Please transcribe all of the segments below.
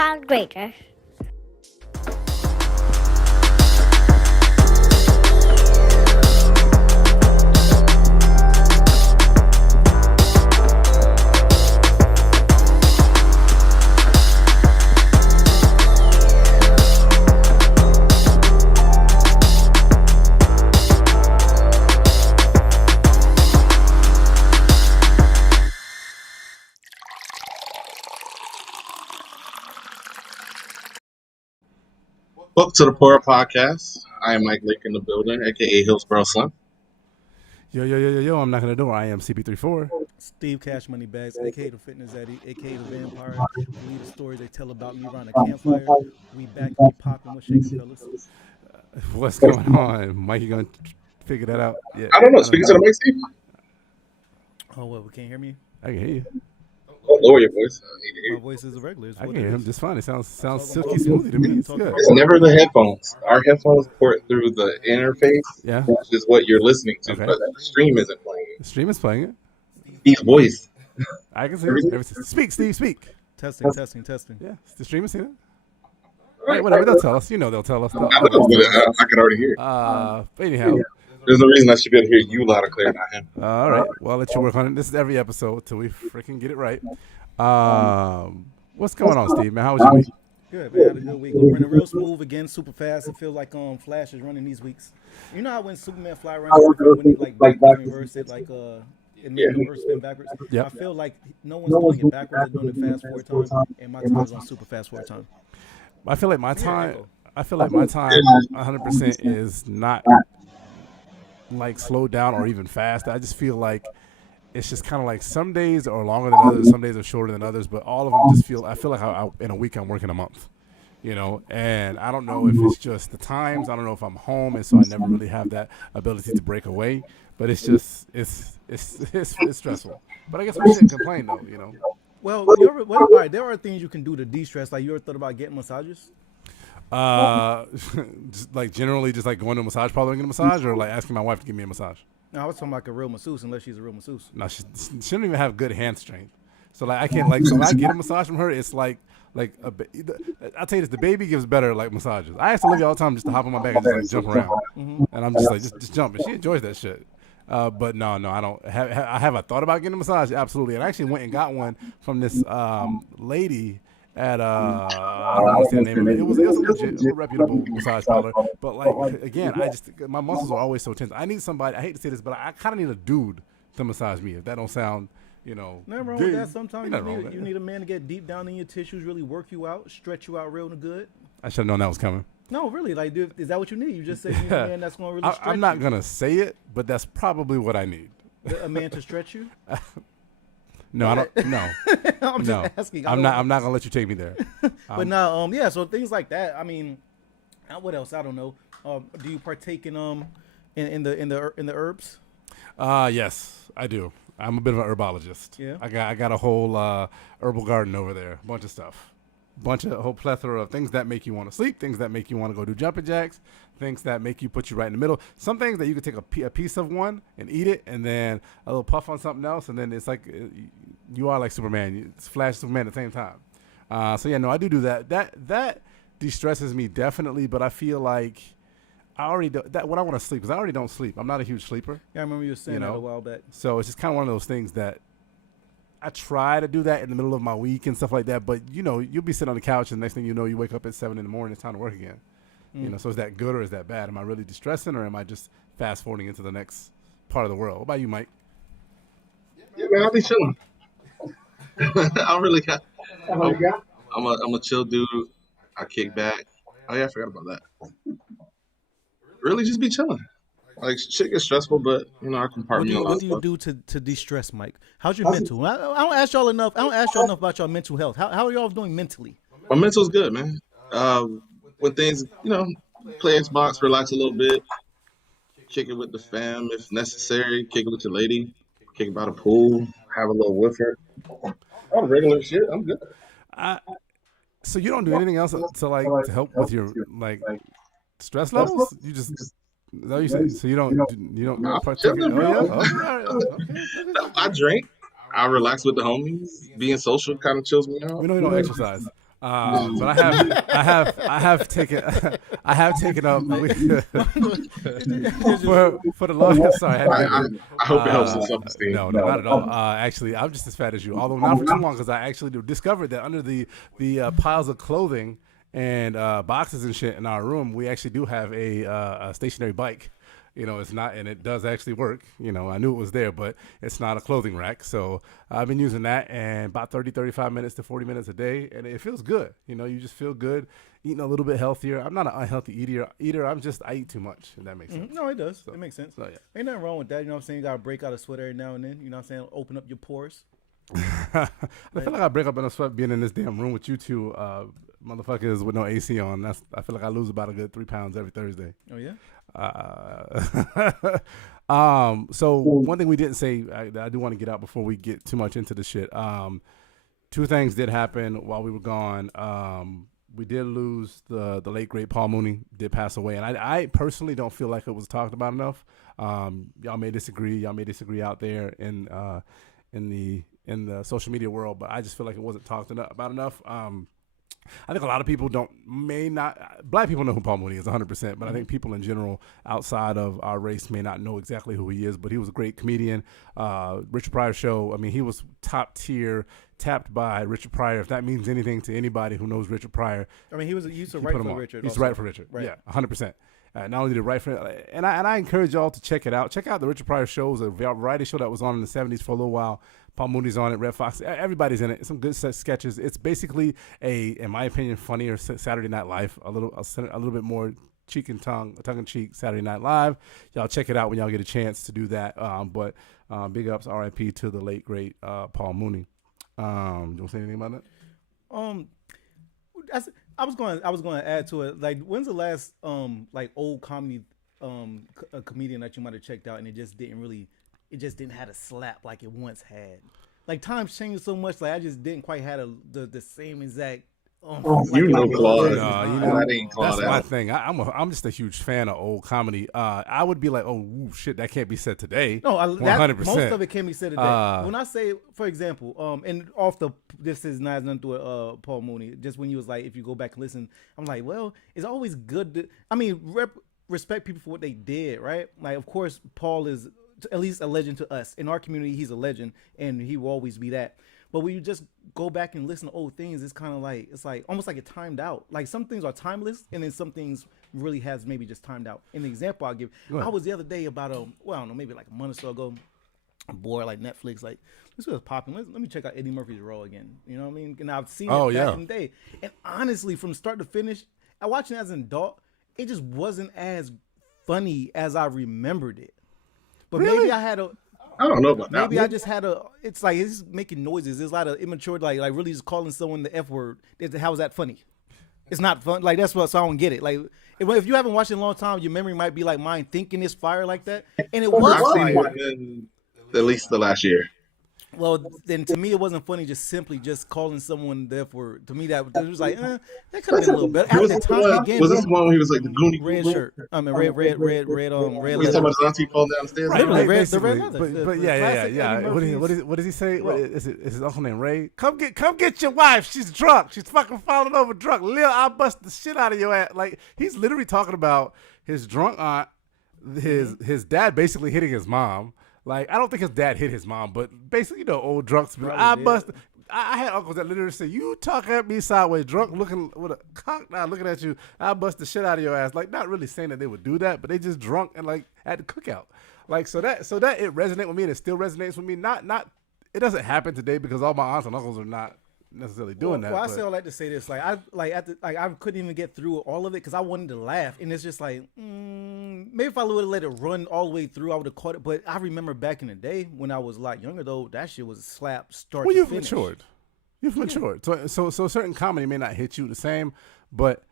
pound greater. Welcome to the Poor Podcast. I am Mike Lake in the building, aka Hillsborough Slim. Yo, I'm knocking the door. I am CP34. Steve Cash Money Bags, aka the Fitness Eddie, aka the Vampire. Believe the stories they tell about me around a campfire. We back and we popping. What's shaking, fellas? What's going on? Mike, you going to figure that out? Yeah, I don't know. Speaking to the mic, Steve. Oh, what? We can't hear me? I can hear you. Don't lower your voice. I need to hear My you. voice is irregular. I can hear him just fine. It sounds silky smoothly to me. It's good. It's never the headphones. Our headphones port through the interface, Yeah. which is what you're listening to, Okay. but the stream isn't playing. The stream is playing it. Steve's voice. I can see it. Speak, Steve, speak. Testing. Yeah, the stream is here. All right, Whatever, they'll tell us. You know they'll tell us. I can already hear it. Anyhow. There's no reason I should be able to hear you loud and clear, not him. All right. Well, I'll let you work on it. This is every episode till we freaking get it right. What's going on, Steve, man? How was your week? Good, man. Had a good week. I'm running real smooth again, super fast. It feels like Flash is running these weeks. You know how when Superman fly around, when he like back reverse it, like it makes the Earth spin backwards. Yep. I feel like no one's doing it backwards. They're doing it fast forward time, and my time's on super fast forward time. I feel like my time 100% is not like slowed down or even fast. I just feel like it's just kind of like some days are longer than others, some days are shorter than others, but all of them just feel, I feel like in a week I'm working a month, you know, and I don't know if it's just the times, I don't know if I'm home and so I never really have that ability to break away, but it's just, it's stressful. But I guess we shouldn't complain though, you know. Well, all right, there are things you can do to de-stress. Like, you ever thought about getting massages? Just like generally just like going to a massage parlor and getting a massage, or like asking my wife to give me a massage. No, I was talking like a real masseuse, unless she's a real masseuse. No, she don't even have good hand strength. So like I can't like, so when I get a massage from her, it's like I'll tell you this, the baby gives better like massages. I ask Olivia all the time just to hop on my back and just like jump around, and I'm just like just jump, and she enjoys that shit. But no, I don't. Have I thought about getting a massage? Absolutely. And I actually went and got one from this lady at I don't want to say the name of it. It was a legit, a reputable massage parlor. But like again, my muscles are always so tense. I need somebody. I hate to say this, but I kind of need a dude to massage me. If that don't sound, you know, Nothing wrong with that. Sometimes you need a man to get deep down in your tissues, really work you out, stretch you out real good. I should have known that was coming. No, really, like, dude, is that what you need? You just said you need a man that's going to really stretch you. I'm not gonna say it, but that's probably what I need. A man to stretch you? No, I don't. No, I'm no. just asking. I'm not gonna let you take me there. But no, yeah. So things like that. I mean, what else? I don't know. Do you partake in the herbs? Yes, I do. I'm a bit of an herbologist. Yeah. I got a whole herbal garden over there. Bunch of stuff. A whole plethora of things that make you want to sleep, things that make you want to go do jumping jacks, things that make you put you right in the middle. Some things that you can take a piece of one and eat it, and then a little puff on something else, and then it's like you are like Superman. It's Flash Superman at the same time. So yeah, no, I do that. That de-stresses me definitely, but I feel like I already do that when I want to sleep, because I already don't sleep. I'm not a huge sleeper. Yeah, I remember you were saying that a while back. So it's just kind of one of those things that I try to do that in the middle of my week and stuff like that, but you know, you'll be sitting on the couch and the next thing you know, you wake up at 7 a.m, it's time to work again. You know, so is that good or is that bad? Am I really distressing, or am I just fast forwarding into the next part of the world? What about you, Mike? Yeah, man, I'll be chilling. I'm really got. I'm a chill dude. I kick back. Oh yeah, I forgot about that. Really, just be chilling. Like, shit gets stressful, but you know, I compartmentalize. What do you do to de-stress, Mike? How's your mental? I don't ask y'all enough. I don't ask y'all enough about your mental health. How are y'all doing mentally? My mental's good, man. When things, you know, play Xbox, relax a little bit, kick it with the fam if necessary, kick it with your lady, kick it by the pool, have a little woofer. All the regular shit, I'm good. So you don't do anything else to help with your like stress levels? You just is that what you say? So you don't partake in, okay. I drink. I relax with the homies. Being social kind of chills me out. We know you don't exercise. But I have taken I have taken up for the longest. Sorry, I had to get I hope it helps with self-esteem. no, not at all. Actually, I'm just as fat as you, although not for too long, because I actually discovered that under the piles of clothing and boxes and shit in our room, we actually do have a stationary bike. It's not, and it does actually work. I knew it was there, but it's not a clothing rack. So I've been using that, and about 30, 35 minutes to 40 minutes a day, and it feels good. You just feel good, eating a little bit healthier. I'm not an unhealthy eater. I eat too much, if that makes sense. No, it does. It makes sense. So, yeah. Ain't nothing wrong with that. You know what I'm saying? You got to break out a sweat every now and then. You know what I'm saying? Open up your pores. I feel like I break up in a sweat being in this damn room with you two motherfuckers with no AC on. I feel like I lose about a good 3 pounds every Thursday. Oh, yeah? So one thing we didn't say, I do want to get out before we get too much into the shit. Two things did happen while we were gone. We did lose the late great Paul Mooney did pass away, and I personally don't feel like it was talked about enough. Y'all may disagree out there in the social media world, but I just feel like it wasn't talked about enough. I think a lot of people black people know who Paul Mooney is 100%, but I think people in general outside of our race may not know exactly who he is, but he was a great comedian. Richard Pryor show, he was top tier, tapped by Richard Pryor. If that means anything to anybody who knows Richard Pryor. He used to write for Richard. He used to write for Richard. Right. Yeah, 100%. Not only did he write for it, and I encourage y'all to check it out. Check out the Richard Pryor shows, a variety show that was on in the 70s for a little while. Paul Mooney's on it, Red Fox, everybody's in it. Some good sketches. It's basically in my opinion, funnier Saturday Night Live, a little bit more tongue in cheek Saturday Night Live. Y'all check it out when y'all get a chance to do that. But big ups, R.I.P. to the late great Paul Mooney. Do you want to say anything about that? I was going to add to it. Like, when's the last old comedy a comedian that you might have checked out and it just didn't have a slap like it once had? Like, times changed so much. Like, I just didn't quite have the same exact. Claude. That ain't Claude. That's my thing. I'm just a huge fan of old comedy. I would be like, oh shit, that can't be said today. No, 100%. Most of it can be said today. When I say, for example, and this is not nothing to do with Paul Mooney. Just when you was like, if you go back and listen, I'm like, well, it's always good to. Respect people for what they did, right? Like, of course, Paul is at least a legend to us. In our community, he's a legend, and he will always be that. But when you just go back and listen to old things, it's kind of like, almost like it timed out. Like, some things are timeless, and then some things really has maybe just timed out. An example I'll give, I was the other day about, I don't know, maybe like a month or so ago, bored, like Netflix, like, this was popping. Let me check out Eddie Murphy's Role again. You know what I mean? And I've seen it back in the day. And honestly, from start to finish, I watched it as an adult, it just wasn't as funny as I remembered it. But really? Maybe I had I don't know about that. Maybe I just had it's like, it's making noises. There's a lot of immature, like really just calling someone the F word. How is that funny? It's not fun. Like, that's what, so I don't get it. Like, if you haven't watched it in a long time, your memory might be like mine, thinking it's fire like that. And it was I've fire. seen at least the last year. Well, then to me, it wasn't funny just simply just calling someone the F word. To me, that was like, that could have been a little better. Was this the one where he was like the Goonie? Red shirt. I mean, red He's talking about his auntie falling down the stairs? Right, the red leather. But yeah. What does he say? Is his uncle named Ray? Come get your wife. She's drunk. She's fucking falling over drunk. Lil, I'll bust the shit out of your ass. Like, he's literally talking about his drunk aunt, his dad basically hitting his mom. Like, I don't think his dad hit his mom, but basically, old drunks. I had uncles that literally say, "You talk at me sideways, drunk, looking with a cock now, looking at you. I bust the shit out of your ass." Like, not really saying that they would do that, but they just drunk and like at the cookout. Like, so that it resonated with me, and it still resonates with me. Not it doesn't happen today because all my aunts and uncles are not necessarily doing that. Well, I still like to say this. Like, I couldn't even get through all of it because I wanted to laugh, and it's just like, maybe if I would have let it run all the way through, I would have caught it. But I remember back in the day when I was a lot younger, though, that shit was a slap start. Well, to you've finish. matured. You've matured. So certain comedy may not hit you the same, but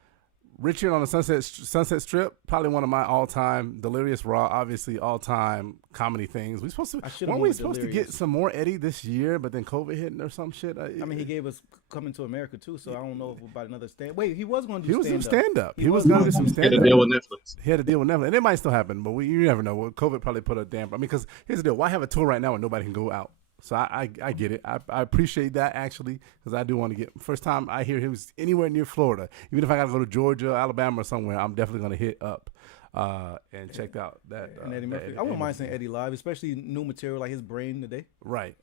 Richard on the Sunset Strip, probably one of my all-time Delirious Raw, obviously all-time comedy things. Weren't we supposed to get some more Eddie this year, but then COVID hit or some shit? I mean, he gave us Coming to America too, so I don't know about another stand. Wait, he was going to do stand-up. He was going stand-up. He was going to do some stand-up. He had to deal with Netflix. And it might still happen, but you never know. COVID probably put a damper. I mean, because here's the deal. Why have a tour right now when nobody can go out? So I get it. I appreciate that actually because I do want to get first time I hear him was anywhere near Florida. Even if I got to go to Georgia, Alabama, or somewhere, I'm definitely gonna hit up and check out that. And Eddie Murphy. I wouldn't mind seeing Eddie live, especially new material like his Brain today. Right.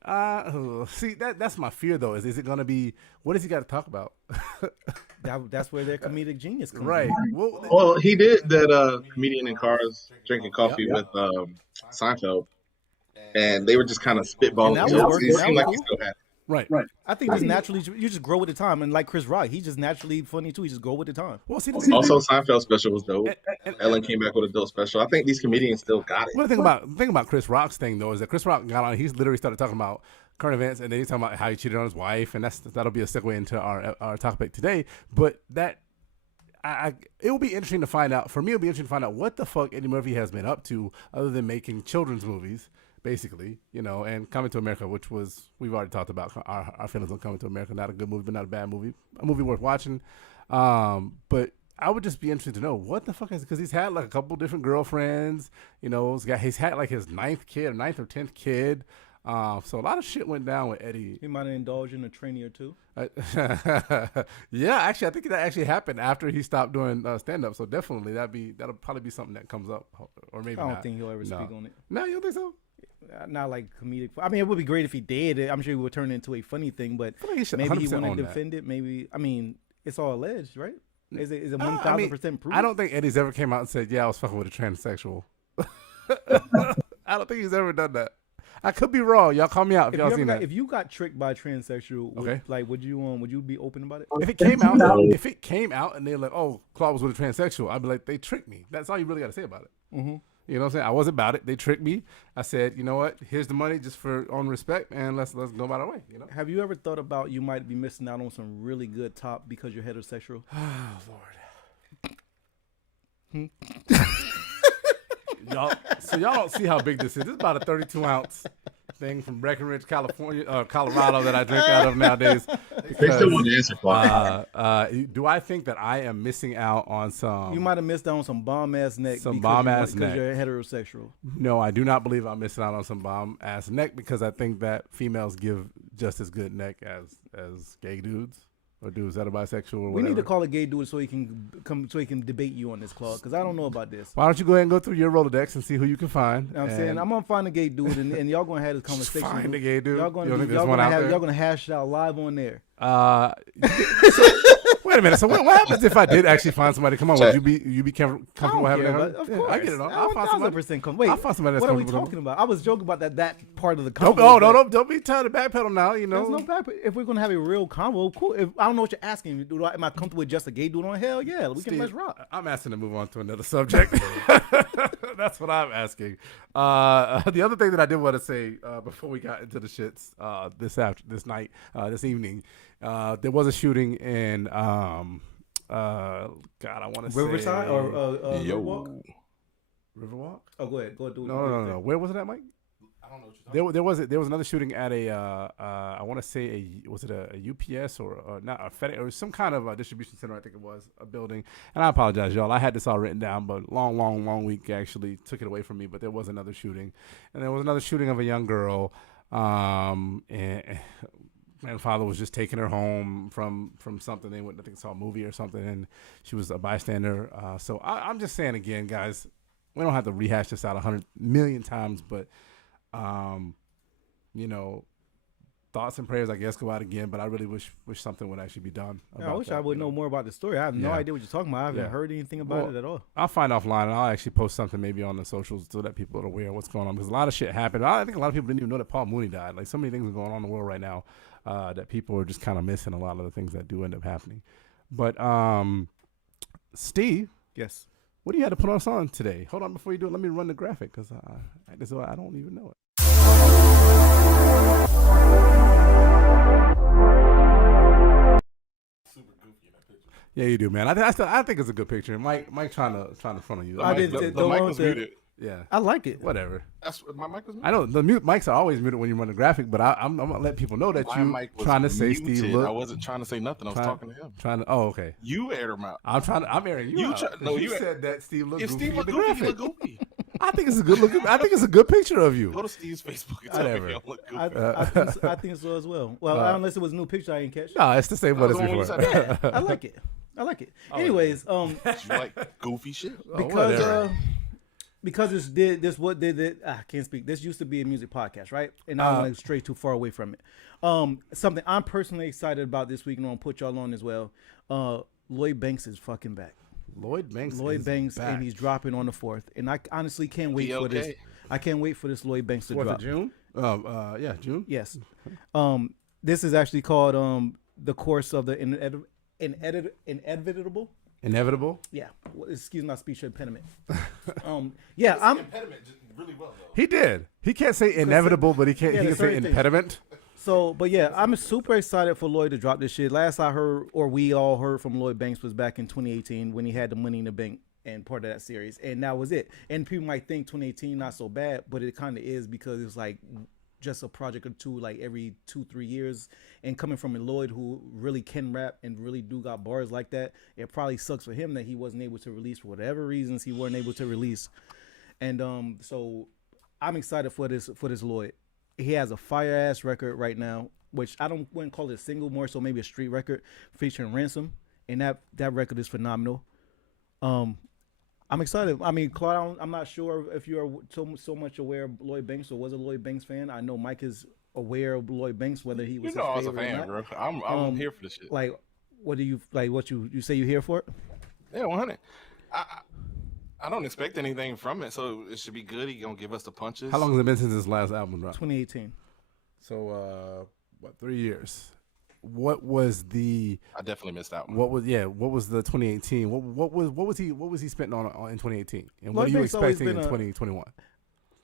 See that's my fear though. Is it gonna be what does he got to talk about? That's where their comedic genius comes right. in. Well, he did that comedian in cars drinking coffee with Seinfeld. And they were just kind of spitballing jokes. It seemed like he still had it. Right. I think just naturally, you just grow with the time. And like Chris Rock, he's just naturally funny too. He just grow with the time. Well, see, also, Seinfeld special was dope. Ellen came back with a dope special. I think these comedians still got it. Well, the thing about Chris Rock's thing though is that Chris Rock got on. He's literally started talking about current events, and then he's talking about how he cheated on his wife, and that'll be a segue into our topic today. But that. It will be interesting to find out. For me, it'll be interesting to find out what the fuck Eddie Murphy has been up to other than making children's movies. Basically, and Coming to America, which we've already talked about our feelings on Coming to America. Not a good movie, but not a bad movie. A movie worth watching. But I would just be interested to know what the fuck is, because he's had like a couple different girlfriends. He's had like his ninth or 10th kid. So a lot of shit went down with Eddie. He might have indulged in a trainee or two. Yeah, actually, I think that actually happened after he stopped doing stand up. So definitely that'll probably be something that comes up, or maybe I don't think he'll ever speak on it. No, you don't think so? Not like comedic. I mean, it would be great if he did. I'm sure he would turn it into a funny thing, but maybe he wouldn't defend it. Maybe, I mean, it's all alleged, right? Is it 1,000% proof? I don't think Eddie's ever came out and said, "Yeah, I was fucking with a transsexual." I don't think he's ever done that. I could be wrong. Y'all call me out if y'all seen that. If you got tricked by a transsexual, okay, would you be open about it? If it came out and they're like, "Oh, Claude was with a transsexual," I'd be like, "They tricked me." That's all you really got to say about it. Mm-hmm. You know what I'm saying? I was about it. They tricked me. I said, you know what? Here's the money just for on respect, and let's go about our way. Have you ever thought about you might be missing out on some really good top because you're heterosexual? Oh Lord. y'all don't see how big this is. This is about a 32-ounce thing from Breckenridge, Colorado that I drink out of nowadays. They still want to answer. Do I think that I am missing out on some? You might have missed out on some bomb ass neck. Because you're heterosexual. No, I do not believe I'm missing out on some bomb ass neck because I think that females give just as good neck as gay dudes. Or dudes that are bisexual or whatever. We need to call a gay dude so he can come, so he can debate you on this, Claude, because I don't know about this. Why don't you go ahead and go through your Rolodex and see who you can find? I'm saying I'm gonna find a gay dude, and y'all gonna have this conversation. Find a gay dude. Y'all gonna hash it out live on there. Wait a minute. So what happens if I did actually find somebody? Come on, would you be comfortable having that? Of course, I get it. I'll find somebody. Wait, I'll find somebody. What are we talking about? I was joking about that part of the convo. Don't be trying to backpedal now. There's no backpedal. If we're gonna have a real convo, cool. I don't know what you're asking. Am I comfortable with just a gay dude on? Hell yeah, let's rock. I'm asking to move on to another subject. That's what I'm asking. The other thing that I did want to say before we got into the shits this evening, there was a shooting in God, I want to say Riverside or Riverwalk. Riverwalk? Oh, go ahead. Go do it. No. Where was it at, Mike? I don't know what you're talking there was another shooting at a I want to say was it a UPS or not a FedEx or some kind of a distribution center, I think it was, a building. And I apologize, y'all. I had this all written down, but long week actually took it away from me. But there was another shooting, and there was another shooting of a young girl. And grandfather was just taking her home from something. They went, I think, saw a movie or something, and she was a bystander. So I'm just saying again, guys, we don't have to rehash this out 100 million times, but thoughts and prayers, I guess, go out again. But I really wish something would actually be done. I wish I would know more about the story. I have no idea what you're talking about. I haven't heard anything about it at all. I'll find offline, and I'll actually post something maybe on the socials so that people are aware of what's going on, because a lot of shit happened. I think a lot of people didn't even know that Paul Mooney died. Like, so many things are going on in the world right now that people are just kind of missing a lot of the things that do end up happening. But Steve, yes, what do you have to put us on today? Hold on, before you do it, let me run the graphic, because I don't even know it. Super goofy in that picture. Yeah, you do, man. I think it's a good picture. Mike trying to front of you. I did. The mic was muted. Yeah, I like it. Whatever. That's my mic was muted. I know the mics are always muted when you run the graphic, but I'm gonna let people know that you trying to say muted. Steve. Look, I wasn't trying to say nothing. I was talking to him. Okay. You aired him out. I'm airing you out. You said that Steve looked goofy. Steve looked goofy, he looked goofy. I think it's a good looking. I think it's a good picture of you. Go to Steve's Facebook and tell me you don't look goofy. I think so as well. Well, unless it was a new picture I didn't catch. No, it's the same one as before. Yeah, I like it. Anyways, you like goofy shit? Because I can't speak. This used to be a music podcast, right? And I went straight too far away from it. Something I'm personally excited about this week, and I'm gonna put y'all on as well. Lloyd Banks is fucking back. Lloyd Banks, back. And he's dropping on the 4th. And I honestly can't wait for this. I can't wait for this Lloyd Banks to 4th drop. Of June? Yeah, June. Yes. This is actually called The Course of the Inevitable. Inevitable? Yeah. Excuse my speech impediment. Yeah, I'm impediment really well though. He did. He can't say inevitable, but he can say impediment. So, but yeah, I'm super excited for Lloyd to drop this shit. Last I heard, or we all heard from Lloyd Banks, was back in 2018 when he had the Money in the Bank and part of that series, and that was it. And people might think 2018 not so bad, but it kind of is because it's like just a project or two, like every 2-3 years. And coming from a Lloyd who really can rap and really do got bars like that, it probably sucks for him that he wasn't able to release for whatever reasons he weren't able to release. And so I'm excited for this Lloyd. He has a fire ass record right now, which I wouldn't call it a single, more so maybe a street record featuring Ransom, and that record is phenomenal. I'm excited. I mean, Claude, I'm not sure if you are so much aware of Lloyd Banks or was a Lloyd Banks fan. I know Mike is aware of Lloyd Banks, whether he was. I was a fan, bro. I'm here for this shit. Like, what do you like? What you say you're here for it? Yeah, 100. I don't expect anything from it, so it should be good. He gonna give us the punches. How long has it been since his last album dropped? 2018. So, 3 years? What was the? I definitely missed that one. What was the 2018? What was he spending on in 2018? And what Lloyd are you Banks expecting in 2021?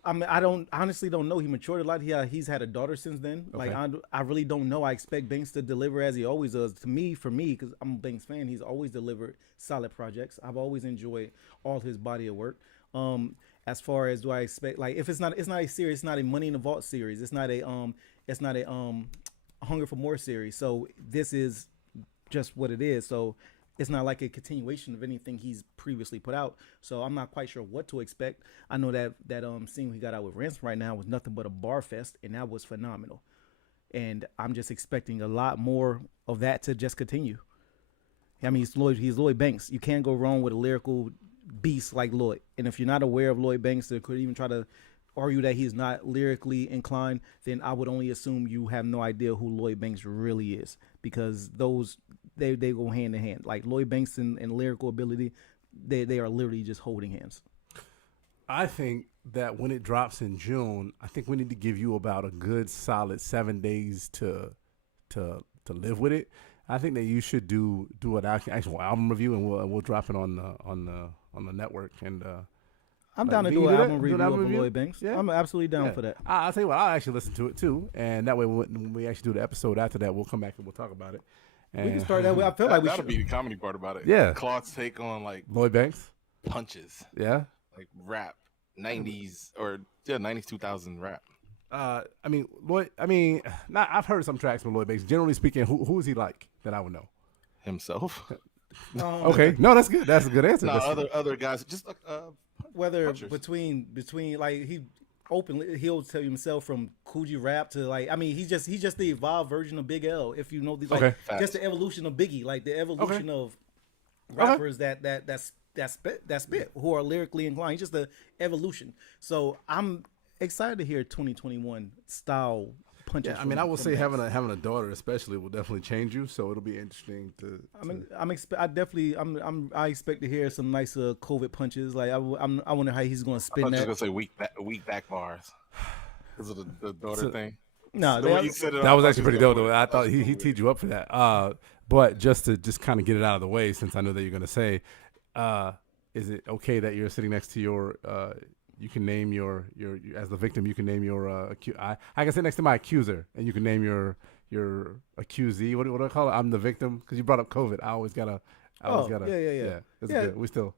I mean, honestly don't know. He matured a lot. He's had a daughter since then. Okay. Like I really don't know. I expect Banks to deliver as he always does. For me, because I'm a Banks fan, he's always delivered solid projects. I've always enjoyed all his body of work. As far as do I expect, like if it's not a series, it's not a Money in the Vault series. It's not a Hunger for More series. So this is just what it is. So it's not like a continuation of anything he's previously put out. So I'm not quite sure what to expect. I know that scene we got out with Ransom right now was nothing but a bar fest, and that was phenomenal. And I'm just expecting a lot more of that to just continue. I mean, he's Lloyd Banks. You can't go wrong with a lyrical beast like Lloyd. And if you're not aware of Lloyd Banks, that could even try to argue that he's not lyrically inclined, then I would only assume you have no idea who Lloyd Banks really is, because those they go hand in hand. Like Lloyd Banks and lyrical ability, they are literally just holding hands. I think that when it drops in June, I think we need to give you about a good solid 7 days to live with it. I think that you should do an actual album review, and we'll drop it on the network. And I'm down to do an album review of Lloyd Banks. Yeah, I'm absolutely down for that. I'll tell you what, I'll actually listen to it too, and that way when we actually do the episode after that, we'll come back and we'll talk about it. And we can start that way. I feel like that'll be the comedy part about it. Yeah, Claude's take on like Lloyd Banks punches. Yeah, like rap 90s or 90s 2000 rap. I mean, Lloyd. I mean, I've heard some tracks from Lloyd Banks. Generally speaking, who is he like that I would know? Himself. Okay, no, that's good. That's a good answer. No, other guys just whether punchers. between like he'll tell you himself from Coogee rap to like, I mean, he's just the evolved version of Big L. If you know these, like just the evolution of Biggie, like the evolution of rappers that spit who are lyrically inclined. Just the evolution. So I'm excited to hear 2021 style punches. Yeah, I mean, I will say having a daughter especially will definitely change you. So it'll be interesting to. I expect to hear some nice COVID punches. Like I wonder how he's going to spin that. I was just gonna say weak back bars because of the daughter thing. No, that was actually pretty dope. Though. I thought he teed you up for that. But just to kind of get it out of the way, since I know that you're going to say, is it okay that you're sitting next to your? You can name your as the victim. You can name your I can sit next to my accuser, and you can name your accusee. What do I call it? I'm the victim because you brought up COVID. I always gotta. Yeah. It's good. We still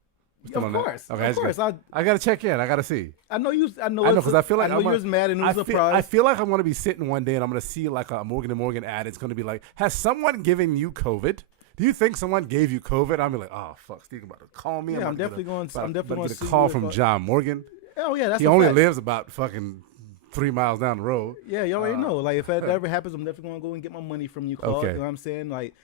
of course. Okay, of course. I gotta check in. I gotta see. I know because I feel like I know you was mad and you was surprised. I feel like I'm gonna be sitting one day and I'm gonna see like a Morgan & Morgan ad. It's gonna be like, has someone given you COVID? Do you think someone gave you COVID? I'm like, oh fuck, Steve about to call me. Yeah, I'm definitely going to get a call from John Morgan. Oh yeah, that's he only lives about fucking 3 miles down the road. Yeah, you already know. Like, if that ever happens, I'm definitely gonna go and get my money from you, Claude. Okay. You know what I'm saying? Like,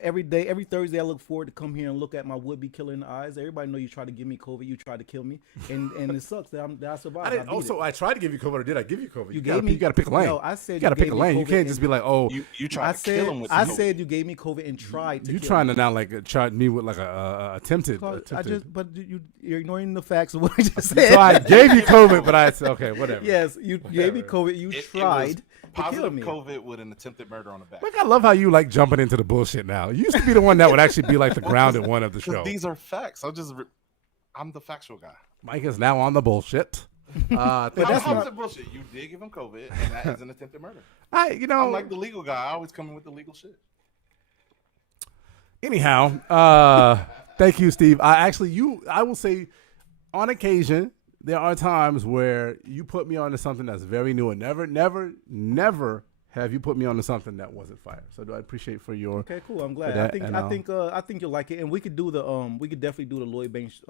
every Thursday, I look forward to come here and look at my would-be killer in the eyes. Everybody know you try to give me COVID, you tried to kill me, and it sucks that I survived. I tried to give you COVID, or did I give you COVID? You gave me. You got to pick a lane. No, I said you got to pick a lane. You can't just be like, oh, you tried to kill him with. I said you gave me COVID and tried to. You kill trying me. to now like try me with like a attempted. Claude, but you're ignoring the facts of what I just said. So I gave you COVID, but I said okay, whatever. Yes, you gave me COVID. You tried. Positive COVID with an attempted murder on the back. Like, I love how you like jumping into the bullshit now. You used to be the one that would actually be like the grounded one of the show. These are facts. I'm the factual guy. Mike is now on the bullshit. But that's not bullshit. You did give him COVID, and that is an attempted murder. I'm like the legal guy. I always come in with the legal shit. Anyhow, thank you, Steve. I will say, on occasion, there are times where you put me onto something that's very new, and never have you put me onto something that wasn't fire. So I appreciate for your. Okay, cool. I'm glad. I think you'll like it, and we could definitely do the Lloyd Banks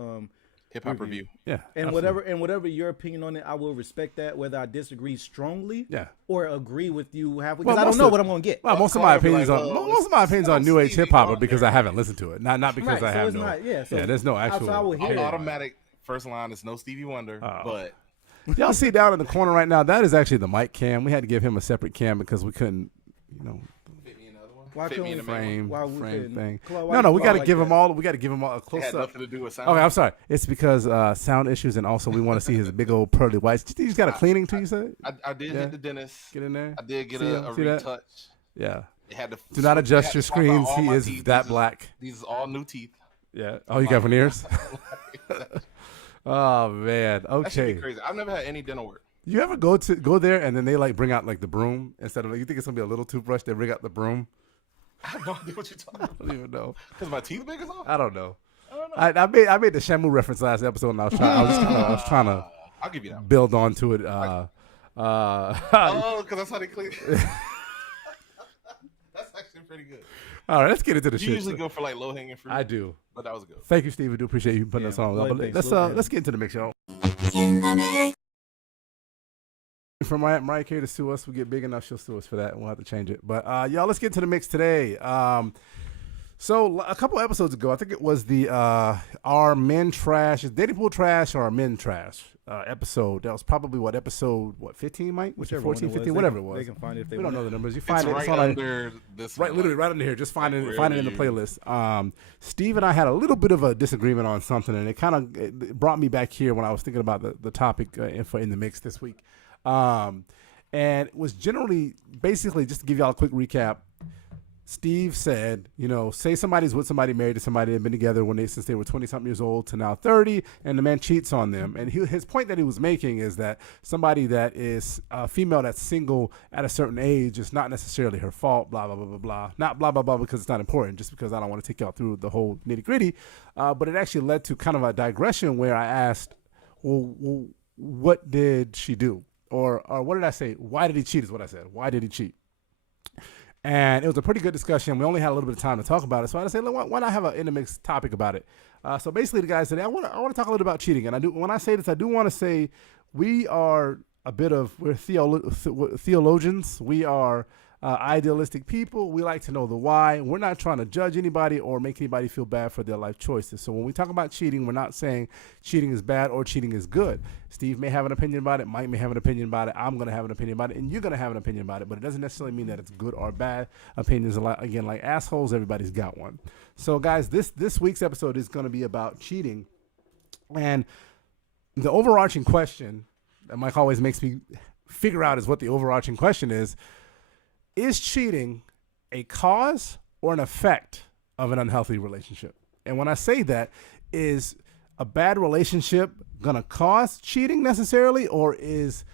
hip hop review. Yeah, and whatever your opinion on it, I will respect that. Whether I disagree strongly, or agree with you halfway, because I don't know what I'm gonna get. Well, most of my opinions on New Age hip hop are because I haven't listened to it, not because I have no. There's no actual. I will hear automatic. First line is no Stevie Wonder, but y'all see down in the corner right now, that is actually the mic cam. We had to give him a separate cam because we couldn't, fit me another one. Why fit me in the frame thing. Claude, no, we got to give him all. We got to give him all a close up. Had nothing to do with sound. Okay, I'm sorry. It's because sound issues, and also we want to see his big old pearly whites. He's got a cleaning too. You said? I did hit the dentist. Get in there. I did get a retouch. Yeah. It had to. Do not adjust your screens. He is teeth. that black. These are all new teeth. Yeah. Oh, you got veneers. Oh man, okay. That should be crazy. I've never had any dental work. You ever go there and then they like bring out like the broom instead of like, you think it's gonna be a little toothbrush? They bring out the broom. I have no idea what you're talking about. I don't even know. Because my teeth big as all? I don't know. I made the Shamu reference last episode, and I was trying to. I'll give you that. Build onto it. Because that's how they clean. That's actually pretty good. All right, let's get into the shit. You usually go for like low hanging fruit. I do, but that was good. Thank you, Steve. We do appreciate you putting us on. Let's get into the mix, y'all. For Mariah Carey to sue us, we get big enough, she'll sue us for that. We'll have to change it. But y'all, let's get into the mix today. So a couple episodes ago, I think it was the our men trash, is dating pool trash or our men trash episode. That was probably episode 15, Mike? Whichever 14, 15, whatever it was. They can find it if they We want. don't know the numbers. You find it. Right under this. Right, literally right under here. Just find it in the playlist. Steve and I had a little bit of a disagreement on something, and it brought me back here when I was thinking about the topic in the mix this week. And it was generally, basically, just to give y'all a quick recap, Steve said, say somebody's with somebody, married to somebody, they've been together since they were 20-something years old to now 30, and the man cheats on them. And his point that he was making is that somebody that is a female that's single at a certain age is not necessarily her fault, blah, blah, blah, blah, blah. Not blah, blah, blah because it's not important, just because I don't want to take y'all through the whole nitty-gritty. But it actually led to kind of a digression where I asked, well, what did she do? Or what did I say? Why did he cheat is what I said. Why did he cheat? And it was a pretty good discussion. We only had a little bit of time to talk about it. So I said, why not have an in the mix topic about it? So basically the guy said, I want to talk a little about cheating. And when I say this, I do want to say we're theologians. We are idealistic people. We like to know the why. We're not trying to judge anybody or make anybody feel bad for their life choices. So when we talk about cheating, we're not saying cheating is bad or cheating is good. Steve may have an opinion about it. Mike may have an opinion about it. I'm going to have an opinion about it. And you're going to have an opinion about it. But it doesn't necessarily mean that it's good or bad. Opinions, again, like assholes, everybody's got one. So guys, this week's episode is going to be about cheating. And the overarching question that Mike always makes me figure out is what the overarching question is cheating a cause or an effect of an unhealthy relationship? And when I say that, is a bad relationship going to cause cheating necessarily, or is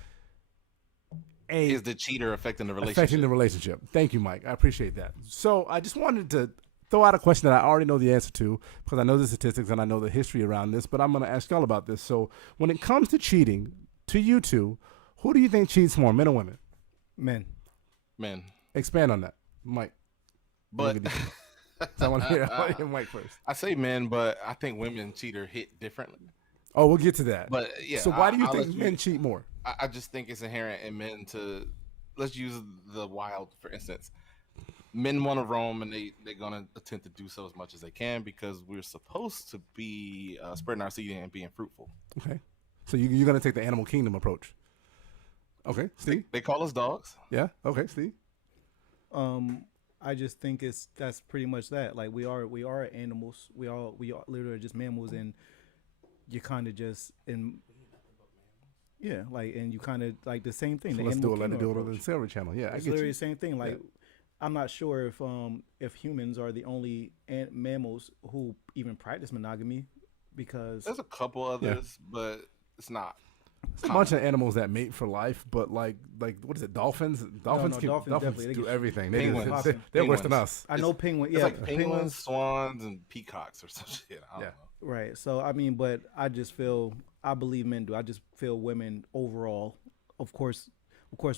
the cheater affecting the relationship? Affecting the relationship. Thank you, Mike. I appreciate that. So I just wanted to throw out a question that I already know the answer to because I know the statistics and I know the history around this, but I'm going to ask y'all about this. So when it comes to cheating, to you two, who do you think cheats more, men or women? Men. Expand on that, Mike. But so I want to hear Mike first. I say men, but I think women cheat or hit differently. Oh, we'll get to that. But yeah. So why do you think men cheat more? I just think it's inherent in men to, let's use the wild for instance. Men want to roam, and they're gonna attempt to do so as much as they can because we're supposed to be spreading our seed and being fruitful. Okay, so you're gonna take the animal kingdom approach. Okay, Steve. They call us dogs. Yeah. Okay, Steve. I just think that's pretty much that. Like we are animals. We are literally just mammals, and you kind of just like, and you kind of like the same thing. So the let's do it. Let kingdom it do it on approach. the Discovery Channel. Yeah, It's I get literally you. the same thing. Like, I'm not sure if humans are the only mammals who even practice monogamy, because There's a couple others, but it's not. There's a bunch of animals that mate for life, but like what is it? Dolphins? Dolphins definitely. do everything. Penguins. They're worse than us. I know penguins. It's Yeah, like penguins, swans, and peacocks or some shit. I don't know. Right. So I mean, but I believe men do. I just feel women overall, of course,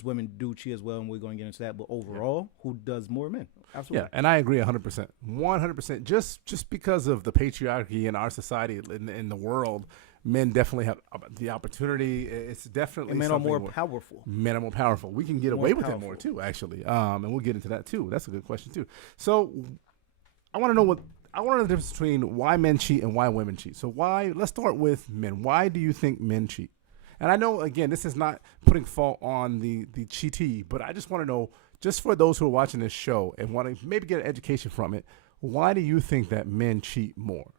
women do cheat as well, and we're going to get into that. But overall, who does more? Men. Absolutely. Yeah, and I agree 100%. 100%. Just because of the patriarchy in our society, in the world, men definitely have the opportunity. It's definitely and men are more powerful. Men are more powerful. We can get away with it more too, actually. And we'll get into that too. That's a good question too. So I want to know the difference between why men cheat and why women cheat. So let's start with men. Why do you think men cheat? And I know, again, this is not putting fault on the cheatee, but I just want to know, just for those who are watching this show and want to maybe get an education from it, why do you think that men cheat more?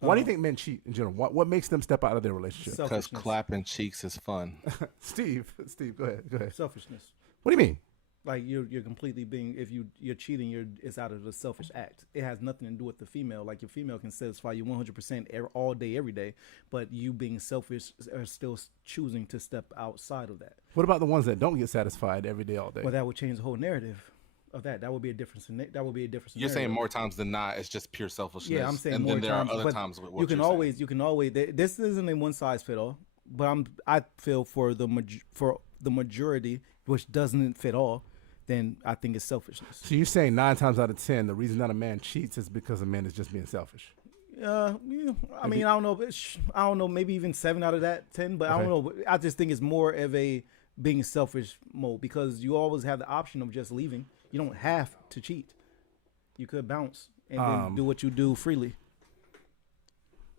Why do you think men cheat in general? What makes them step out of their relationship? Because clapping cheeks is fun. Steve, go ahead. Selfishness. What do you mean? Like you're completely being, if you're cheating, it's out of the selfish act. It has nothing to do with the female. Like your female can satisfy you 100% all day, every day, but you being selfish are still choosing to step outside of that. What about the ones that don't get satisfied every day, all day? Well, that would change the whole narrative of that. That would be a difference. That would be a difference. You're saying more times than not, it's just pure selfishness. Yeah, I'm saying and more then there times. are other times with what you can always. This isn't a one size fit all. But I feel for the majority, which doesn't fit all, then I think it's selfishness. So you're saying 9 times out of 10, the reason that a man cheats is because a man is just being selfish. Yeah, I mean, I don't know. I don't know. Maybe even 7 out of that 10. But I don't know. I just think it's more of a being selfish mode, because you always have the option of just leaving. You don't have to cheat. You could bounce and then do what you do freely.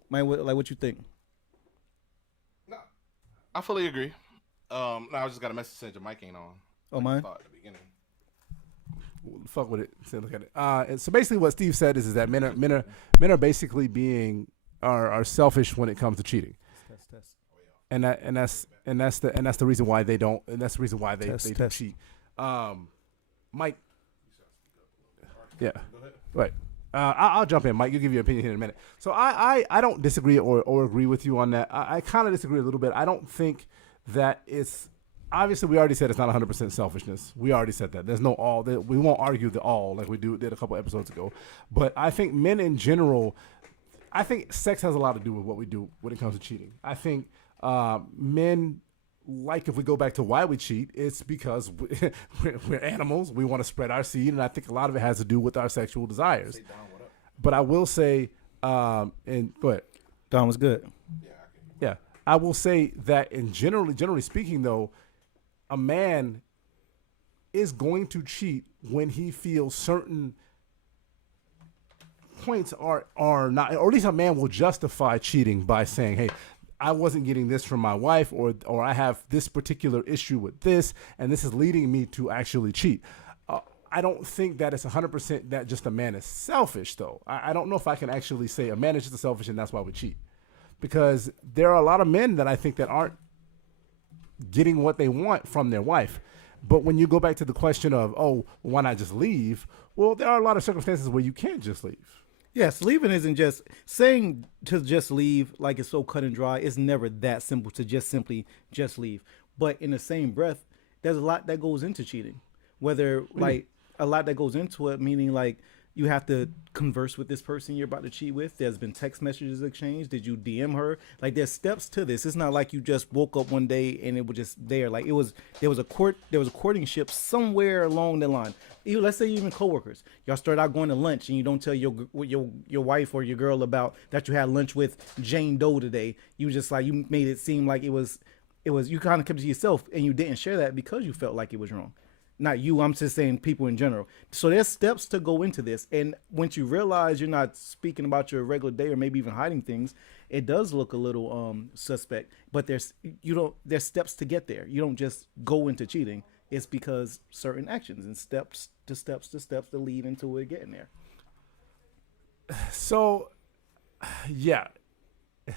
What you think? No, I fully agree. No, I just got a message saying your mic ain't on. Oh, mine? I thought at the beginning. Fuck with it. So look at it. And so basically, what Steve said is that men are basically are selfish when it comes to cheating. Test. And that's the reason why they don't. And that's the reason why they do cheat. Mike. Yeah. Right. I'll jump in, Mike. You'll give your opinion here in a minute. So I don't disagree or agree with you on that. I kind of disagree a little bit. I don't think that it's. Obviously, we already said it's not 100% selfishness. We already said that. There's no all. We won't argue the all like we did a couple episodes ago. But I think men in general, I think sex has a lot to do with what we do when it comes to cheating. I think men, like if we go back to why we cheat, it's because we're animals. We want to spread our seed. And I think a lot of it has to do with our sexual desires. But I will say, and go ahead. Don was good. Yeah. I will say that generally speaking, though, a man is going to cheat when he feels certain points are not, or at least a man will justify cheating by saying, hey, I wasn't getting this from my wife, or I have this particular issue with this, and this is leading me to actually cheat. I don't think that it's 100% that just a man is selfish, though. I don't know if I can actually say a man is just selfish and that's why we cheat. Because there are a lot of men that I think that aren't getting what they want from their wife. But when you go back to the question of, why not just leave? Well, there are a lot of circumstances where you can't just leave. Yes, leaving isn't just saying to just leave like it's so cut and dry. It's never that simple to just simply just leave. But in the same breath, there's a lot that goes into cheating. Whether like a lot that goes into it, meaning like You have to converse with this person you're about to cheat with. There's been text messages exchanged. Did you DM her? Like there's steps to this. It's not like you just woke up one day and it was just there. Like there was a courtingship somewhere along the line. Even, let's say even coworkers. Y'all start out going to lunch and you don't tell your wife or your girl about that you had lunch with Jane Doe today. You just like you made it seem like it was you kind of kept it to yourself and you didn't share that because you felt like it was wrong. Not you, I'm just saying people in general. So there's steps to go into this. And once you realize you're not speaking about your regular day or maybe even hiding things, it does look a little suspect. But there's steps to get there. You don't just go into cheating. It's because certain actions and steps to lead into it getting there. So yeah.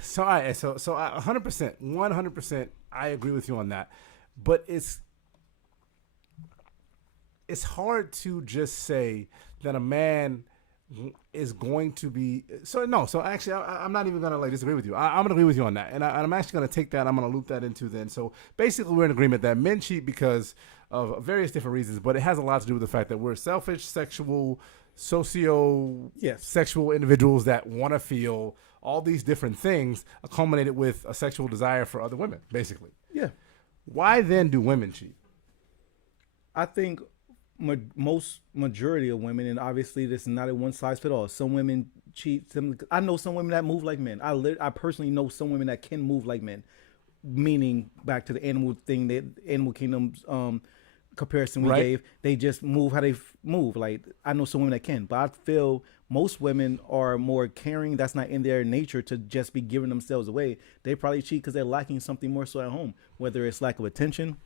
So I 100%, I agree with you on that. But it's hard to just say that a man is going to be so actually I'm not even gonna disagree with you. I'm gonna agree with you on that, and I'm actually gonna take that. I'm gonna loop that into then. So basically, we're in agreement that men cheat because of various different reasons, but it has a lot to do with the fact that we're selfish, sexual, sexual individuals that want to feel all these different things, culminated with a sexual desire for other women. Basically, yeah. Why then do women cheat? I think majority of women, and obviously this is not a one size fit all. Some women cheat. I know some women that move like men. I personally know some women that can move like men. Meaning, back to the animal thing, that Animal Kingdom's comparison we gave, they just move how they move. Like I know some women that can, but I feel most women are more caring. That's not in their nature to just be giving themselves away. They probably cheat because they're lacking something more so at home, whether it's lack of attention.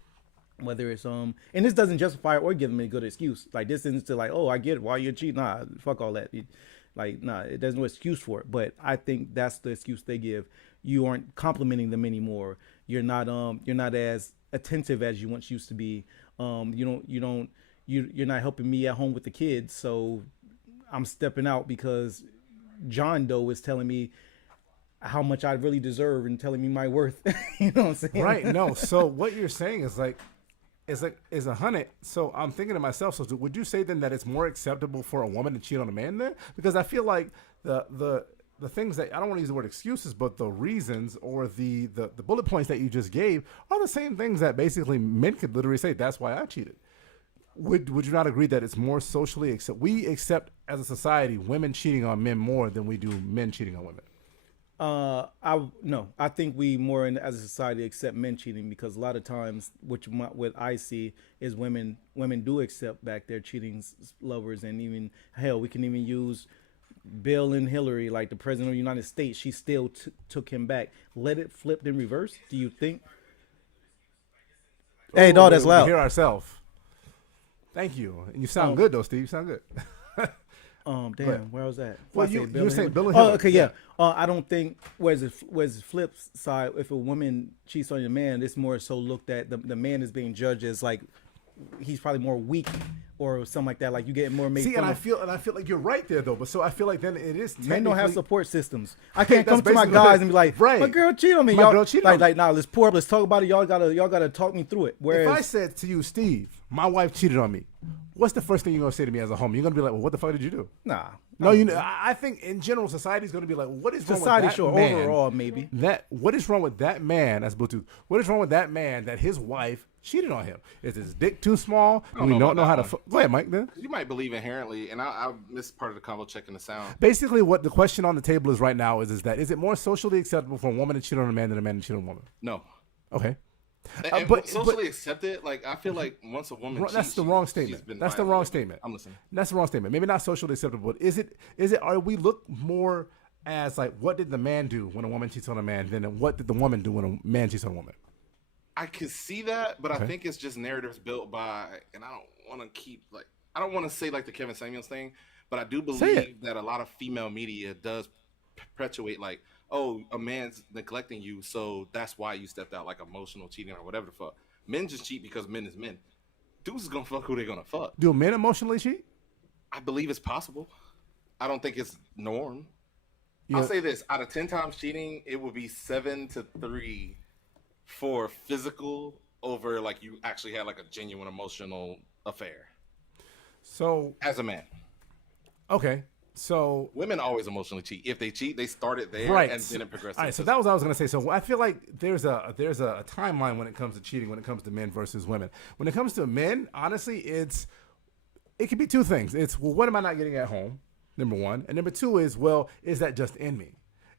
Whether it's and this doesn't justify or give them a good excuse. Like this isn't to like, oh, I get it, why you're cheating. Nah, fuck all that. There's no excuse for it. But I think that's the excuse they give. You aren't complimenting them anymore. You're not as attentive as you once used to be. You're not helping me at home with the kids. So I'm stepping out because John Doe is telling me how much I really deserve and telling me my worth. You know what I'm saying? Right. No. So what you're saying is is 100. So I'm thinking to myself, so would you say then that it's more acceptable for a woman to cheat on a man then? Because I feel like the things that, I don't want to use the word excuses, but the reasons or the bullet points that you just gave are the same things that basically men could literally say, that's why I cheated. Would you not agree that it's more socially we accept as a society women cheating on men more than we do men cheating on women? I think we more as a society accept men cheating because a lot of times, what I see is women do accept back their cheating lovers, and even hell, we can even use Bill and Hillary, like the president of the United States. She still took him back. Let it flip in reverse. Do you think? Hey, dog, that's loud. We hear ourselves. Thank you. And you sound good though, Steve. You sound good. Where was that? Well, you were saying Bill and Hillary. Oh, okay, yeah. I don't think where's the flip side? If a woman cheats on a man, it's more so looked at the man is being judged as like he's probably more weak or something like that. Like you get more made. See, and I feel like you're right there though. But so I feel like then it is. Men don't have support systems. I can't come to my guys and be like, my girl cheated on me. Girl cheated on me. Like, nah, let's pour up. Let's talk about it. Y'all gotta talk me through it. Whereas if I said to you, Steve, my wife cheated on me, what's the first thing you're gonna say to me as a homie? You're gonna be like, well, what the fuck did you do? Nah. No, I think in general society's gonna be like, what is wrong with that man? Overall, maybe. What is wrong with that man? That's Bluetooth. What is wrong with that man that his wife cheated on him? Is his dick too small? We don't know how to. Go ahead, Mike. Then you might believe inherently, and I missed part of the convo checking the sound. Basically, what the question on the table is right now is it more socially acceptable for a woman to cheat on a man than a man to cheat on a woman? No. Okay. But socially accepted, like I feel like once a woman cheats, that's the wrong statement. That's the wrong statement. I'm listening. That's the wrong statement. Maybe not socially acceptable. But is it? Are we look more as like what did the man do when a woman cheats on a man than what did the woman do when a man cheats on a woman? I can see that, but I think it's just narratives built by, and I don't want to say like the Kevin Samuels thing, but I do believe that a lot of female media does perpetuate like, oh, a man's neglecting you, so that's why you stepped out, like emotional cheating or whatever the fuck. Men just cheat because men is men. Dudes is gonna fuck who they gonna fuck. Do men emotionally cheat? I believe it's possible. I don't think it's norm. I'll say this: out of 10 times cheating, it would be 7-3 for physical over like you actually had like a genuine emotional affair. So as a man. Okay. So women always emotionally cheat. If they cheat, they start it there right. and then it progresses. All right, so that was what I was going to say. So I feel like there's a timeline when it comes to cheating, when it comes to men versus women. When it comes to men, honestly, it could be two things. It's, well, what am I not getting at home? Number one. And number two is, well, is that just in me?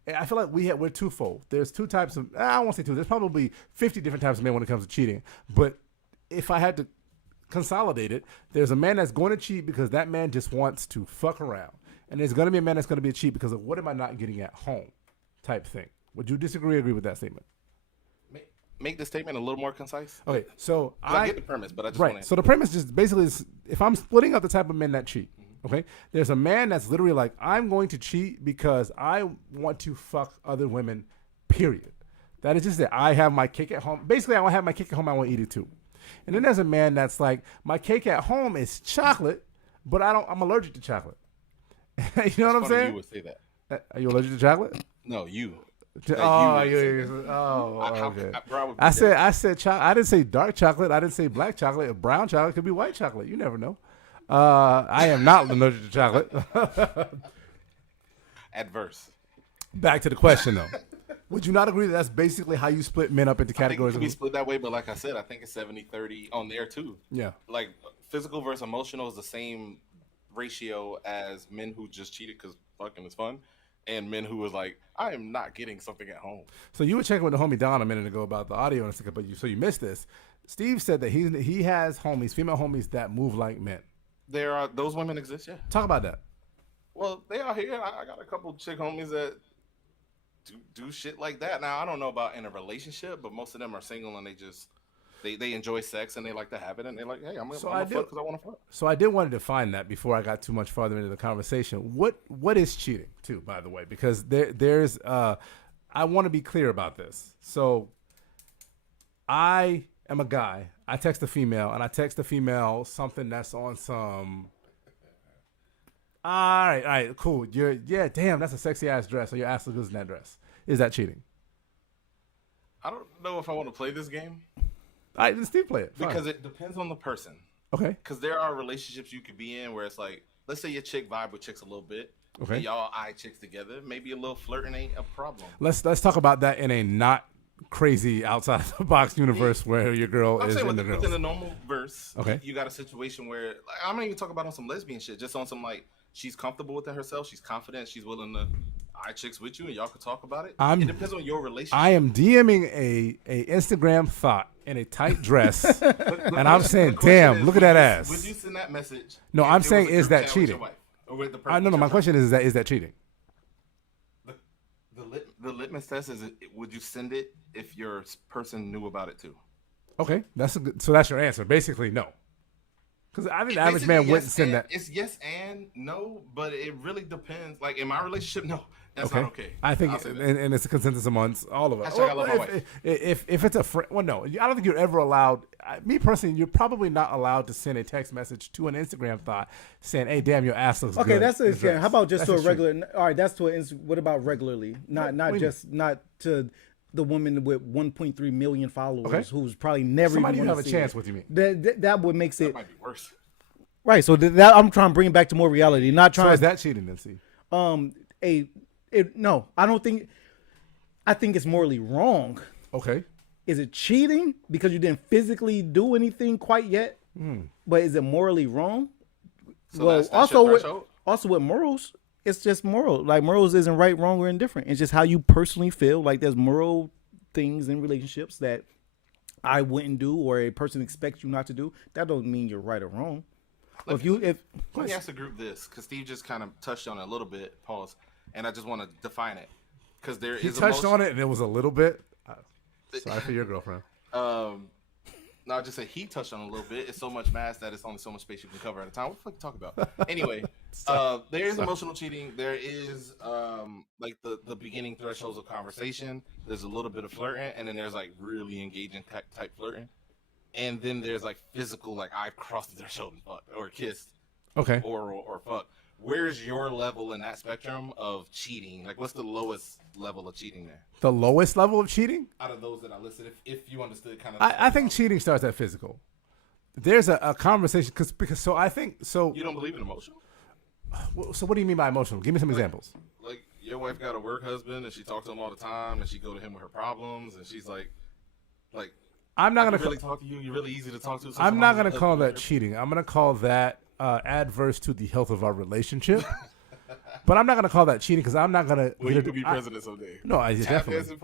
And I feel like we're twofold. There's two types of, I won't say two, there's probably 50 different types of men when it comes to cheating. But if I had to consolidate it, there's a man that's going to cheat because that man just wants to fuck around. And there's going to be a man that's going to be a cheat because of what am I not getting at home type thing. Would you disagree or agree with that statement? Make the statement a little more concise. Okay, so I get the premise, but I just right. want to. So the premise just basically is, if I'm splitting up the type of men that cheat, okay, there's a man that's literally like, I'm going to cheat because I want to fuck other women, period. That is just it. I have my cake at home. Basically, I want to have my cake at home. I want to eat it too. And then there's a man that's like, my cake at home is chocolate, but I'm allergic to chocolate. You know what I'm saying? You would say that. Are you allergic to chocolate? No, you. Okay. I said chocolate. I didn't say dark chocolate. I didn't say black chocolate. Brown chocolate could be white chocolate. You never know. I am not allergic to chocolate. Adverse. Back to the question though. Would you not agree that that's basically how you split men up into categories? I think it can be split that way, but like I said, I think it's 70-30 on there too. Yeah. Like physical versus emotional is the same ratio as men who just cheated because fucking is fun, and men who was like, I am not getting something at home. So you were checking with the homie Don a minute ago about the audio and stuff, but you missed this. Steve said that he has homies, female homies that move like men. Those women exist, yeah. Talk about that. Well, they are here. I got a couple chick homies that do shit like that. Now I don't know about in a relationship, but most of them are single and they enjoy sex and they like to have it and they're like, hey, I'm gonna fuck because I want to fuck. So I did want to define that before I got too much farther into the conversation. What is cheating too, by the way? Because there's I want to be clear about this. So I am a guy. I text a female and I text the female something that's on some. All right, cool. Damn, that's a sexy ass dress. Or your ass looks good in that dress. Is that cheating? I don't know if I want to play this game. All right, then Steve play it. Fine. Because it depends on the person. Okay. Because there are relationships you could be in where it's like, let's say your chick vibe with chicks a little bit. Okay. And y'all eye chicks together. Maybe a little flirting ain't a problem. Let's talk about that in a not crazy outside the box universe where your girl is in the girls. Within the normal verse, okay, you got a situation where like, I'm not even talking about on some lesbian shit, just on some like she's comfortable within herself, she's confident, she's willing to eye chicks with you, and y'all could talk about it. It depends on your relationship. I am DMing a Instagram thought in a tight dress, and I'm saying, damn, look at that ass. Would you send that message? No, I'm saying, is that cheating? No, my question is that cheating? The litmus test is, would you send it if your person knew about it too? Okay, that's your answer. Basically, no. Because I think the average man wouldn't send that. It's yes and no, but it really depends. Like in my relationship, no, that's not okay. I think, and it's a consensus amongst all of us. I love my wife. If it's a friend, well, no, I don't think you're ever allowed. Me personally, you're probably not allowed to send a text message to an Instagram thought saying, "Hey, damn, your ass looks good." Okay, that's a how about just to a regular? All right, that's to a. What about regularly? Not to the woman with 1.3 million followers who's probably never somebody even have a chance with you. That would makes it. That might be worse. Right. So that I'm trying to bring it back to more reality. Not trying. So is that cheating then? See. No, I don't think. I think it's morally wrong. Okay. Is it cheating because you didn't physically do anything quite yet? But is it morally wrong? So well, that's also with morals, it's just moral. Like morals isn't right, wrong, or indifferent. It's just how you personally feel. Like there's moral things in relationships that I wouldn't do, or a person expects you not to do. That don't mean you're right or wrong. Let me ask the group this, because Steve just kind of touched on it a little bit. Pause, and I just want to define it because he touched on it, and it was a little bit. Sorry for your girlfriend. No, I just say he touched on it a little bit. It's so much mass that it's only so much space you can cover at a time. What the fuck you talk about? Anyway, there is emotional cheating. There is like the beginning thresholds of conversation. There's a little bit of flirting, and then there's like really engaging type flirting, and then there's like physical, like I've crossed the threshold and fucked or kissed, oral or fuck. Where's your level in that spectrum of cheating? Like, what's the lowest level of cheating there? The lowest level of cheating? Out of those that I listed, if you understood kind of. I think cheating starts at physical. There's a conversation because I think so. You don't believe in emotional? So what do you mean by emotional? Give me some examples. Like your wife got a work husband and she talks to him all the time and she go to him with her problems and she's like I'm not gonna really talk to you. You're really easy to talk to. I'm not gonna call that cheating. I'm gonna call that adverse to the health of our relationship. But I'm not gonna call that cheating because I'm not gonna. Well, you could be president someday. No, I definitely.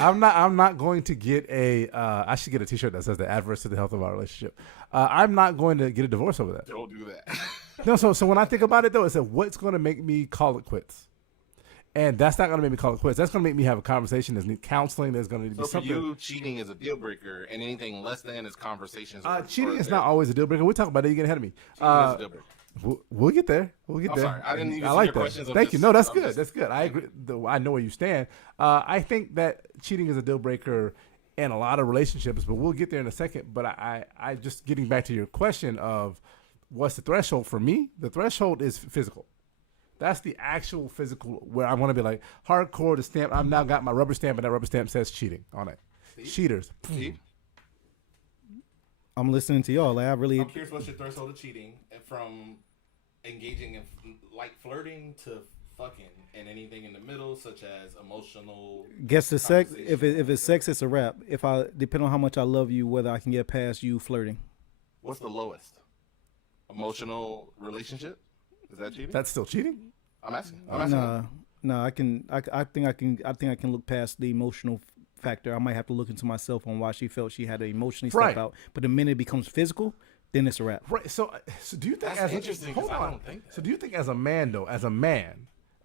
I'm not going to get a. I should get a T-shirt that says the adverse to the health of our relationship. I'm not going to get a divorce over that. Don't do that. No, so when I think about it though, it's what's going to make me call it quits, and that's not going to make me call it quits. That's going to make me have a conversation. There's need counseling. There's going to be something. For you, cheating is a deal breaker, and anything less than is conversations. Cheating is not always a deal breaker. We'll talk about it. You get ahead of me. Cheating is a deal breaker. We'll get there. We'll get there. Sorry, I didn't even I see like your that. questions. Thank you. No, that's good. That's good. I agree. I know where you stand. I think that cheating is a deal breaker in a lot of relationships, but we'll get there in a second. But I just getting back to your question of what's the threshold for me? The threshold is physical. That's the actual physical where I want to be like hardcore. The stamp. I've now got my rubber stamp, and that rubber stamp says cheating on it. See? Cheaters. See? I'm listening to y'all. Like, I'm curious what's your threshold of cheating from engaging in light flirting to fucking and anything in the middle, such as emotional. Guess the sex. If it's sex, it's a wrap. If I depend on how much I love you, whether I can get past you flirting. What's the lowest? Emotional relationship? Is that cheating? That's still cheating? I'm asking. No. I think I can look past the emotional factor. I might have to look into myself on why she felt she had to emotionally step out. But the minute it becomes physical, then it's a wrap. Right. So do you think that's interesting? Hold on. I don't think that. So do you think as a man though,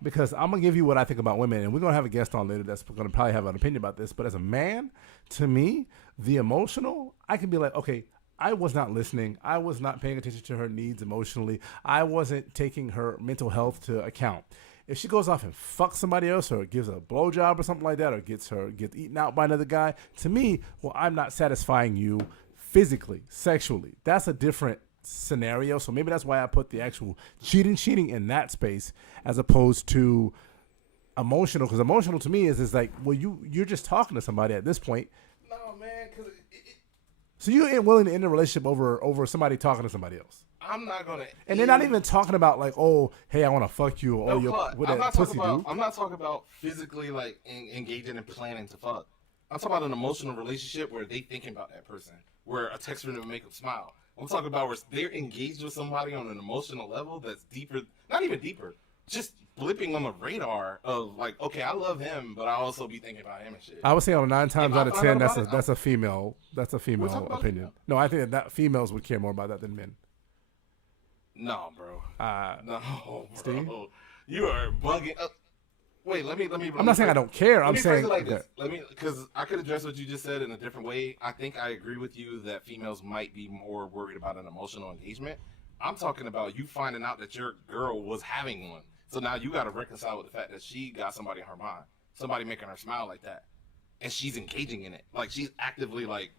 because I'm gonna give you what I think about women, and we're gonna have a guest on later that's gonna probably have an opinion about this. But as a man, to me, the emotional, I can be like, okay, I was not listening. I was not paying attention to her needs emotionally. I wasn't taking her mental health to account. If she goes off and fucks somebody else or gives a blowjob or something like that or gets eaten out by another guy, to me, well, I'm not satisfying you physically, sexually. That's a different scenario. So maybe that's why I put the actual cheating in that space as opposed to emotional. Because emotional to me is like, well, you're just talking to somebody at this point. No, man, because so you ain't willing to end a relationship over somebody talking to somebody else. I'm not gonna. And they're not even talking about like, oh, hey, I want to fuck you, or what that pussy do. I'm not talking about physically like engaging and planning to fuck. I'm talking about an emotional relationship where they thinking about that person, where a text from them make them smile. I'm talking about where they're engaged with somebody on an emotional level that's deeper, not even deeper, just blipping on the radar of like, okay, I love him, but I also be thinking about him and shit. I would say on 9 times out of 10, that's a female opinion. No, I think that females would care more about that than men. No, bro. No, bro. Steve? You are bugging. Wait, let me. I'm not saying I don't care. I'm saying it like this. Because I could address what you just said in a different way. I think I agree with you that females might be more worried about an emotional engagement. I'm talking about you finding out that your girl was having one. So now you got to reconcile with the fact that she got somebody in her mind, somebody making her smile like that, and she's engaging in it. Like she's actively like.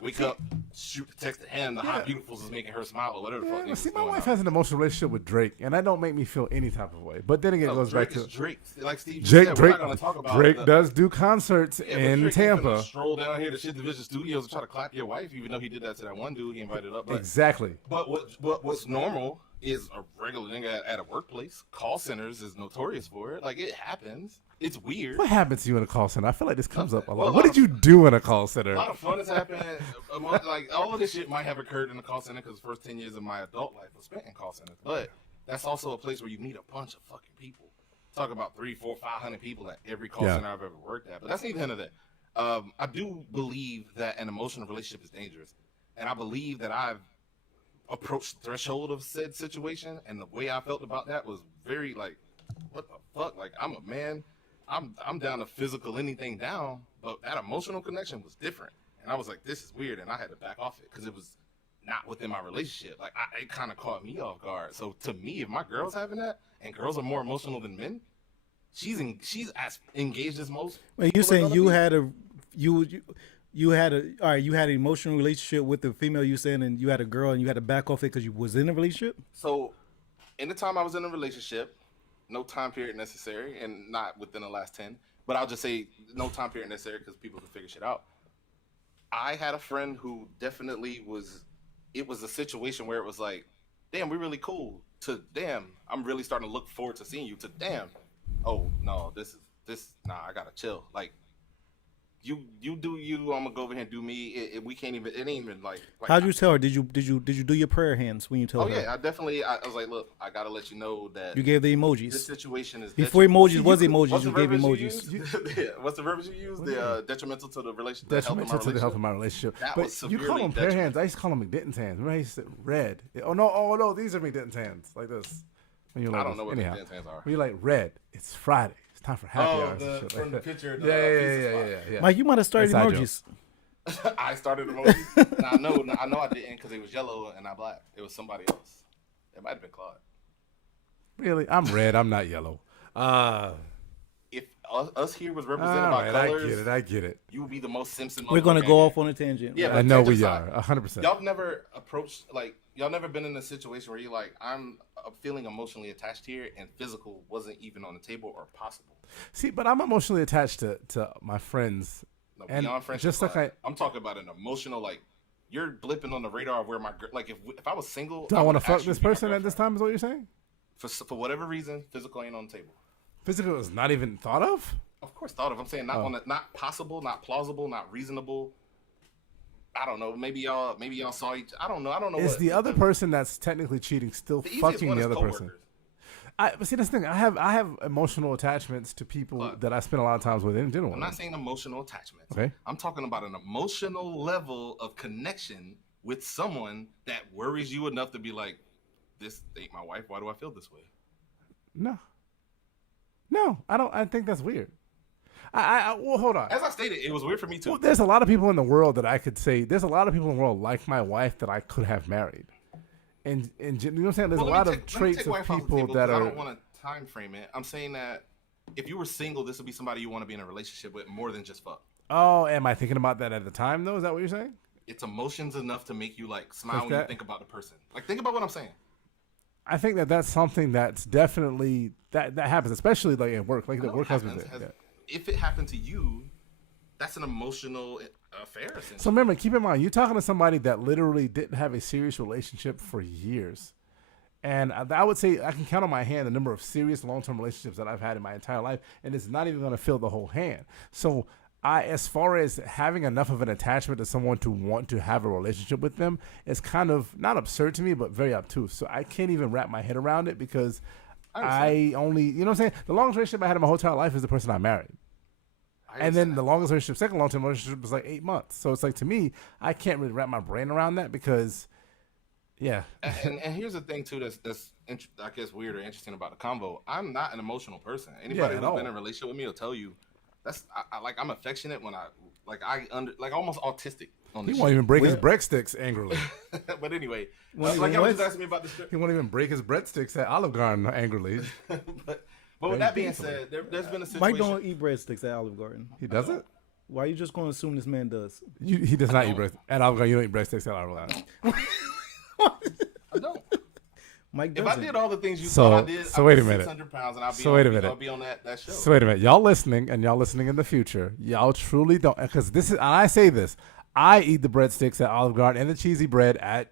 Wake up, shoot the text to him. The hot beautifuls is making her smile or whatever the fuck. See, my wife has an emotional relationship with Drake, and that don't make me feel any type of way. But then again, it goes back to Drake. Like Steve said, we're not going to talk about Drake does do concerts in Tampa. Stroll down here to Shit Division Studios and try to clap your wife, even though he did that to that one dude he invited up. But, exactly. But what's normal is a regular thing at a workplace. Call centers is notorious for it. Like it happens. It's weird. What happens to you in a call center? I feel like this comes up a lot. What did you do in a call center? A lot of fun has happened. Like all of this shit might have occurred in a call center because the first 10 years of my adult life was spent in call centers. But that's also a place where you meet a bunch of fucking people. Talk about 300, 400, 500 people at every call center I've ever worked at. But that's neither here nor there. I do believe that an emotional relationship is dangerous, and I believe that I've approached the threshold of said situation, and the way I felt about that was very like, what the fuck? Like I'm a man. I'm down to physical anything down, but that emotional connection was different. And I was like, this is weird, and I had to back off it because it was not within my relationship. Like, it kind of caught me off guard. So to me, if my girl's having that, and girls are more emotional than men, she's as engaged as most. Well, you're saying you had an emotional relationship with the female you saying, and you had a girl, and you had to back off it because you was in a relationship? So, in the time I was in a relationship, no time period necessary, and not within the last 10, but I'll just say no time period necessary because people can figure shit out. I had a friend who definitely it was a situation where it was like, damn, we're really cool. to damn, I'm really starting to look forward to seeing you, to damn, oh no, nah, I gotta chill. Like you do you, I'm gonna go over here and do me. We can't even. It ain't even like. How'd you tell her? Did you do your prayer hands when you told her? Oh yeah, I definitely. I was like, look, I gotta let you know that you gave the emojis. This situation is before emojis was emojis. You gave emojis. What's the verbiage you used? The detrimental to the relationship. Detrimental to the health of my relationship. But you call them prayer hands. I used to call them McDitton's hands. Remember, I used to say red. Oh no, these are McDitton's hands, like this. When you're like, I don't know what McDitton's hands are. When you're like red, it's Friday. Time for happy hours. From the picture. Yeah. Mike, you might have started emojis. I started emojis. I know I didn't because it was yellow and not black. It was somebody else. It might have been Claude. Really? I'm red. I'm not yellow. If us here was represented by colors, I get it. You would be the most Simpson. We're gonna go off on a tangent. Yeah, I know we are 100%. Y'all never approached y'all never been in a situation where you're like, I'm feeling emotionally attached here, and physical wasn't even on the table or possible. See, but I'm emotionally attached to my friends. No, beyond friendship. Just like I'm talking about an emotional, like you're blipping on the radar of where my like if I was single, do I want to fuck this person at this time? Is what you're saying? For whatever reason, physical ain't on the table. Physical is not even thought of. Of course, thought of. I'm saying not possible, not plausible, not reasonable. I don't know. Maybe y'all saw each. I don't know. Is the other person that's technically cheating still fucking the other person? But see, that's the thing. I have emotional attachments to people that I spend a lot of times with in general. I'm not saying emotional attachments. Okay. I'm talking about an emotional level of connection with someone that worries you enough to be like, this ain't my wife. Why do I feel this way? No, I don't. I think that's weird. Well, hold on. As I stated, it was weird for me too. Well, there's a lot of people in the world that I could say. There's a lot of people in the world like my wife that I could have married. And you know what I'm saying? There's a lot of traits of people that are. I don't want to time frame it. I'm saying that if you were single, this would be somebody you want to be in a relationship with more than just fuck. Oh, am I thinking about that at the time though? Is that what you're saying? It's emotions enough to make you like smile when you think about the person. Like think about what I'm saying. I think that's something that's definitely that happens, especially like at work, like the work husband. If it happened to you, that's an emotional affair. So remember, keep in mind, you're talking to somebody that literally didn't have a serious relationship for years. And I would say I can count on my hand the number of serious long-term relationships that I've had in my entire life, and it's not even going to fill the whole hand. So as far as having enough of an attachment to someone to want to have a relationship with them, is kind of not absurd to me, but very obtuse. So I can't even wrap my head around it because I only, you know what I'm saying? The longest relationship I had in my whole entire life is the person I married. And then the longest relationship, second long-term relationship was like 8 months. So it's like, to me, I can't really wrap my brain around that because, yeah. And here's the thing, too, that's I guess weird or interesting about the combo. I'm not an emotional person. Anybody who's been in a relationship with me will tell you I'm affectionate when almost autistic on this. He won't even break his breadsticks angrily. But anyway, like I was asking me about this. He won't even break his breadsticks at Olive Garden angrily. But with that being said, there's been a situation. Mike don't eat breadsticks at Olive Garden. He doesn't? Why are you just going to assume this man does? He does not eat breadsticks. At Olive Garden, you don't eat breadsticks at Olive Garden. I don't. Mike doesn't. If I did all the things you thought I did, so wait a minute. 600 pounds and I'll be on that show. So wait a minute. Y'all listening in the future, y'all truly don't, because this is, and I say this, I eat the breadsticks at Olive Garden and the cheesy bread at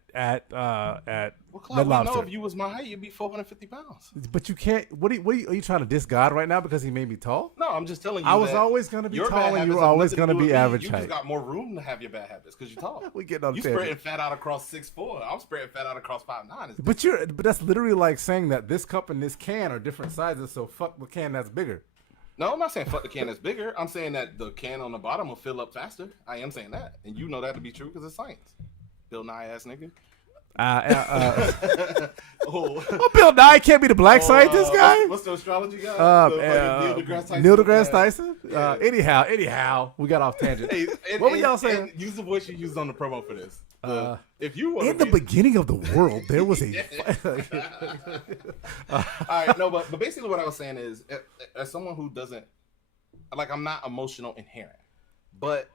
well, Clyde, Red Lobster. Know if you was my height, you'd be 450 pounds. But you can't. Are you trying to diss God right now because He made me tall? No, I'm just telling you. I was always going to be tall, and you were always going to be average height. You just got more room to have your bad habits because you're tall. We get on. You spreading fat out across 6'4". I'm spreading fat out across 5'9". But that's literally like saying that this cup and this can are different sizes. So fuck the can that's bigger. No, I'm not saying fuck the can that's bigger. I'm saying that the can on the bottom will fill up faster. I am saying that, and you know that to be true because it's science. Bill Nye ass nigga. Bill Nye can't be the black scientist guy. What's the astrology guy? Neil deGrasse Tyson. Yeah. Anyhow, we got off tangent. Hey, what were y'all saying? Use the voice you used on the promo for this. If you in the beginning of the world, there was a. All right, no, but basically what I was saying is, as someone who doesn't, like, I'm not emotional inherent, but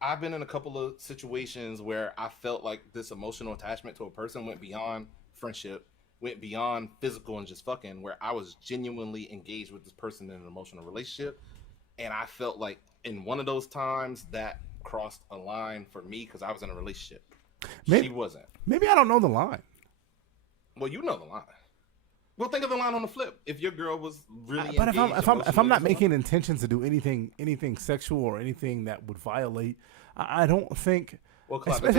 I've been in a couple of situations where I felt like this emotional attachment to a person went beyond friendship, went beyond physical and just fucking, where I was genuinely engaged with this person in an emotional relationship. And I felt like in one of those times that crossed a line for me because I was in a relationship. She wasn't. Maybe I don't know the line. Well, you know the line. Well, think of the line on the flip. If your girl was really, but if I'm not making it, intentions to do anything sexual or anything that would violate, I don't think. well, Clyde, the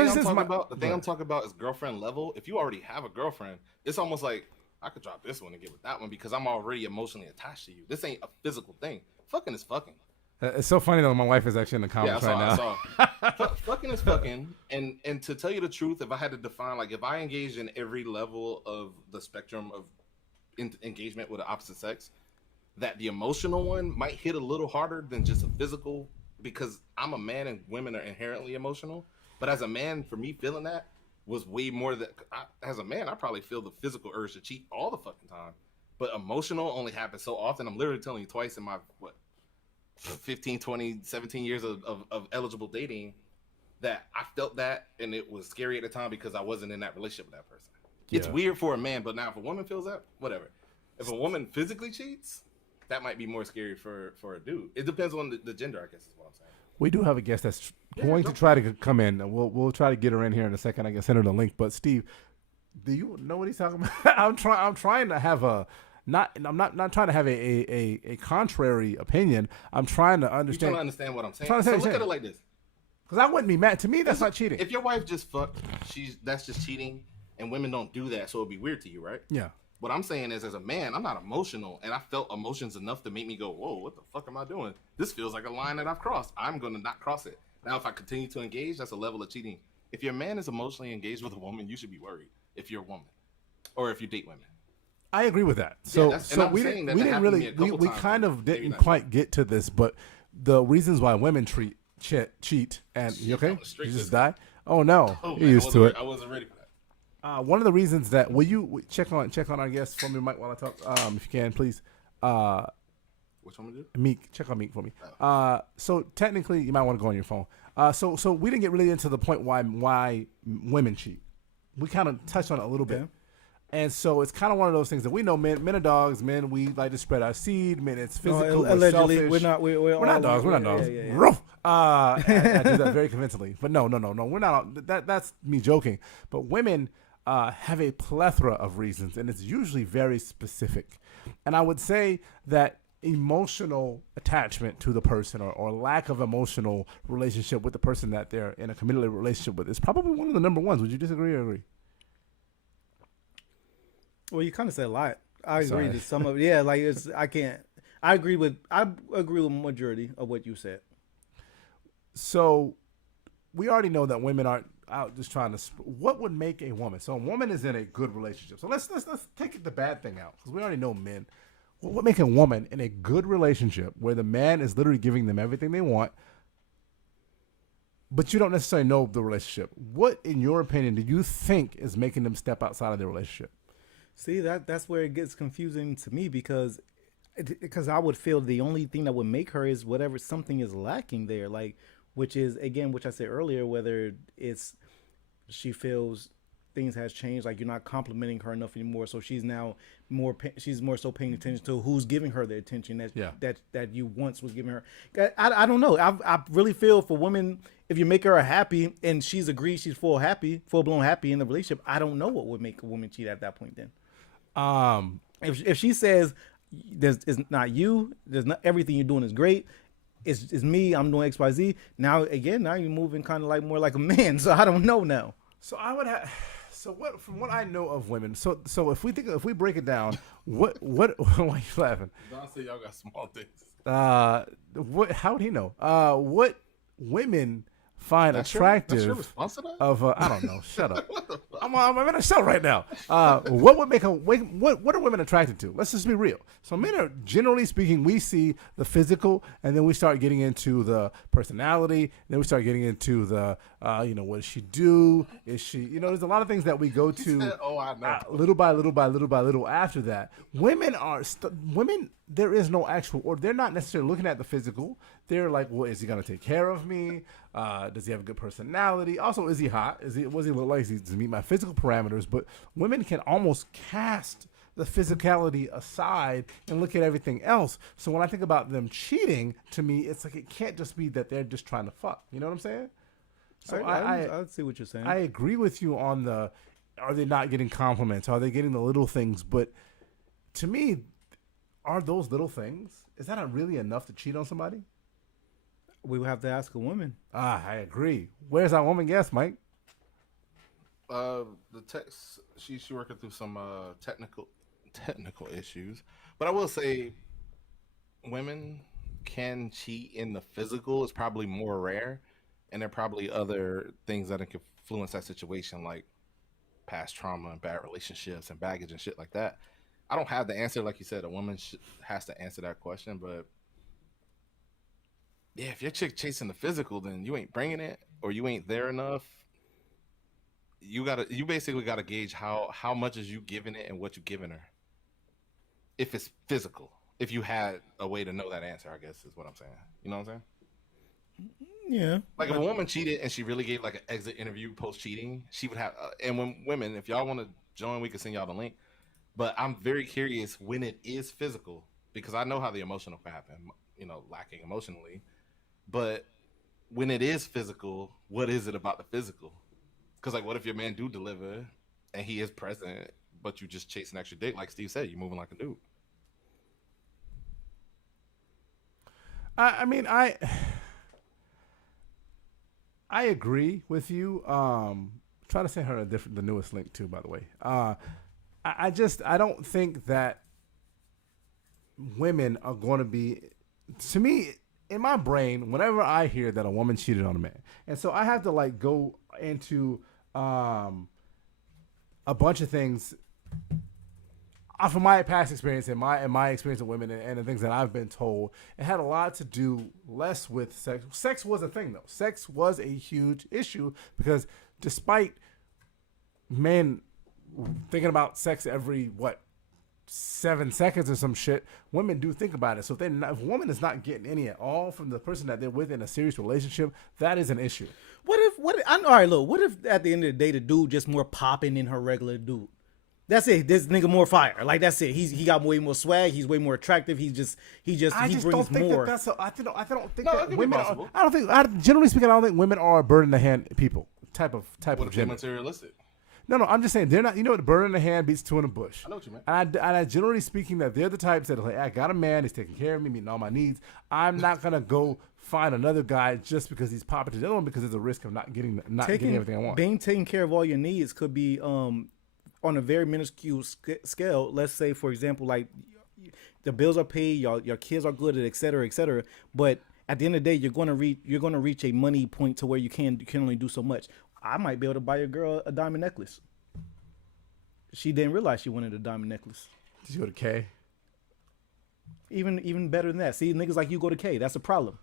thing I'm talking about is girlfriend level. If you already have a girlfriend, it's almost like I could drop this one and get with that one because I'm already emotionally attached to you. This ain't a physical thing. Fucking is fucking. It's so funny though. My wife is actually in the comments right now. Fucking is fucking. And to tell you the truth, if I had to define, like, if I engaged in every level of the spectrum of engagement with the opposite sex, that the emotional one might hit a little harder than just a physical, because I'm a man and women are inherently emotional. But as a man, for me, feeling that was way more that as a man, I probably feel the physical urge to cheat all the fucking time. But emotional only happens so often. I'm literally telling you twice in my, 15, 20, 17 years of eligible dating that I felt that, and it was scary at the time because I wasn't in that relationship with that person. Yeah. It's weird for a man, but now if a woman feels that, whatever. If a woman physically cheats, that might be more scary for a dude. It depends on the gender, I guess is what I'm saying. We do have a guest that's going to try to come in. We'll try to get her in here in a second. I can send her the link. But Steve, do you know what he's talking about? I'm trying to have I'm not trying to have a contrary opinion. I'm trying to understand. You're trying to understand what I'm saying. So look at it like this. Because I wouldn't be mad. To me, that's not cheating. If your wife just fucked, that's just cheating, and women don't do that, so it'd be weird to you, right? Yeah. What I'm saying is, as a man, I'm not emotional, and I felt emotions enough to make me go, whoa, what the fuck am I doing? This feels like a line that I've crossed. I'm going to not cross it. Now, if I continue to engage, that's a level of cheating. If your man is emotionally engaged with a woman, you should be worried if you're a woman or if you date women. I agree with that. So we kind of didn't quite get to this, but the reasons why women cheat, and you okay? You just die? Oh no, you're used to it. I wasn't ready for that. One of the reasons that will you check on our guest for me, Mike, while I talk, if you can, please. Which one to do? Meek, check on Meek for me. So technically, you might want to go on your phone. So we didn't get really into the point why women cheat. We kind of touched on it a little bit. And so it's kind of one of those things that we know men are dogs. Men, we like to spread our seed. Men, it's physical. No, allegedly, we're not dogs. We're not dogs. Yeah. I do that very convincingly. But no. We're not. That's me joking. But women have a plethora of reasons, and it's usually very specific. And I would say that emotional attachment to the person or lack of emotional relationship with the person that they're in a committed relationship with is probably one of the number ones. Would you disagree or agree? Well, you kind of said a lot. I agree to some of it. Yeah, like I agree with majority of what you said. So we already know that women aren't out just trying to. What would make a woman? So a woman is in a good relationship. So let's take the bad thing out because we already know men. What would make a woman in a good relationship where the man is literally giving them everything they want, but you don't necessarily know the relationship? What, in your opinion, do you think is making them step outside of their relationship? See, that's where it gets confusing to me because I would feel the only thing that would make her is whatever something is lacking there, like which is again, which I said earlier, whether it's she feels things has changed, like you're not complimenting her enough anymore, so she's now more so paying attention to who's giving her the attention that you once was giving her. I don't know. I really feel for women, if you make her happy and she's agreed she's full blown happy in the relationship, I don't know what would make a woman cheat at that point then. If she says it's not you, there's not everything you're doing is great, it's me, I'm doing XYZ. Now you're moving kind of like more like a man. So I don't know now. So I would have. So what from what I know of women. So if we break it down, what why are you laughing? Don said y'all got small dicks. How would he know? What women find attractive that's your response to that? I don't know. Shut up. I'm in a show right now. What would make what are women attracted to? Let's just be real. So men are, generally speaking, we see the physical, and then we start getting into the personality, and then we start getting into the what does she do? Is she there's a lot of things that we go to I know. Little by little after that. Women are women. There is no actual, or they're not necessarily looking at the physical. They're like, well, is he going to take care of me? Does he have a good personality? Also, is he hot? What does he look like? Does he meet my physical parameters? But women can almost cast the physicality aside and look at everything else. So when I think about them cheating, to me, it's like it can't just be that they're just trying to fuck. You know what I'm saying? So I see what you're saying. I agree with you on are they not getting compliments? Are they getting the little things? But to me, are those little things? Is that not really enough to cheat on somebody? We would have to ask a woman. I agree. Where's that woman guess, Mike? The text she's working through some technical issues, but I will say women can cheat in the physical. It's probably more rare, and there are probably other things that can influence that situation, like past trauma and bad relationships and baggage and shit like that. I don't have the answer, like you said. A woman has to answer that question, but yeah, if your chick chasing the physical, then you ain't bringing it, or you ain't there enough. You basically gotta gauge how much is you giving it and what you giving her. If it's physical, if you had a way to know that answer, I guess is what I'm saying. You know what I'm saying? Yeah. Like if a woman cheated and she really gave like an exit interview post cheating, she would have. And when women, if y'all want to join, we can send y'all the link. But I'm very curious when it is physical, because I know how the emotional can happen. You know, lacking emotionally, but when it is physical, what is it about the physical? Because, like, what if your man do deliver and he is present, but you just chasing extra dick? Like Steve said, you moving like a dude. I mean, I agree with you. Try to send her the newest link too, by the way. I don't think that women are going to be, to me, in my brain, whenever I hear that a woman cheated on a man, and so I have to like go into a bunch of things from my past experience and my experience with women and the things that I've been told. It had a lot to do less with sex. Sex was a thing, though. Sex was a huge issue because despite men thinking about sex every 7 seconds or some shit, women do think about it. So if a woman is not getting any at all from the person that they're with in a serious relationship, that is an issue. What if at the end of the day the dude just more popping than her regular dude? That's it. This nigga more fire. Like that's it. He got way more swag. He's way more attractive. He brings don't think more. I don't think No, that that women. possible. Generally speaking, I don't think women are a bird in the hand people type of What if they're gender. materialistic? No, I'm just saying they're not. You know, the bird in the hand beats two in the bush. I know what you meant. And I generally speaking, that they're the types that are like, I got a man, he's taking care of me, meeting all my needs. I'm not gonna go find another guy just because he's popping to the other one because there's a risk of not getting everything I want. Being taking care of all your needs could be on a very minuscule scale. Let's say, for example, like the bills are paid, your kids are good, et cetera, et cetera. But at the end of the day, you're gonna reach a money point to where you can only do so much. I might be able to buy a girl a diamond necklace. She didn't realize she wanted a diamond necklace. Did you go to K? Even better than that. See, niggas like you go to K. That's a problem.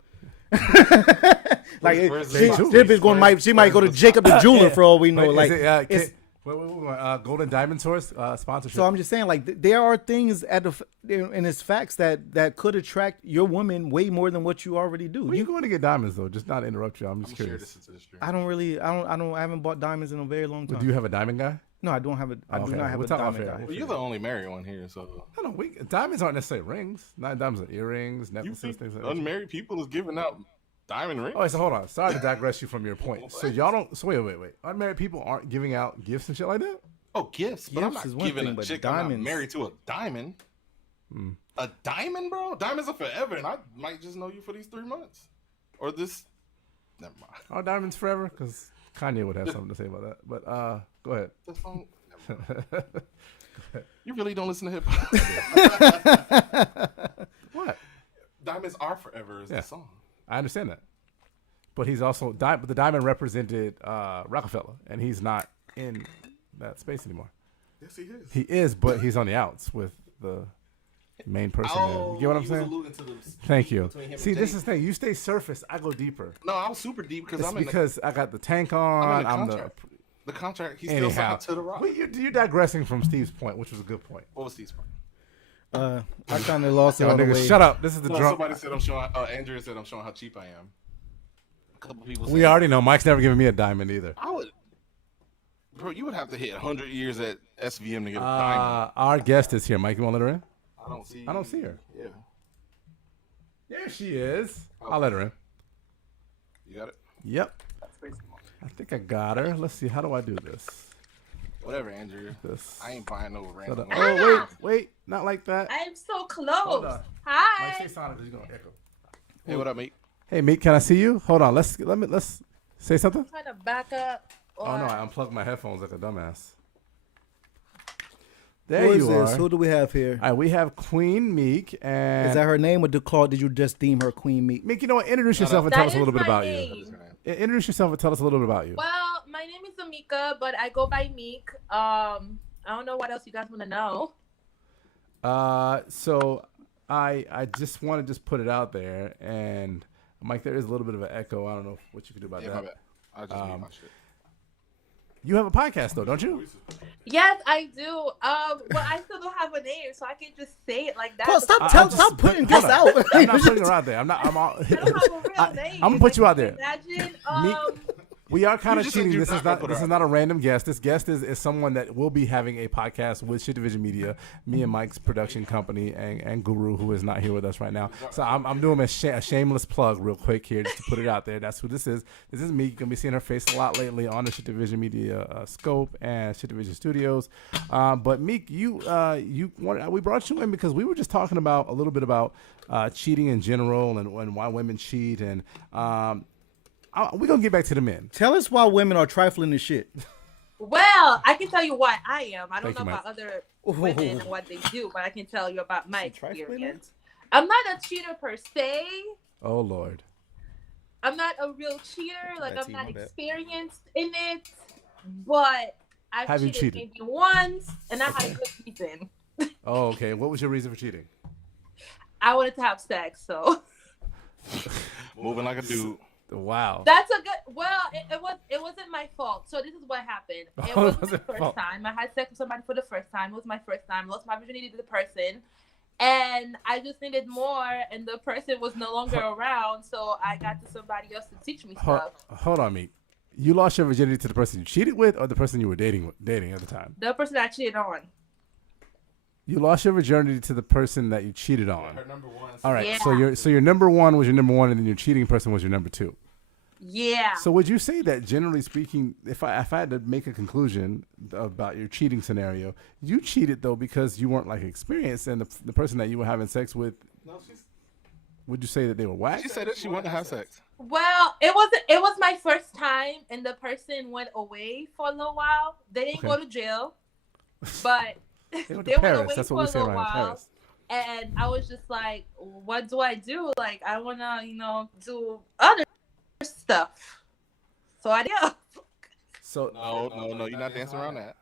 Where's she might go to Jacob the jeweler for all we know. Like it's. Golden Diamond Source sponsorship. So I'm just saying, like there are things and it's facts that could attract your woman way more than what you already do. Where you going to get diamonds though? Just not to interrupt you. I'm just curious. I haven't bought diamonds in a very long time. Do you have a diamond guy? No, I don't have I do not have a diamond guy. Well, you're the only married one here, so. No, diamonds aren't necessarily rings. Not diamonds are earrings, necklaces, things like that. Unmarried people is giving out diamond rings. Oh, so hold on. Sorry to digress you from your point. So y'all don't. So wait. Unmarried people aren't giving out gifts and shit like that. Oh, gifts, but I'm Gifts is not one giving thing, a but chick I'm not diamonds- married to a diamond. A diamond, bro? Diamonds are forever, and I might just know you for these 3 months. Or this. Never mind. Are diamonds forever? Because Kanye would have something to say about that. But go ahead. The phone. Never mind. You really don't listen to hip hop. What? Diamonds are forever is the song. I understand that. But he's also but the diamond represented Rockefeller, and he's not in that space anymore. Yes, he is. He is, but he's on the outs with the main person. There. You get what I'm saying? Thank you. See, this is the thing. You stay surface. I go deeper. No, I was super deep because I got the tank on. I'm the contract. He's still signed to the Rock. You're digressing from Steve's point, which was a good point. What was Steve's point? I kind of lost it all the way. Shut up. This is the drunk. Somebody said I'm showing. Andrea said I'm showing how cheap I am. A couple people. We already know Mike's never given me a diamond either. I would. Bro, you would have to hit 100 years at SVM to get a diamond. Our guest is here. Mike, you want to let her in? I don't see her. Yeah. There she is. I'll let her in. You got it? Yep. I think I got her. Let's see. How do I do this? Whatever, Andrew. I ain't buying no random. Oh, wait, not like that. I'm so Hold close. on. Hi. Mike, say Sonic because you're gonna echo. Hey, what up, mate? Hey, Meek, can I see you? Hold on. Let's say something. Trying to back up. Oh no, I unplugged my headphones like a dumbass. There Who is you are. this? Who do we have here? All right, we have Queen Meek, and Is that her name, or did you just deem her Queen Meek? Meek, you know what? Introduce yourself and tell us a little bit about you. name. Introduce yourself and tell us a little bit about you. Well, my name is Amika, but I go by Meek. I don't know what else you guys want to know. So I just want to put it out there, and Mike, there is a little bit of an echo. I don't know what you can do about that. My bad. I'll just mute my shit. You have a podcast though, don't you? Yes, I do. But I still don't have a name, so I can just say it like that. Cole, stop putting this out. I'm not putting her out there. I'm all. I don't have a real name. I'm gonna put you out there. Imagine. We are kind of just said cheating. you're This is not gonna put her not a random guest. This guest is someone that will be having a podcast with Shit Division Media, me and Mike's production company, and Guru, who is not here with us right now. So I'm doing a shameless plug real quick here just to put it out there. That's who this is. This is me. You're gonna be seeing her face a lot lately on the Shit Division Media scope and Shit Division Studios. But Meek, we brought you in because we were just talking about a little bit about cheating in general and why women cheat and. We're going to get back to the men. Tell us why women are trifling as shit. Well, I can tell you why I am. I don't know Mike. about other women and what they do, but I can tell you about my trifling? experience. I'm not a cheater per se. Oh, Lord. I'm not a real cheater. Like, That's I'm not my bad. experienced in it. But I've Have you cheated cheated? maybe once, and I had a good reason. Oh, okay. What was your reason for cheating? I wanted to have sex, so. Moving like a dude. Wow. That's a good. Well, it wasn't my fault. So this is what happened. It Oh, it wasn't wasn't the your first fault. time. I had sex with somebody for the first time. It was my first time. Lost my virginity to the person, and I just needed more. And the person was no longer around, so I got to somebody else to teach me stuff. Hold on, Meek. You lost your virginity to the person you cheated with, or the person you were dating at the time? The person I cheated on. You lost your virginity to the person that you cheated on. Her number one. All right. Yeah. So your number one was your number one, and then your cheating person was your number two. Yeah. So would you say that generally speaking, if I had to make a conclusion about your cheating scenario, you cheated though because you weren't like experienced, and the person that you were having sex with, would you say that they were whack? She said that she wanted to have sex. Well, it was my first time, and the person went away for a little while. They didn't go to jail, but They went they to went Paris. away That's for what a we say little around while. Paris. And I was just like, what do I do? Like, I want to, do other stuff. So I did. So No, you're not dancing around that.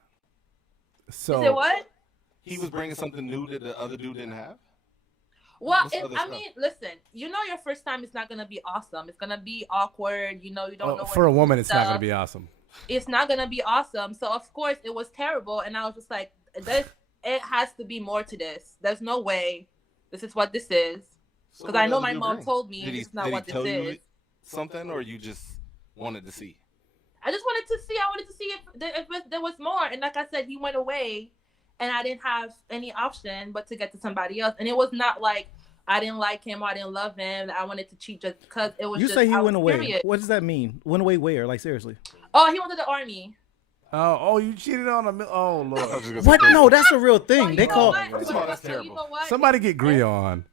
so Is it what? He was bringing something new that the other dude didn't have. Well, What's other stuff? listen, your first time is not going to be awesome. It's going to be awkward. You don't know. for a woman, it's not going to be awesome. It's not going to be awesome. So, of course, it was terrible. And I was just like, it has to be more to this. There's no way this is what this is. So Because what I know does my you mom bring? told me Did he, this is not did what he this tell you is. something, or you just wanted to see? I just wanted to see. I wanted to see if there was more. And like I said, he went away, and I didn't have any option but to get to somebody else. And it was not like I didn't like him or I didn't love him. I wanted to cheat just because it was. You just, say he I was went away. curious. What does that mean? Went away where? Like, seriously? Oh, he went to the army. Oh, you cheated on a. Oh Lord. What? No, that's a real thing. You They know call. what? First of all, that's So you terrible. know what? Somebody get Gree on.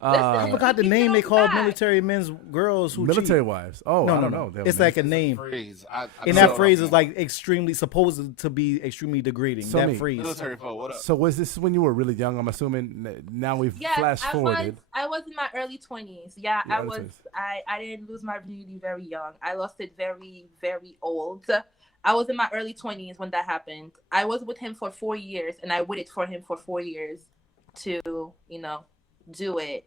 I forgot the He name they goes call back. military men's girls who Military cheat. wives. Oh, No, I no, don't no. know. They It's were like a names. name. Phrase. And don't that know phrase what is like extremely supposed to be extremely degrading. So that me. phrase. military foe. What up? So was this when you were really young? I'm assuming. Now we've Yes, flash forwarded. I was in my early 20s. Yeah, Your I early was. 20s. I didn't lose my virginity very young. I lost it very, very old. I was in my early 20s when that happened. I was with him for 4 years, and I waited for him for 4 years to, do it.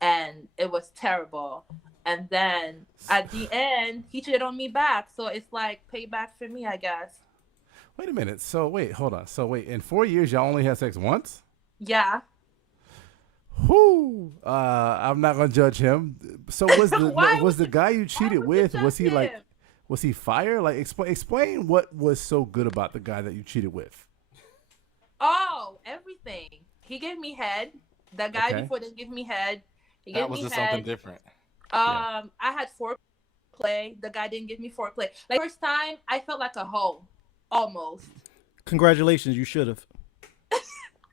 And it was terrible. And then at the end, he cheated on me back. So it's like payback for me, I guess. Wait a minute. So wait, hold on. So wait, in 4 years, y'all only had sex once? Yeah. Whoo! I'm not gonna judge him. So was Why was the guy you cheated would with? you Was he judge like? him? Was he fire? Like explain what was so good about the guy that you cheated with. Oh, everything. He gave me head. The guy Okay. before didn't give me head. He That gave was me just head. something different. I had foreplay. The guy didn't give me foreplay. Like first time, I felt like a hoe, almost. Congratulations, you should have.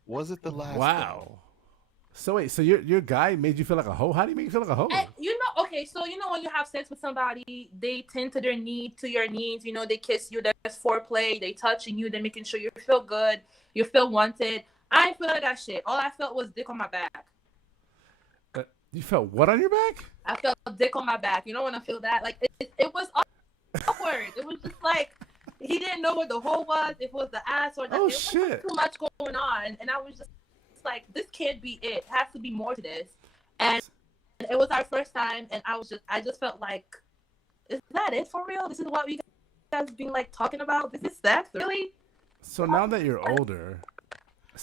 Was it the last? Wow. So wait, so your guy made you feel like a hoe? How do you make you feel like a hoe? And okay, so when you have sex with somebody, they tend to your needs. They kiss you, there's foreplay, they touching you, they're making sure you feel good, you feel wanted. I ain't feel like that shit. All I felt was dick on my back. You felt what on your back? I felt dick on my back. You don't want to feel that. Like it was awkward. It was just like he didn't know what the hole was. If it was the ass or the. Oh, it shit. was too much going on, and I was just like, this can't be it. It has to be more to this. And it was our first time, and I just felt like, is that it for real? This is what we guys been like talking about? This is sex, really? So now that you're older,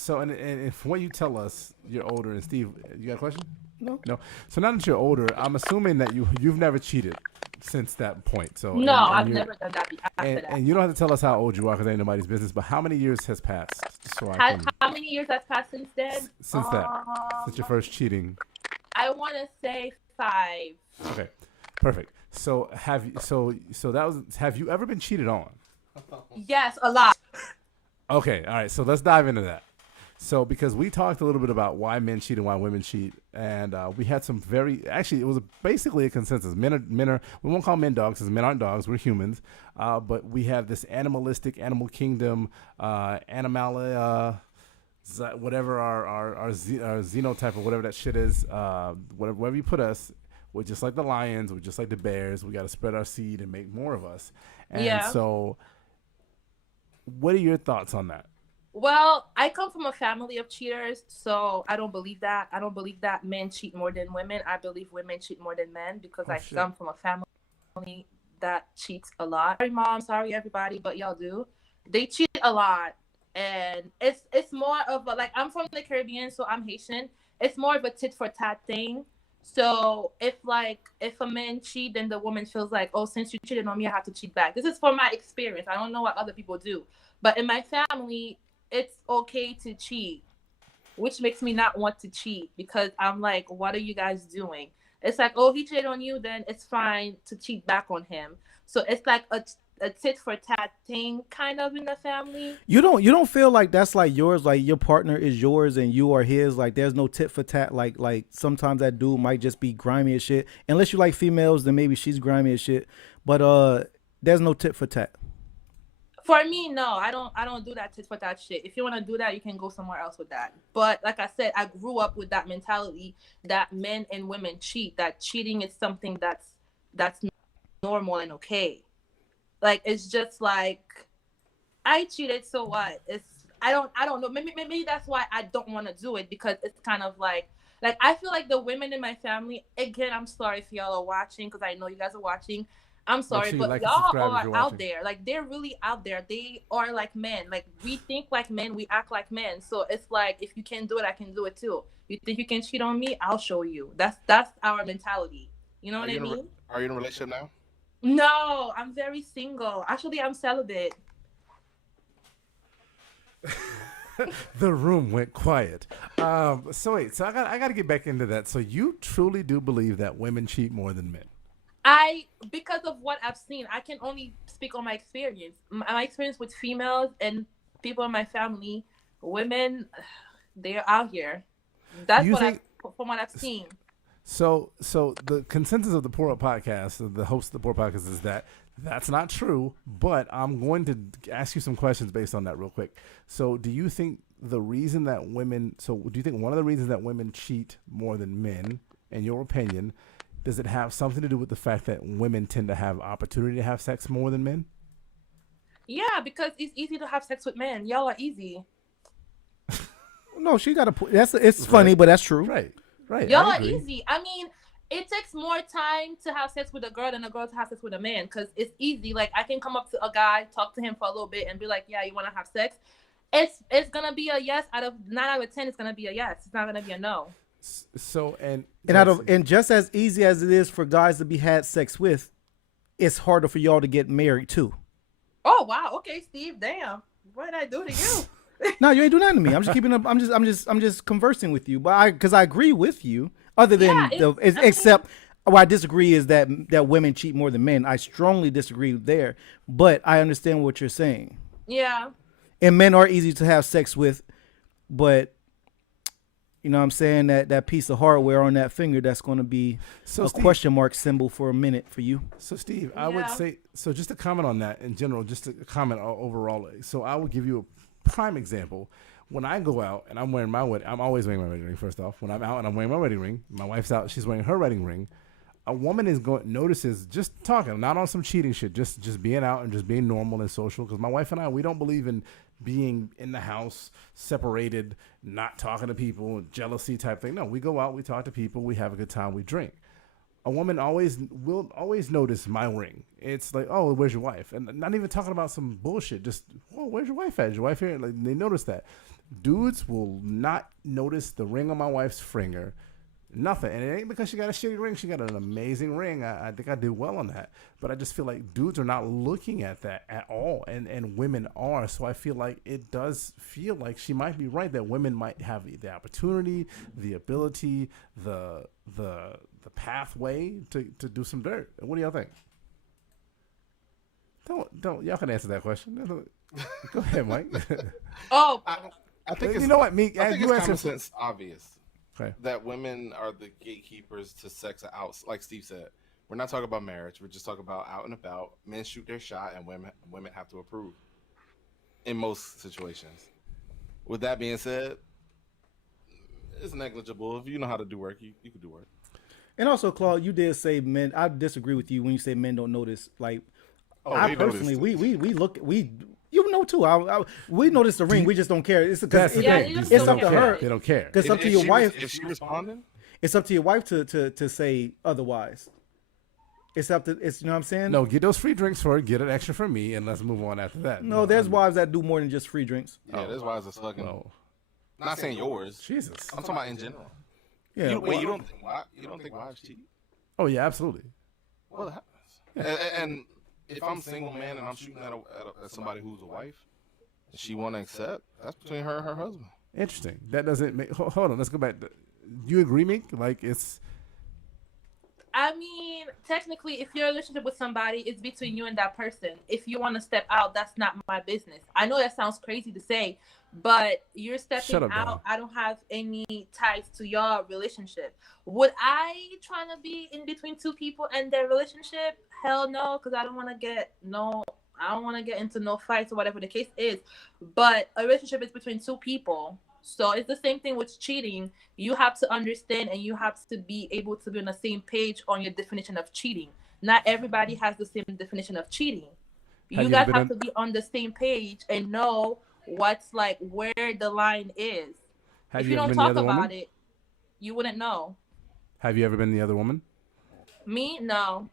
and from what you tell us, you're older. And Steve, you got a question? No. So now that you're older, I'm assuming that you've never cheated since that point. So no, I've never done that after that. And you don't have to tell us how old you are because ain't nobody's business. But how many years has passed? How many years has passed since then? Since your first cheating. I want to say 5. Okay, perfect. So have you ever been cheated on? Yes, a lot. Okay, all right. So let's dive into that. So because we talked a little bit about why men cheat and why women cheat, and we had some it was basically a consensus. Men are we won't call men dogs because men aren't dogs. We're humans, but we have this animalistic animal kingdom, animalia, whatever our xenotype or whatever that shit is. Wherever you put us, we're just like the lions. We're just like the bears. We got to spread our seed and make more of us. And so, what are your thoughts on that? Well, I come from a family of cheaters, so I don't believe that. I don't believe that men cheat more than women. I believe women cheat more than men because I come from a family that cheats a lot. Sorry, mom. Sorry, everybody, but y'all do. They cheat a lot, and it's more of a, I'm from the Caribbean, so I'm Haitian. It's more of a tit for tat thing. So if a man cheat, then the woman feels like, oh, since you cheated on me, I have to cheat back. This is from my experience. I don't know what other people do, but in my family, it's okay to cheat, which makes me not want to cheat because I'm like, what are you guys doing? It's like, oh, he cheated on you, then it's fine to cheat back on him. So it's like a tit for tat thing kind of in the family. You don't feel like that's like yours, like your partner is yours and you are his, like there's no tit for tat, like sometimes that dude might just be grimy as shit. Unless you like females, then maybe she's grimy as shit. But there's no tit for tat. For me, no, I don't do that tit for tat shit. If you want to do that, you can go somewhere else with that. But like I said, I grew up with that mentality that men and women cheat, that cheating is something that's normal and okay. Like, it's just like, I cheated, so what? I don't know. Maybe that's why I don't want to do it, because it's kind of like I feel like the women in my family, again, I'm sorry if y'all are watching, because I know you guys are watching. I'm sorry, but y'all are out there. Like, they're really out there. They are like men. Like, we think like men. We act like men. So it's like, if you can do it, I can do it too. You think you can cheat on me? I'll show you. That's our mentality. You know what I mean? Are you in a relationship now? No, I'm very single. Actually, I'm celibate. The room went quiet. So I got to get back into that. So you truly do believe that women cheat more than men? Because of what I've seen, I can only speak on my experience. My experience with females and people in my family, women, they're out here. That's from what I've seen. So the consensus of the Pour Up Podcast, the host of the Pour Up Podcast, is that that's not true. But I'm going to ask you some questions based on that real quick. So do you think one of the reasons that women cheat more than men, in your opinion, does it have something to do with the fact that women tend to have opportunity to have sex more than men? Yeah, because it's easy to have sex with men. Y'all are easy. No, she got a point. It's funny, but that's true. Right. Y'all are easy. I mean, it takes more time to have sex with a girl than a girl to have sex with a man, because it's easy. Like, I can come up to a guy, talk to him for a little bit, and be like, yeah, you want to have sex? It's going to be a yes. Out of 9 out of 10, it's going to be a yes. It's not going to be a no. So and just as easy as it is for guys to be had sex with, it's harder for y'all to get married too. Oh wow, okay, Steve. Damn, what did I do to you? No, you ain't do nothing to me. I'm just keeping up. I'm just conversing with you. But because I agree with you. Other than except what I disagree is that women cheat more than men. I strongly disagree there. But I understand what you're saying. Yeah. and men are easy to have sex with, but you know what I'm saying, that piece of hardware on that finger, that's going to be a question mark symbol for a minute for you. So Steve, I would say, so just to comment on that in general, just to comment overall. So I will give you a prime example. When I go out and I'm wearing I'm always wearing my wedding ring. First off, when I'm out and I'm wearing my wedding ring, my wife's out, she's wearing her wedding ring. A woman notices just talking, not on some cheating shit, just being out and just being normal and social. Because my wife and I, we don't believe in being in the house, separated, not talking to people, jealousy type thing. No, we go out, we talk to people, we have a good time, we drink. A woman will always notice my ring. It's like, oh, where's your wife? And not even talking about some bullshit. Just, oh, where's your wife at? Is your wife here? Like, they notice that. Dudes will not notice the ring on my wife's finger. Nothing. And it ain't because she got a shitty ring. She got an amazing ring. I think I did well on that. But I just feel like dudes are not looking at that at all. And women are. So I feel like it does feel like she might be right that women might have the opportunity, the ability, the pathway to do some dirt. What do y'all think? Don't y'all can answer that question. Go ahead, Mike. I think you know what, Meek, I think you it's answer common sense obvious. Okay. That women are the gatekeepers to sex out, like Steve said. We're not talking about marriage. We're just talking about out and about. Men shoot their shot, and women have to approve in most situations. With that being said, it's negligible. If you know how to do work, you can do work. And also, Claude, you did say men. I disagree with you when you say men don't notice. Like, I personally, we look, you know too. We notice the ring. We just don't care. It's because it's up to her. They don't care. It's up to your wife. If she responding, it's up to your wife to say otherwise. It's up to you know what I'm saying. No, get those free drinks for her. Get an extra for me, and let's move on after that. No, there's wives that do more than just free drinks. Yeah, there's wives that's fucking. No. Not saying yours. Jesus. I'm talking about in general. Yeah. You don't think wives cheat? Oh yeah, absolutely. Well, it happens. Yeah. And if I'm a single man and I'm shooting at somebody who's a wife, and she want to accept, that's between her and her husband. Interesting. That doesn't make. Hold on. Let's go back. You agree, Meek? Like it's. I mean, technically, if you're in a relationship with somebody, it's between you and that person. If you want to step out, that's not my business. I know that sounds crazy to say, but you're stepping out. I don't have any ties to your relationship. Would I try to be in between two people and their relationship? Hell no, because I don't want to get into no fights or whatever the case is. But a relationship is between two people. So it's the same thing with cheating. You have to understand and you have to be able to be on the same page on your definition of cheating. Not everybody has the same definition of cheating. You guys have to be on the same page and know what's like where the line is. If you don't talk about it, you wouldn't know. Have you ever been the other woman? Me? No.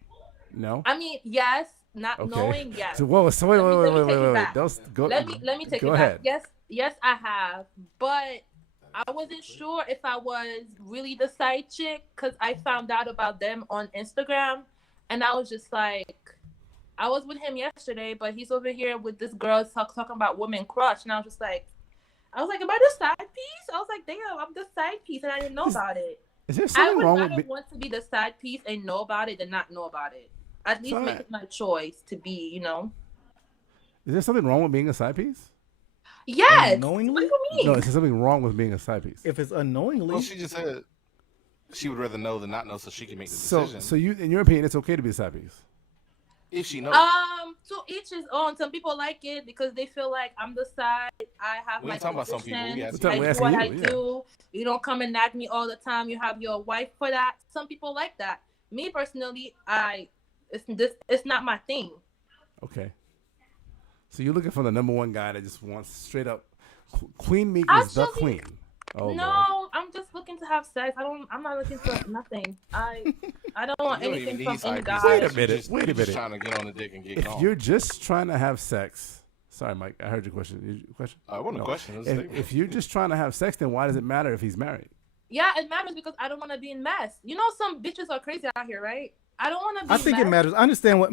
No? I mean, yes. Not knowing, yes. So, wait. Let me take it back. Yes, I have. But I wasn't sure if I was really the side chick because I found out about them on Instagram. And I was just like, I was with him yesterday, but he's over here with this girl talking about woman crush. And I was like, am I the side piece? I was like, damn, I'm the side piece and I didn't know about it. Is there something wrong with I would rather want to be the side piece and know about it than not know about it. At least make it my choice to be, you know. Is there something wrong with being a side piece? Yes. Unknowingly? What do you mean? No, is there something wrong with being a side piece? If it's unknowingly. Well, she just said she would rather know than not know so she can make the decision. So you, in your opinion, it's okay to be a side piece? If she knows. To each his own. Some people like it because they feel like I'm the side. I have my talking about some people. I do what I do. You don't come and nag me all the time. You have your wife for that. Some people like that. Me personally, it's not my thing. Okay. So you're looking for the number one guy that just wants straight up Queen Meek is the queen. Oh, no, Lord. I'm just looking to have sex. I'm not looking for nothing. I don't want anything from any guy. Wait a minute. Just trying to get on the dick and get gone. If you're just trying to have sex, sorry, Mike, I heard your question. I want a question. If you're just trying to have sex, then why does it matter if he's married? Yeah, it matters because I don't want to be in mess. You know, some bitches are crazy out here, right? I don't want to be. I think it matters. I understand what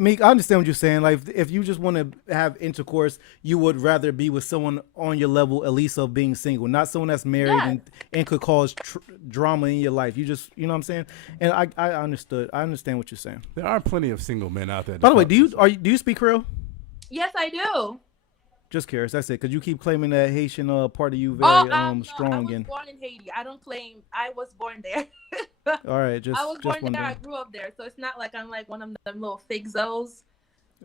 you're saying. Like, if you just want to have intercourse, you would rather be with someone on your level, at least of being single, not someone that's married and could cause drama in your life. You just, you know what I'm saying? And I understood. I understand what you're saying. There are plenty of single men out there. By the way, do you speak Creole? Yes, I do. Just curious. That's it. Because you keep claiming that Haitian part of you Oh, very no, I strong was and. born in Haiti. I don't claim I was born there. All right, I was just born there. I wondering. grew up there, so it's not like I'm like one of them little fake zoes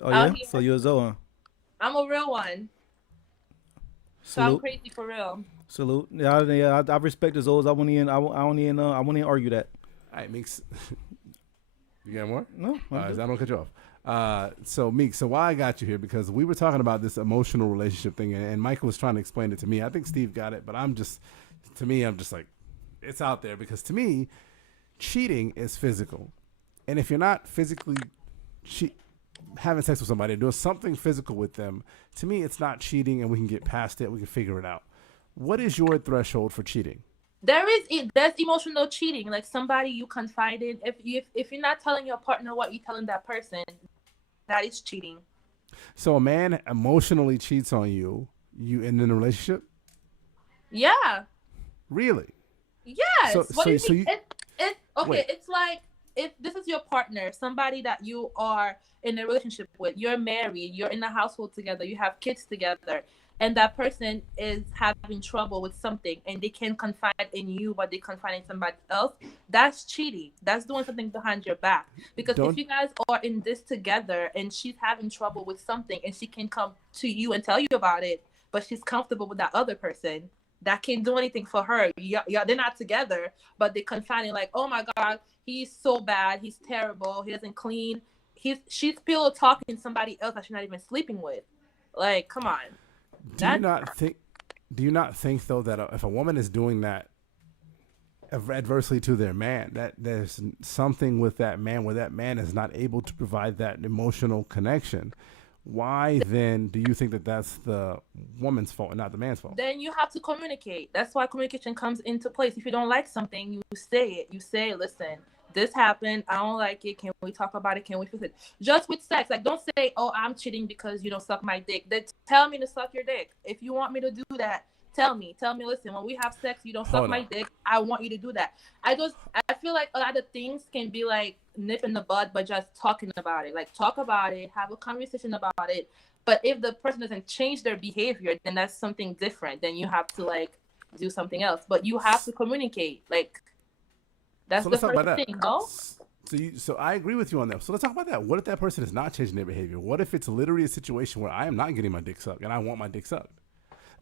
Oh out yeah, here. so you're a Zoan. I'm a real one, so I'm Salute, crazy for real. salute. Yeah, I respect the Zoes. I won't even argue that. All right, Meeks. You got more? No, I don't cut you off. So Meek, so why I got you here, because we were talking about this emotional relationship thing, and Michael was trying to explain it to me. I think Steve got it, but I'm just like, it's out there, because to me, cheating is physical. And if you're not physically having sex with somebody, doing something physical with them, to me, it's not cheating, and we can get past it. We can figure it out. What is your threshold for cheating? There's emotional cheating, like somebody you confide in. If you're not telling your partner what you're telling that person, that is cheating. So a man emotionally cheats on you in a relationship? Yeah. Really? Yes. What do you think? Okay. Wait. It's like if this is your partner, somebody that you are in a relationship with, you're married, you're in a household together, you have kids together, and that person is having trouble with something and they can confide in you, but they confide in somebody else, that's cheating. That's doing something behind your back. Because if you guys are in this together and she's having trouble with something and she can come to you and tell you about it, but she's comfortable with that other person, that can't do anything for her. They're not together, but they're confiding like, oh my God, he's so bad, he's terrible, he doesn't clean. She's pillow talking to somebody else that she's not even sleeping with. Like, come on. Do you not think though that if a woman is doing that adversely to their man, that there's something with that man where that man is not able to provide that emotional connection? Why then do you think that that's the woman's fault and not the man's fault? Then you have to communicate. That's why communication comes into place. If you don't like something, you say it. You say, listen, this happened. I don't like it. Can we talk about it? Can we fix it? Just with sex. Like, don't say, oh, I'm cheating because you don't suck my dick. Then tell me to suck your dick. If you want me to do that, tell me, listen, when we have sex, you don't suck my dick. I want you to do that. I feel like a lot of things can be like nip in the bud, but just talking about it. Like, talk about it, have a conversation about it. But if the person doesn't change their behavior, then that's something different. Then you have to like do something else. But you have to communicate. Like, that's the first thing, no? So I agree with you on that. So let's talk about that. What if that person is not changing their behavior? What if it's literally a situation where I am not getting my dick sucked and I want my dick sucked?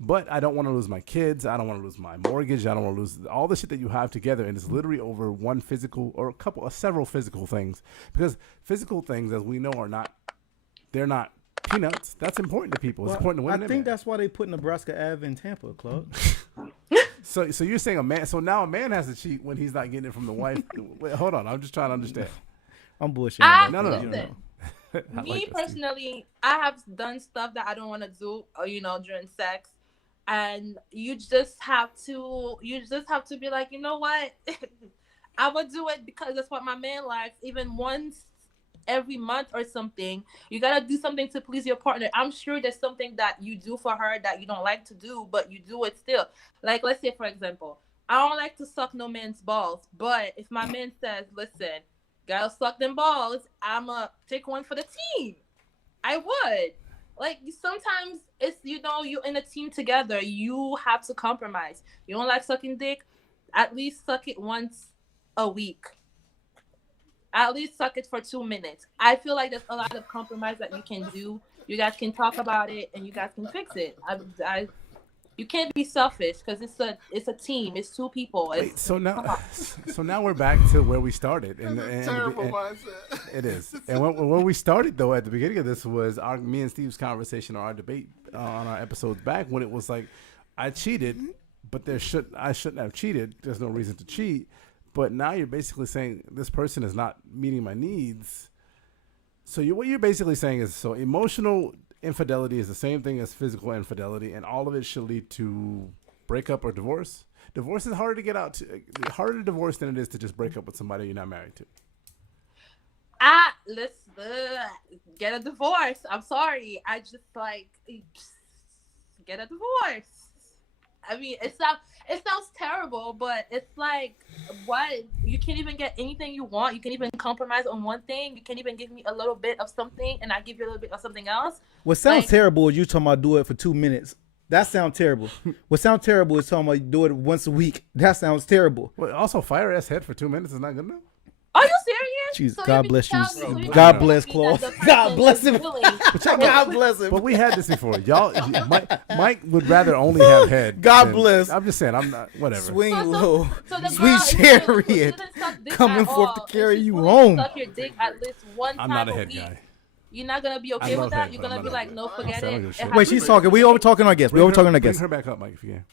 But I don't want to lose my kids. I don't want to lose my mortgage. I don't want to lose all the shit that you have together. And it's literally over one physical or several physical things. Because physical things, as we know, they're not peanuts. That's important to people. It's important to women. I think that's why they put Nebraska Ave in Tampa, Claude. So you're saying a man? So now a man has to cheat when he's not getting it from the wife? Wait, hold on. I'm just trying to understand. I'm bullshitting. No. Me personally, I have done stuff that I don't want to do, during sex, and you just have to be like, you know what, I would do it because that's what my man likes. Even once every month or something, you gotta do something to please your partner. I'm sure there's something that you do for her that you don't like to do, but you do it still. Like, let's say, for example, I don't like to suck no man's balls, but if my man says, listen, gotta suck them balls, I'ma take one for the team, I would. Like, sometimes it's, you're in a team together, you have to compromise. You don't like sucking dick, at least suck it once a week. At least suck it for 2 minutes. I feel like there's a lot of compromise that you can do. You guys can talk about it and you guys can fix it. You can't be selfish because it's a team. It's two people. Wait, so now we're back to where we started. And terrible mindset. It is. And when we started though at the beginning of this was me and Steve's conversation or our debate on our episodes back when it was like I cheated, but I shouldn't have cheated. There's no reason to cheat. But now you're basically saying this person is not meeting my needs. So what you're basically saying is so emotional infidelity is the same thing as physical infidelity, and all of it should lead to breakup or divorce. Divorce is harder to get out harder to divorce than it is to just break up with somebody you're not married to. Let's get a divorce. I'm sorry. I just get a divorce. I mean, it sounds terrible, but it's like, what? You can't even get anything you want. You can't even compromise on one thing. You can't even give me a little bit of something, and I give you a little bit of something else. What sounds terrible is you talking about do it for 2 minutes. That sounds terrible. What sounds terrible is talking about do it once a week. That sounds terrible. Well, also, fire ass head for 2 minutes is not good enough. Are you serious? Jeez, So God you bless you. tell me- God bless Claude. that the God bless person him. is willing- God bless him. But we had this before. Y'all, Mike would rather only have head. God than- bless. I'm just saying, I'm not, whatever. Swing So- low. So the Sweet girl chariot isn't suck dick coming at forth all. to carry If she's you willing home. to suck your dick at least one I'm time not a a head week. guy. You're not gonna be I okay love with that. head, You're but gonna I'm be not like, a no, head. forget I don't it. give a shit. It Wait, has she's to- talking. We over talking our guest. We over talking our Bring guest. her back up, Mike, if you can.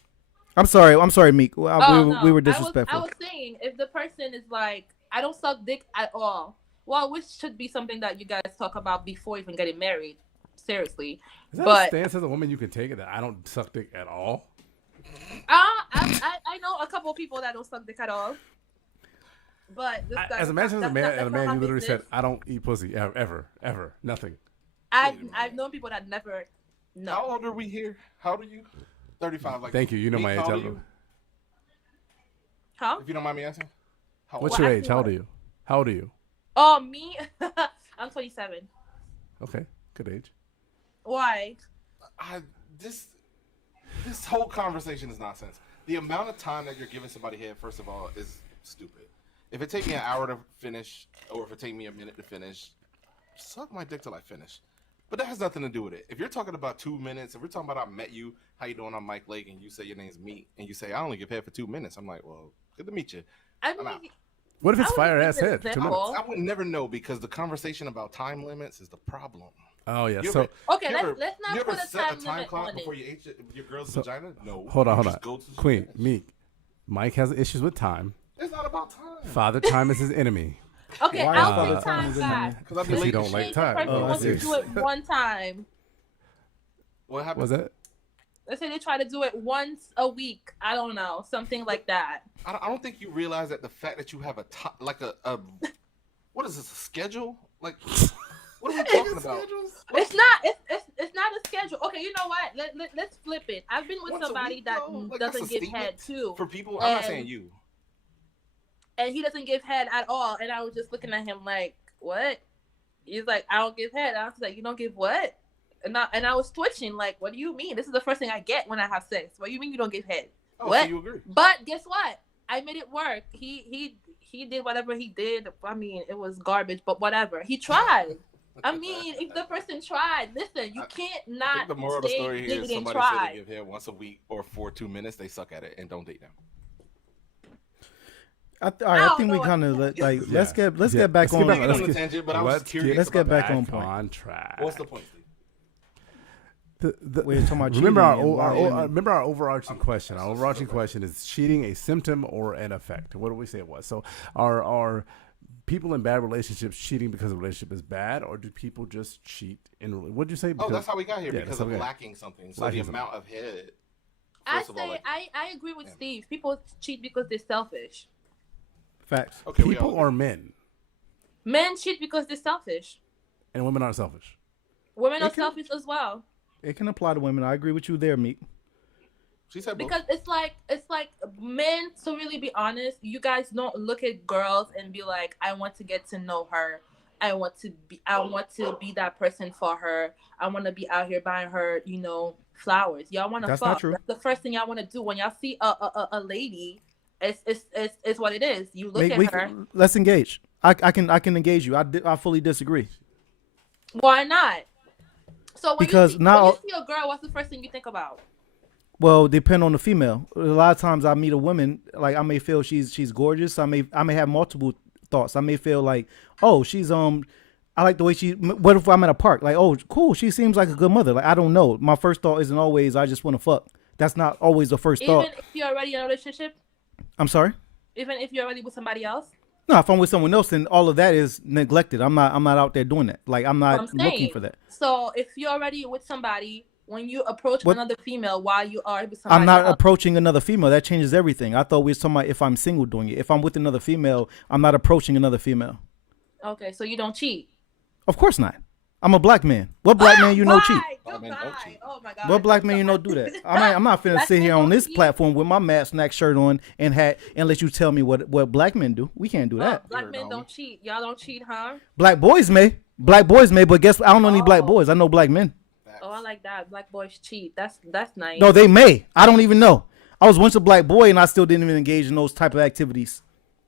I'm sorry, Meek. Oh, We no. were I disrespectful. was saying, if the person is like, I don't suck dick at all, well, which should be something that you guys talk about before even getting married. Seriously. Is that a But stance as a woman you can take it that I don't suck dick at all? I know a couple of people that don't suck dick at all. But this guy, As a man, that's you not literally my said, business. I don't eat pussy ever, nothing. I've known people that never. No. How old are we here? How old are you? 35. Like, Thank you. You know me, my age. how old are you? Huh? If you don't mind me asking. How old What's are your Well, age? How old are actually, you? How old are you? Oh, me? I'm 27. Okay, good age. Why? This whole conversation is nonsense. The amount of time that you're giving somebody head, first of all, is stupid. If it take me an hour to finish, or if it take me a minute to finish, suck my dick till I finish. But that has nothing to do with it. If you're talking about 2 minutes, if we're talking about I met you, how you doing? I'm Mike Lake, and you say your name's Meat, and you say I only give head for 2 minutes. I'm like, well, good to meet you. I I'm out. mean, What if it's I would fire give ass an head? 2 minutes. example. I would never know because the conversation about time limits is the problem. Oh yeah. You So ever- okay, you ever- let's you not ever put a set time limit clock on before it. you ate your girl's So- vagina? No. hold on. You just go to Queen, finish. Meek. Mike has issues with time. It's not about time. Father time is his enemy. Okay, Why I'll is take Father Time time is back. Because I'll be Because late. you don't to like shit. The time. person Oh, I wants to see. do it one time. What happened? Was that? Let's say they try to do it once a week. I don't know, something like that. I don't think you realize that the fact that you have a like a what is this, a schedule? Like what are we talking about? It's not a schedule. Okay, you know what? Let's flip it. I've been with Once a somebody week, that though? Like, that's doesn't a give statement head too, For people, I'm not And- saying you. and he doesn't give head at all. And I was just looking at him like, what? He's like, I don't give head. I was like, you don't give what? And I was twitching like, what do you mean? This is the first thing I get when I have sex. What do you mean you don't give head? Oh, What? so you agree? But guess what? I made it work. He did whatever he did. I mean, it was garbage, but whatever. He tried. I mean, if the person tried, listen, you can't I not think the moral of the dig story here it is and somebody said try. they give head once a week or for 2 minutes, they suck at it and don't date them. All right, I don't think we know. kind of let's Yeah. get Yeah. back Let's on. get back- Get let's on the tangent, but I was just curious. let's get about back that. on point. on track. What's the point, Steve? We're talking about remember cheating and why- remember our overarching question. Our overarching question is cheating a symptom or an effect? What did we say it was? So are people in bad relationships cheating because the relationship is bad, or do people just cheat in? What did you say? Oh, that's how we got here Yeah, because that's how of we got- lacking something. So Lacking the amount of head. I First of all, say like, I agree with Yeah. Steve. People cheat because they're selfish. Facts. okay, we people all are agree. men, Men cheat because they're selfish. and women aren't selfish. Women are It can- selfish as well. It can apply to women. I agree with you there, Meek. She said both. Because it's like men, to really be honest, you guys don't look at girls and be like, I want to get to know her. I want to be that person for her. I want to be out here buying her, flowers. Y'all want to That's fuck. not true. That's the first thing y'all want to do when y'all see a lady. It's what it is. You look at her. Let's engage. I can engage you. I fully disagree. Why not? So when Because you now- see a girl, what's the first thing you think about? Well, depend on the female. A lot of times I meet a woman, like I may feel she's gorgeous. I may have multiple thoughts. I may feel like, oh, she's I like the way she. What if I'm at a park? Like, oh, cool. She seems like a good mother. Like, I don't know. My first thought isn't always I just want to fuck. That's not always the first Even thought. if you're already in a relationship, I'm sorry. even if you're already with somebody else. No, if I'm with someone else, then all of that is neglected. I'm not out there doing that. Like, I'm I'm not saying. looking for that. So if you're already with somebody, when you approach What- another female while you are with somebody I'm not else, approaching another female. That changes everything. I thought we was talking about if I'm single doing it. If I'm with another female, I'm not approaching another female. okay, so you don't cheat. Of course not. I'm a black man. What black man you know cheat? Goodbye. Oh my God. What black man you know do that? I'm not finna sit here on this platform with my Mad Snack shirt on and hat and let you tell me what black men do. We can't do that. Black men don't cheat. Y'all don't cheat, huh? Black boys may, but guess what? I don't know any black boys. I know black men. Oh, I like that. Black boys cheat. That's nice. No, they may. I don't even know. I was once a black boy and I still didn't even engage in those type of activities.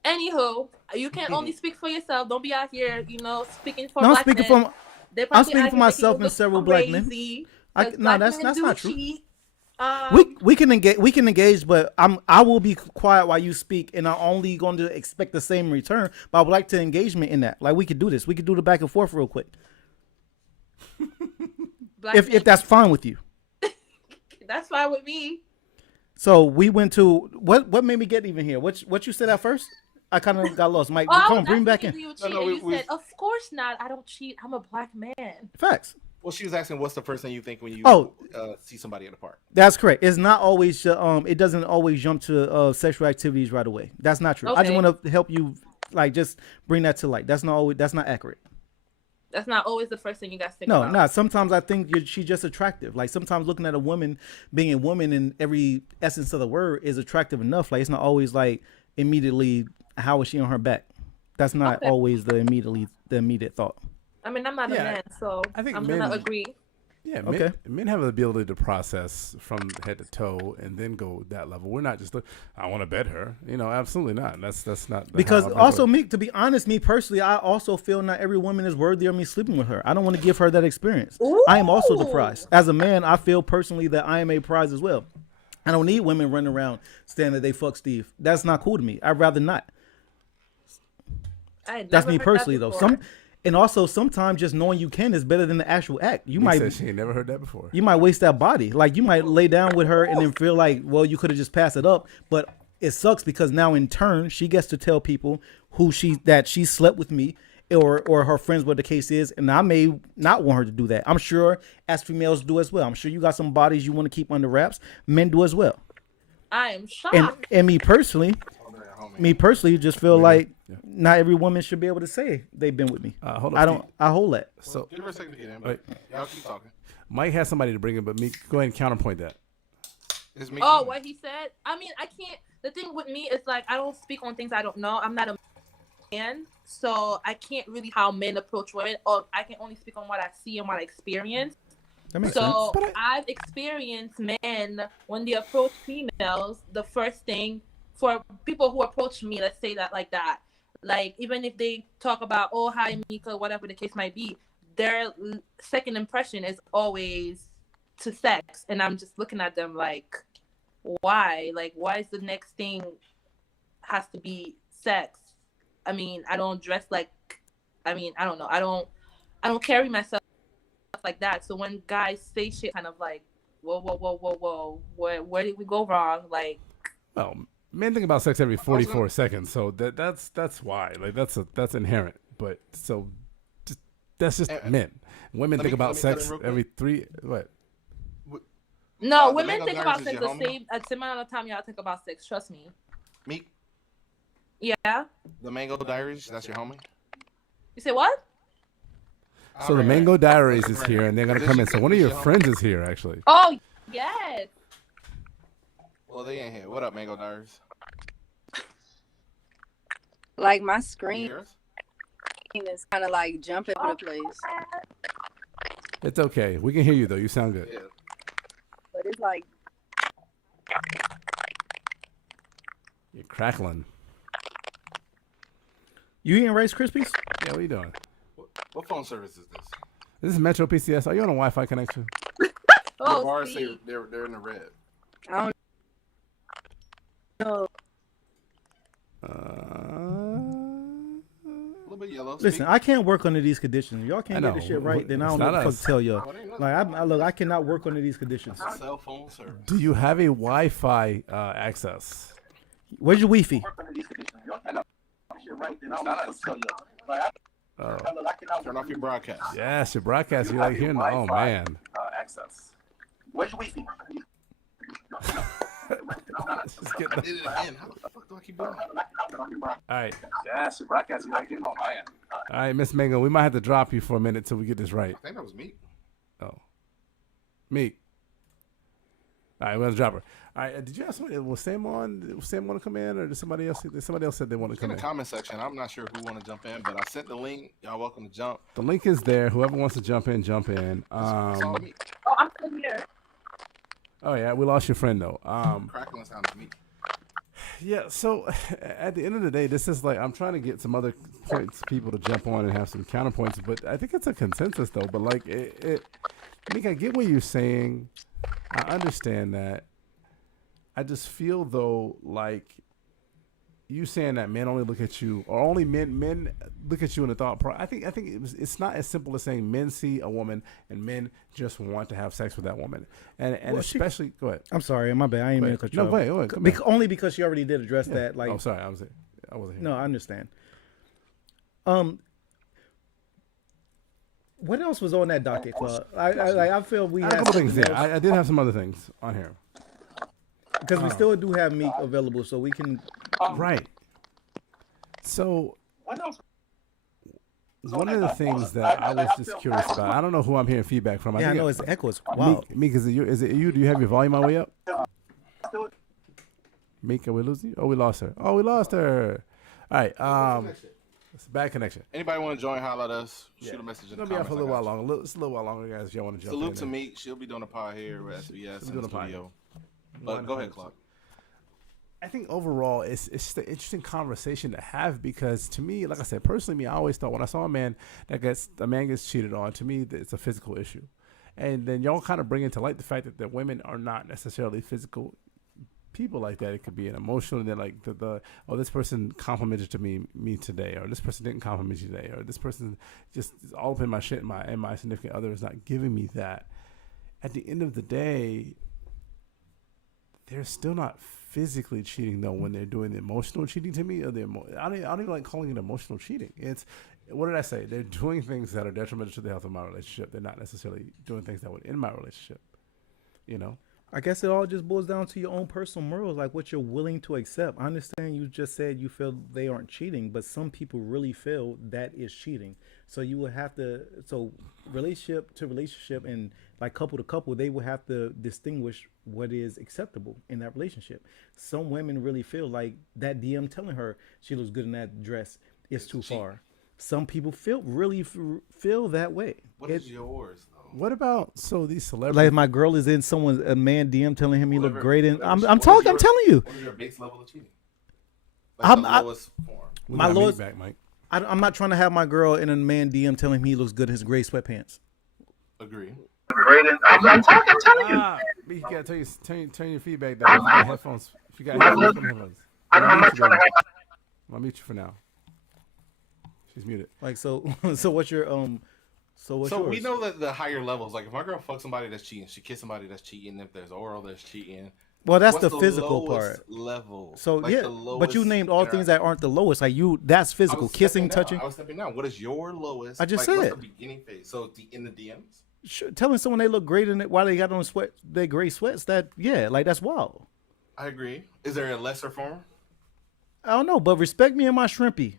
Anywho, you can only speak for yourself. Don't be out here, speaking for No, I'm black speaking men. I'm speaking for myself and several black men. No, that's not true. We can engage, but I will be quiet while you speak, and I'm only going to expect the same return. But I would like to engagement in that. Like we could do this. We could do the back and forth real quick. If that's fine with you. That's fine with me. So we went to what made me get even here? What you said at first? I kind of got lost. Mike, come on, bring me back in. You said, of course not. I don't cheat. I'm a black man. Facts. Well, she was asking, what's the first thing you think when you see somebody at a park? That's correct. It's not always. It doesn't always jump to sexual activities right away. That's not true. Okay. I just want to help you, just bring that to light. That's not accurate. That's not always the first thing you guys think about. No. Sometimes I think she's just attractive. Like sometimes looking at a woman, being a woman in every essence of the word is attractive enough. Like it's not always like immediately how is she on her back. That's not always the immediate thought. I mean, I'm not a man, so I think I'm gonna agree. Yeah, men have the ability to process from head to toe and then go that level. We're not just I want to bet her. Absolutely not. That's not because also me, to be honest, me personally, I also feel not every woman is worthy of me sleeping with her. I don't want to give her that experience. Ooh. I am also the prize. As a man, I feel personally that I am a prize as well. I don't need women running around saying that they fuck Steve. That's not cool to me. I'd rather not. That's me personally though. And also, sometimes just knowing you can is better than the actual act. You might said she ain't never heard that before. You might waste that body. Like you might lay down with her and then feel like, well, you could have just passed it up. But it sucks because now in turn she gets to tell people that she slept with me or her friends, what the case is. And I may not want her to do that. I'm sure as females do as well. I'm sure you got some bodies you want to keep under wraps. Men do as well. I am shocked. And me personally, just feel like not every woman should be able to say they've been with me. Hold on, I hold that. So give her a second to get in. But y'all keep talking. Mike has somebody to bring in, but me, go ahead and counterpoint that. What he said? I mean, I can't. The thing with me is like I don't speak on things I don't know. I'm not a man, so I can't really how men approach women. Or I can only speak on what I see and what I experience. That makes sense. I've experienced men when they approach females. The first thing for people who approach me, let's say that like that. Like, even if they talk about, oh, hi, Mika, whatever the case might be, their second impression is always to sex. And I'm just looking at them like, why? Like, why is the next thing has to be sex? I mean, I don't dress I don't know. I don't carry myself like that. So when guys say shit kind of like, whoa, where did we go wrong? Like, well, men think about sex every 44 seconds, so that's why. Like that's inherent. But so that's just men. Women think about sex every three. What? No, women think about sex the same amount of time y'all think about sex. Trust me. Me? Yeah. The Mango Diaries. That's your homie. You say what? So the Mango Diaries is here, and they're gonna come in. So one of your friends is here, actually. Oh yes. Well, they ain't here. What up, Mango Diaries? Like my screen is kind of like jumping over the place. It's okay. We can hear you though. You sound good. Yeah. But it's like you're crackling. You eating Rice Krispies? Yeah, what are you doing? What phone service is this? This is Metro PCS. Are you on a Wi-Fi connection? The bars say they're in the red. I don't know. A little bit yellow. Listen, I can't work under these conditions. Y'all can't get this shit right, then I don't know what the fuck to tell y'all. Like, I cannot work under these conditions. Cell phone service. Do you have a Wi-Fi access? Where's your Wi-Fi? Turn off your broadcast. Yes, your broadcast. You like hearing? Oh man. Access. Where's your Wi-Fi? Just get that in. How the fuck do I keep doing? All right. Yes, your broadcast. You like hearing? Oh man. All right, Miss Mango, we might have to drop you for a minute till we get this right. I think that was Meek. Oh, Meek. All right, we'll drop her. All right, did you have somebody? Was Sam on? Was Sam want to come in, or did somebody else? Somebody else said they want to come In the in. comment section, I'm not sure who want to jump in, but I sent the link. Y'all welcome to jump. The link is there. Whoever wants to jump in, jump in. It's all me. Oh, I'm still here. Oh yeah, we lost your friend though. Crackling sound to me. Yeah. So at the end of the day, this is like I'm trying to get some other points, people to jump on and have some counterpoints, but I think it's a consensus though. But like Meek, I get what you're saying. I understand that. I just feel though like you saying that men only look at you, or only men look at you in the thought process. I think it's not as simple as saying men see a woman and men just want to have sex with that woman, and well, especially go ahead. I'm sorry, my bad. I ain't mean to cut you off. Go ahead. Only because she already did address that. Like, oh, sorry, I wasn't here. No, I understand. What else was on that docket, Claude? I feel we had a couple things there. I did have some other things on here. Because we still do have Meek available, so we can. Right. So, one of the things that I was just curious about, I don't know who I'm hearing feedback from. I know it's echoes. Wow. Meek, is it you? Do you have your volume all the way up? Meek, are we losing you? Oh, we lost her. All right. It's a bad connection. Anybody want to join? Holler at us. Shoot a message in the comments. It'll be up for a little while longer. It's a little while longer, guys. If y'all want to jump in. Salute to Meek. She'll be doing a pod here at SBS in the studio. But go ahead, Clark. I think overall it's an interesting conversation to have because to me, like I said, personally, I always thought when I saw a man gets cheated on, to me, it's a physical issue. And then y'all kind of bring into light the fact that women are not necessarily physical people like that. It could be an emotional, and then like this person complimented to me today, or this person didn't compliment you today, or this person just is all up in my shit, and my significant other is not giving me that. At the end of the day, they're still not physically cheating though when they're doing the emotional cheating to me. Or I don't even like calling it emotional cheating. It's, what did I say? They're doing things that are detrimental to the health of my relationship. They're not necessarily doing things that would end my relationship. You know? I guess it all just boils down to your own personal morals, like what you're willing to accept. I understand you just said you feel they aren't cheating, but some people really feel that is cheating. So you would have to, relationship to relationship and like couple to couple, they will have to distinguish what is acceptable in that relationship. Some women really feel like that DM telling her she looks good in that dress is too far. Some people really feel that way. What is yours though? What about these celebrities? Like if my girl is in a man DM telling him he look great in. I'm telling you. What is your base level of cheating? Like the lowest form. My lowest back, Mike. I'm not trying to have my girl in a man DM telling him he looks good in his gray sweatpants. Agree. I'm telling you. You gotta turn your feedback down. If you got headphones, put on headphones. I'm not trying to have. I'll mute you for now. She's muted. Like so what's your So yours? We know that the higher levels, like if my girl fucks somebody that's cheating, she kissed somebody that's cheating, if there's oral that's cheating. Well, that's the physical part. Level. So like yeah, but you named all things that aren't the lowest. Like that's physical, kissing, touching. I was stepping down. What is your lowest? I just said what's the beginning phase. So in the DMs. Sure, telling someone they look great in it while they got on their gray sweats. That's wild. I agree. Is there a lesser form? I don't know, but respect me and my shrimpy.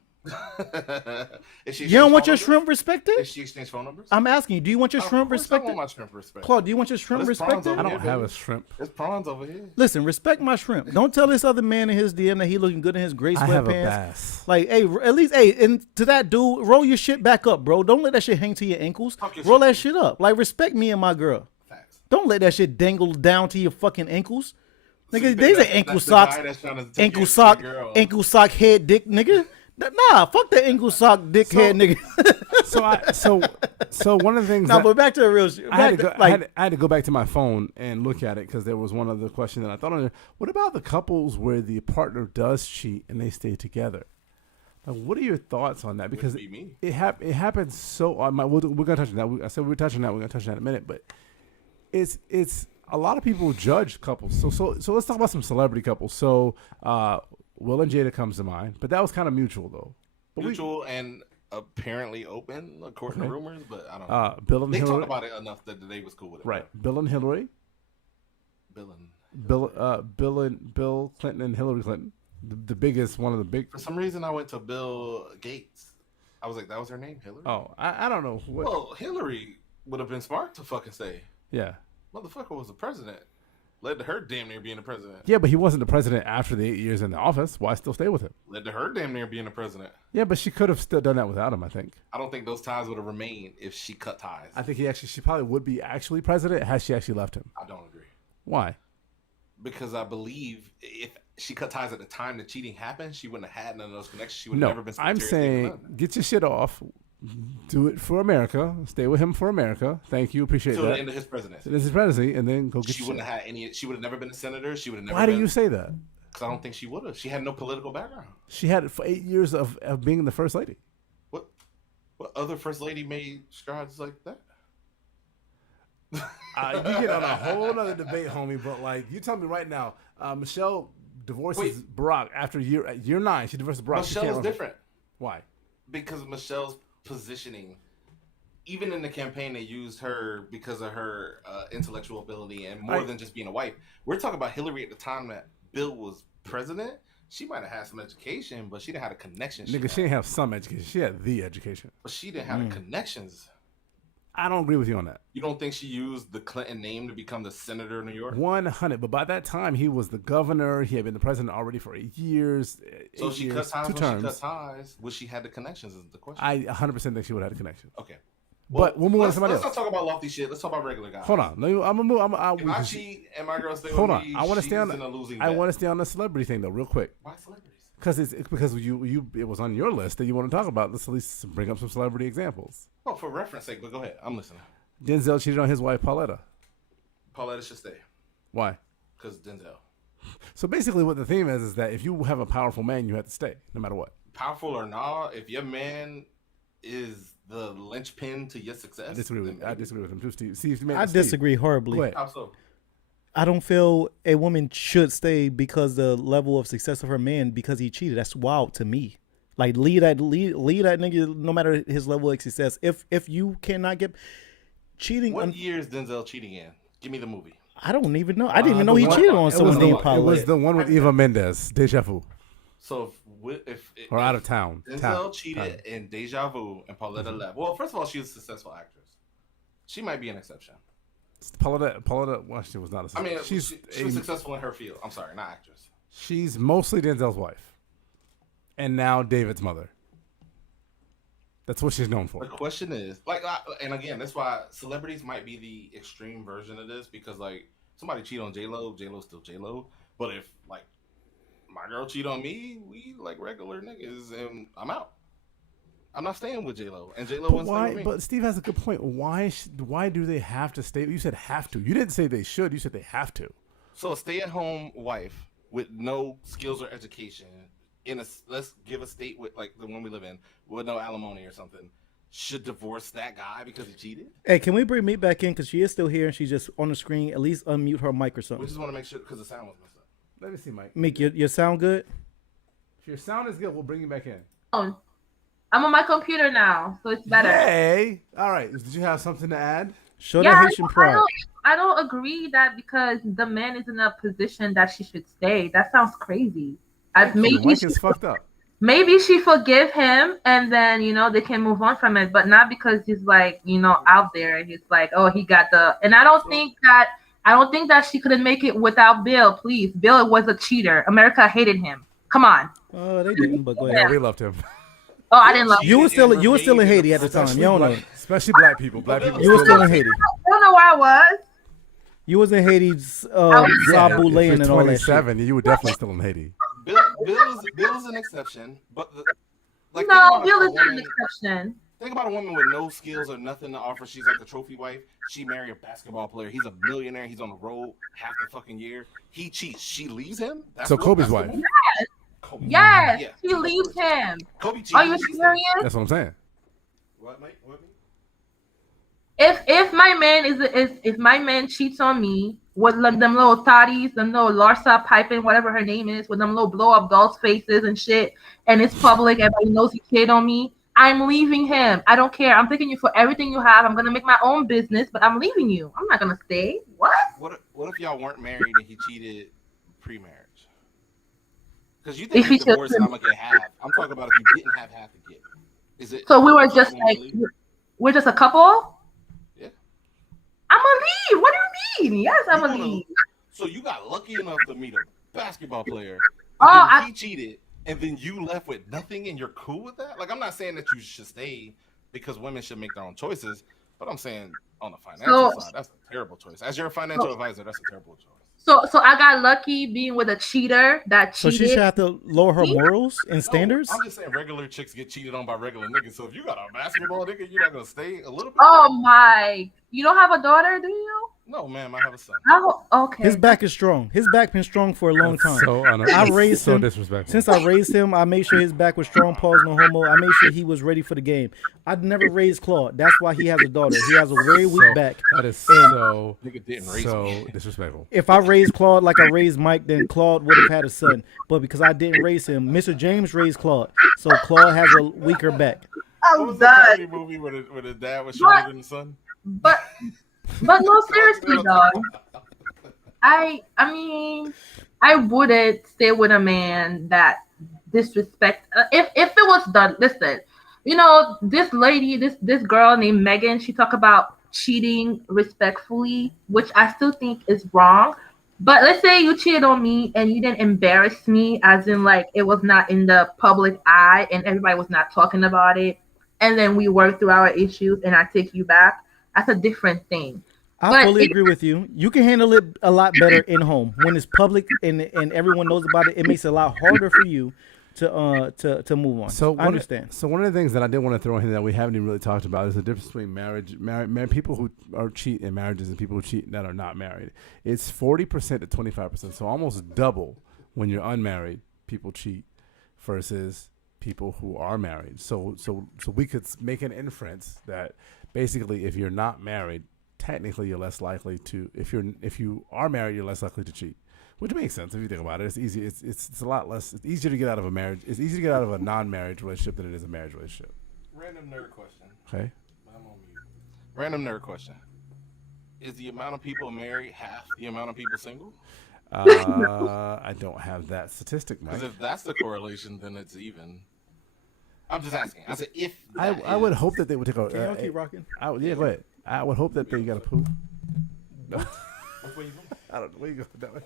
You don't want your shrimp respected? Is she exchange phone numbers? I'm asking you, do you want your shrimp respected? I want my shrimp respected. Claude, do you want your shrimp respected? I don't have a shrimp. There's prawns over here. Listen, respect my shrimp. Don't tell this other man in his DM that he looking good in his gray sweatpants. I have a bass. Like, hey, at least, and to that dude, roll your shit back up, bro. Don't let that shit hang to your ankles. Roll that shit up. Like, respect me and my girl. Facts. Don't let that shit dangle down to your fucking ankles. Nigga, these are ankle socks. Ankle sock head dick, nigga. Nah, fuck the ankle sock dickhead nigga. so one of the things. But back to the real shit. I had to go back to my phone and look at it because there was one other question that I thought on there. What about the couples where the partner does cheat and they stay together? Like, what are your thoughts on that? Because it happens so. We're gonna touch on that. I said we're touching that. We're gonna touch on that in a minute, but it's a lot of people judge couples. So let's talk about some celebrity couples. So. Will and Jada comes to mind, but that was kind of mutual though. Mutual and apparently open, according to rumors, but I don't know. Bill and they Hillary. Talked about it enough that they was cool with it. Right. Bill and Hillary. Bill Clinton and Hillary Clinton. The biggest, one of the big. For some reason, I went to Bill Gates. I was like, that was her name, Hillary. Oh, I don't know. Well, Hillary would have been smart to fucking say. Yeah. Motherfucker was the president. Led to her damn near being the president. Yeah, but he wasn't the president after the 8 years in the office. Why still stay with him? Led to her damn near being the president. Yeah, but she could have still done that without him, I think. I don't think those ties would have remained if she cut ties. I think she probably would be actually president had she actually left him. I don't agree. Why? Because I believe if she cut ties at the time the cheating happened, she wouldn't have had none of those connections. She would have never been I'm saying get your shit off. Do it for America. Stay with him for America. Thank you. Appreciate that. Till the end of his presidency. This is presidency, and then go get. She wouldn't have had any. She would have never been a senator. She would have never. Why do you say that? Because I don't think she would have. She had no political background. She had it for 8 years of being the first lady. What other first lady made strides like that? You get on a whole other debate, homie. But like, you tell me right now, Michelle divorces Barack after year 9. She divorces Barack. Michelle's different. Why? Because Michelle's positioning, even in the campaign, they used her because of her intellectual ability and more than just being a wife. We're talking about Hillary at the time that Bill was president. She might have had some education, but she didn't have the connections. Nigga, she didn't have some education. She had the education. But she didn't have the connections. I don't agree with you on that. You don't think she used the Clinton name to become the senator of New York? 100. But by that time, he was the governor. He had been the president already for 8 years. So she cut ties. When she cut ties, would she had the connections? Is the question. I 100% think she would have had a connection. Okay. But we'll move on to somebody else. Let's not talk about lofty shit. Let's talk about regular guys. Hold on. I'm gonna move. If I cheat and my girl stay hold with on. me, I want to she's stay on. in a losing I bet. want to stay on the celebrity thing though, real quick. Why celebrities? Because you it was on your list that you want to talk about. Let's at least bring up some celebrity examples. Oh, for reference sake, but go ahead. I'm listening. Denzel cheated on his wife Pauletta. Pauletta should stay. Why? Because Denzel. So basically, what the theme is that if you have a powerful man, you have to stay, no matter what. Powerful or not, if your man is the linchpin to your success, I disagree with him too, Steve. I disagree horribly. Go ahead. How so? I don't feel a woman should stay because the level of success of her man because he cheated. That's wild to me. Like lead that nigga no matter his level of success. If you cannot get cheating. What year is Denzel cheating in? Give me the movie. I don't even know. I didn't even know he cheated on someone named Paulette. It was the one with Eva Mendes, Deja Vu. So or Out of Town. Denzel cheated in Deja Vu and Pauletta left. Well, first of all, she's a successful actress. She might be an exception. Pauletta, well, she was not a successful. I mean, she was successful in her field. I'm sorry, not actress. She's mostly Denzel's wife. And now David's mother. That's what she's known for. The question is, and again, that's why celebrities might be the extreme version of this because, like, somebody cheat on J-Lo, J-Lo's still J-Lo. But if, like, my girl cheat on me, we, like, regular niggas, and I'm out. I'm not staying with J-Lo, and J-Lo wouldn't stay with me. But Steve has a good point. Why do they have to stay? You said have to. You didn't say they should. You said they have to. So a stay-at-home wife with no skills or education let's give a state with like the one we live in with no alimony or something should divorce that guy because he cheated. Hey, can we bring Meat back in because she is still here and she's just on the screen? At least unmute her mic or something. We just want to make sure because the sound was messed up. Let me see, Mike. Meat, your sound good? If your sound is good, we'll bring you back in. I'm on my computer now, so it's better. Hey, all right. Did you have something to add? Show the Haitian pride. I don't agree that because the man is in a position that she should stay. That sounds crazy. Maybe she's fucked up. Maybe she forgive him and then they can move on from it, but not because he's like out there. He's like, oh, he got the. And I don't think that she couldn't make it without Bill. Please, Bill was a cheater. America hated him. Come on. Oh, they didn't. But go ahead. Yeah, we loved him. Oh, I didn't love him. You were still in Haiti at the time. You don't know. Especially black people. You were still in Haiti. I don't know where I was. You was in Haiti's Sabu Lane and all that shit. 27, you were definitely still in Haiti. Bill's an exception, but Bill is not an exception. Think about a woman with no skills or nothing to offer. She's like the trophy wife. She married a basketball player. He's a millionaire. He's on the road half the fucking year. He cheats. She leaves him. Kobe's wife. Yes. Yes. Yeah. She leaves him. Kobe cheated. Are you serious? That's what I'm saying. What, Mike? What? If my man cheats on me with them little thotties, them little Larsa piping, whatever her name is, with them little blow up dolls faces and shit, and it's public, everybody knows he cheated on me, I'm leaving him. I don't care. I'm taking you for everything you have. I'm gonna make my own business, but I'm leaving you. I'm not gonna stay. What if y'all weren't married and he cheated pre-marriage? Because you think if he divorced, I'm gonna get half. I'm talking about if you didn't have half to get. Is it? So we were so just you like, wanna leave? we're just a couple. Yeah. I'm gonna leave. What do you mean? Yes, I'm You gonna wanna? leave. So you got lucky enough to meet a basketball player, Oh, and then I, he cheated, and then you left with nothing, and you're cool with that? Like, I'm not saying that you should stay because women should make their own choices, but I'm saying on the financial so side, that's a terrible choice. As your financial advisor, that's a terrible choice. so I got lucky being with a cheater that So she cheated. should have to lower her Me? morals and No, standards. I'm just saying regular chicks get cheated on by regular niggas. So if you got a basketball nigga, you're not gonna stay a little bit? Oh my! You don't have a daughter, do you? No, ma'am, I have a son. Oh, okay. His back is strong. His back been strong for a long time. So I raised so him. disrespectful. Since I raised him, I made sure his back was strong. Pause, no homo. I made sure he was ready for the game. I'd never raised Claude. That's why he has a daughter. He has a very weak back. That is so Nigga didn't raise me. disrespectful. If I raised Claude like I raised Mike, then Claude would have had a son. But because I didn't raise him, Mr. James raised Claude. So Claude has a weaker back. What I'm was the comedy done. movie where the dad was shorter than the son? But no, seriously though. I mean, I wouldn't stay with a man that disrespect. If it was done, listen, you know, this lady, this girl named Megan, she talked about cheating respectfully, which I still think is wrong. But let's say you cheated on me and you didn't embarrass me, as in like it was not in the public eye and everybody was not talking about it, and then we work through our issues and I take you back. That's a different thing. I But fully agree with you. You can handle it a lot better in home when it's public and everyone knows about it. It makes it a lot harder for you to move on. So I understand. So one of the things that I did want to throw in here that we haven't even really talked about is the difference between married people who are cheat in marriages and people who cheat that are not married. It's 40% to 25%, so almost double when you're unmarried. People cheat versus people who are married. So we could make an inference that basically if you're not married, technically you're less likely to. If you are married, you're less likely to cheat. Which makes sense if you think about it. It's easy. It's a lot less. It's easier to get out of a marriage. It's easier to get out of a non-marriage relationship than it is a marriage relationship. Random nerd question. Okay. I'm on mute. Random nerd question. Is the amount of people married half the amount of people single? I don't have that statistic, Mike. Because if that's the correlation, then it's even. I'm just asking. I said if I would hope that they would take a. Can y'all keep rocking? Yeah, go ahead. I would hope that they got a poop. No. Which way you going? I don't know. Where you going that way?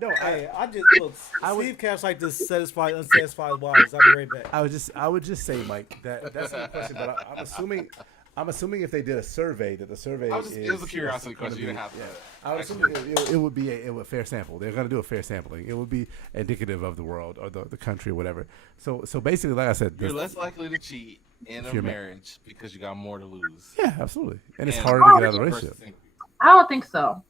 No, I just look. Steve Cash like to satisfy unsatisfied wives. I'll be right back. I would just say, Mike, that's a question. But I'm assuming if they did a survey, that the survey it was a curiosity question. You didn't have to. I would assume it would be a fair sample. They're going to do a fair sampling. It would be indicative of the world or the country or whatever. So basically, like I said, You're less likely to cheat in a marriage because you got more to lose. Yeah, absolutely. And it's harder to get out of the relationship. I don't think so.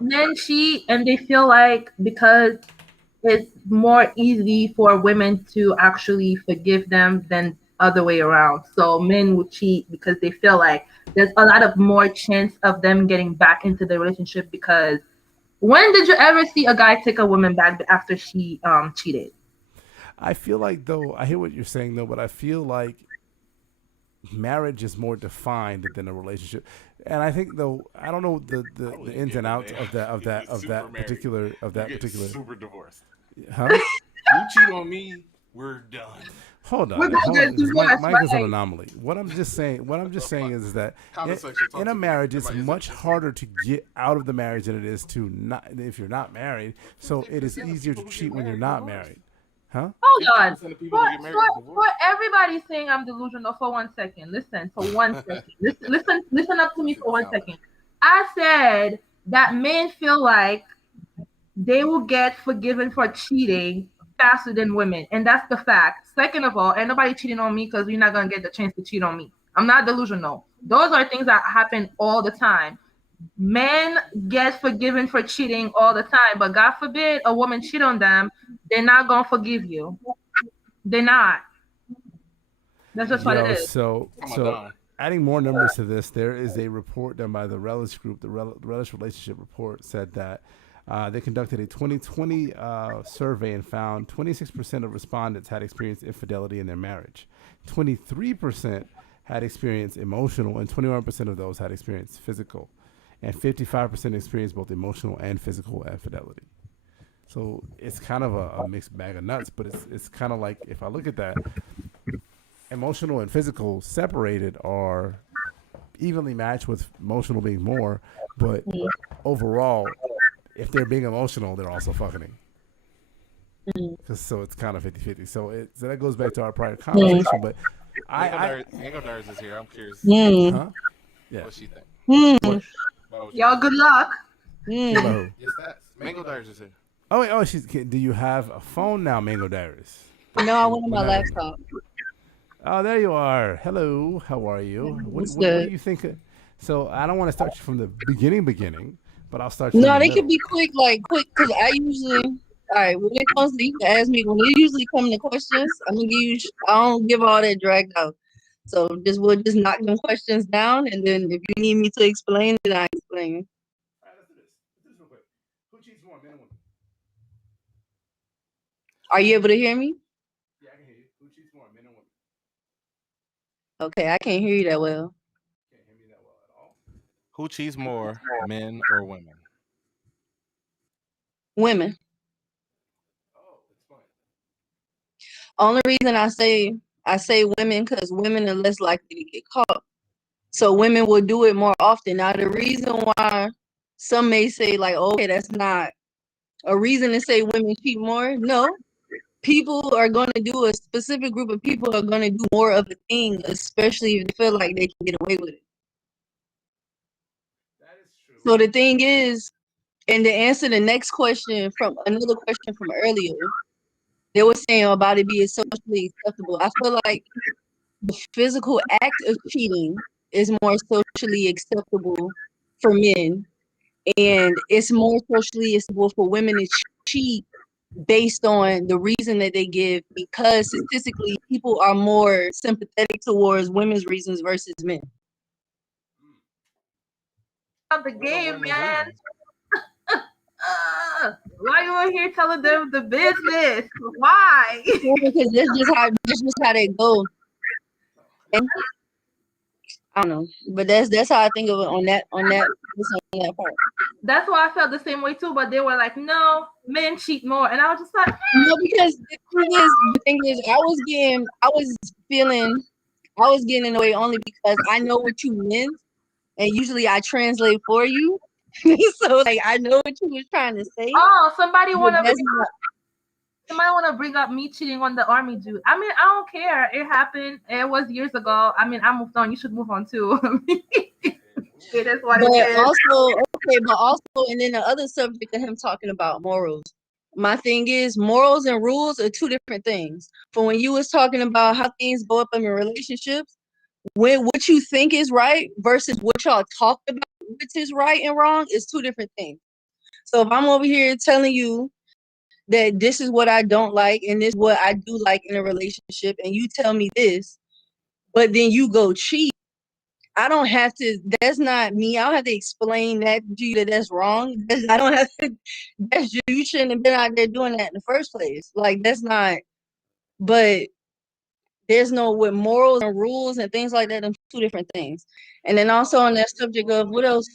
Men cheat and they feel like because it's more easy for women to actually forgive them than other way around. So men will cheat because they feel like there's a lot of more chance of them getting back into the relationship. Because when did you ever see a guy take a woman back after she cheated? I feel like, though, I hear what you're saying, though, but I feel like marriage is more defined than a relationship. And I think, though, I don't know the ins and outs of that particular. Super divorced. Huh? You cheat on me, we're done. Hold on. Mike is an anomaly. What I'm just saying is that in a marriage, it's much harder to get out of the marriage than it is to not if you're not married. So it is easier to cheat when you're not married. Huh? Hold on. For everybody saying I'm delusional for 1 second. Listen for 1 second. Listen up to me for 1 second. I said that men feel like they will get forgiven for cheating faster than women. And that's the fact. Second of all, ain't nobody cheating on me because you're not going to get the chance to cheat on me. I'm not delusional. Those are things that happen all the time. Men get forgiven for cheating all the time, but God forbid a woman cheat on them, they're not going to forgive you. They're not. That's just what it is. So adding more numbers to this, there is a report done by the Relish Group. The Relish Relationship Report said that they conducted a 2020 survey and found 26% of respondents had experienced infidelity in their marriage. 23% had experienced emotional, and 21% of those had experienced physical. And 55% experienced both emotional and physical infidelity. So it's kind of a mixed bag of nuts. But it's kind of like if I look at that, emotional and physical separated are evenly matched with emotional being more, but overall, if they're being emotional, they're also fucking. So it's kind of 50-50. So that goes back to our prior conversation. But Mango Dars is here. I'm curious. Huh? Yeah. What she think? What? Y'all, good luck. Care about who? Your stats. Mango Dars is here. Oh wait, do you have a phone now, Mango Diaries? No, I went on my laptop. Oh, there you are. Hello, how are you? What do you think? So I don't want to start you from the beginning, but I'll start you. No, they could be quick, because I usually. All right, when it comes to, you can ask me, when it usually come to questions, I'm gonna give you, I don't give all that dragged out. So we'll just knock them questions down, and then if you need me to explain, then I explain. All right, let's do this. Let's do this real quick. Who cheats more, men and women? Are you able to hear me? Yeah, I can hear you. Who cheats more, men and women? Okay, I can't hear you that well. Can't hear me that well at all. Who cheats more, men or women? Women. Oh, explain. Only reason I say women because women are less likely to get caught. So women will do it more often. Now the reason why some may say like, okay, that's not a reason to say women cheat more. No, people are going to do, a specific group of people are going to do more of a thing, especially if they feel like they can get away with it. That is true. So the thing is, and to answer the next question from another question from earlier, they were saying about it being socially acceptable. I feel like the physical act of cheating is more socially acceptable for men, and it's more socially acceptable for women to cheat based on the reason that they give, because statistically people are more sympathetic towards women's reasons versus men. The game, man. Why you in here telling them the business? Why? Because that's just how they go. And I don't know, but that's how I think of it on that part. That's why I felt the same way too. But they were like, no, men cheat more, and I was just like, no, because the thing is, I was getting in the way only because I know what you meant, and usually I translate for you. So like I know what you was trying to say. Oh, somebody wanna bring up me cheating on the army dude. I mean, I don't care. It happened. It was years ago. I mean, I moved on. You should move on too. It is what it is. Also, and then the other subject of him talking about morals. My thing is, morals and rules are two different things. For when you was talking about how things go up in relationships, when what you think is right versus what y'all talk about, which is right and wrong, is two different things. So if I'm over here telling you that this is what I don't like and this is what I do like in a relationship, and you tell me this, but then you go cheat, I don't have to, that's not me. I don't have to explain that to you that that's wrong. I don't have to, that's you shouldn't have been out there doing that in the first place. Like, that's not, but there's no, with morals and rules and things like that, them two different things. And then also on that subject of what else?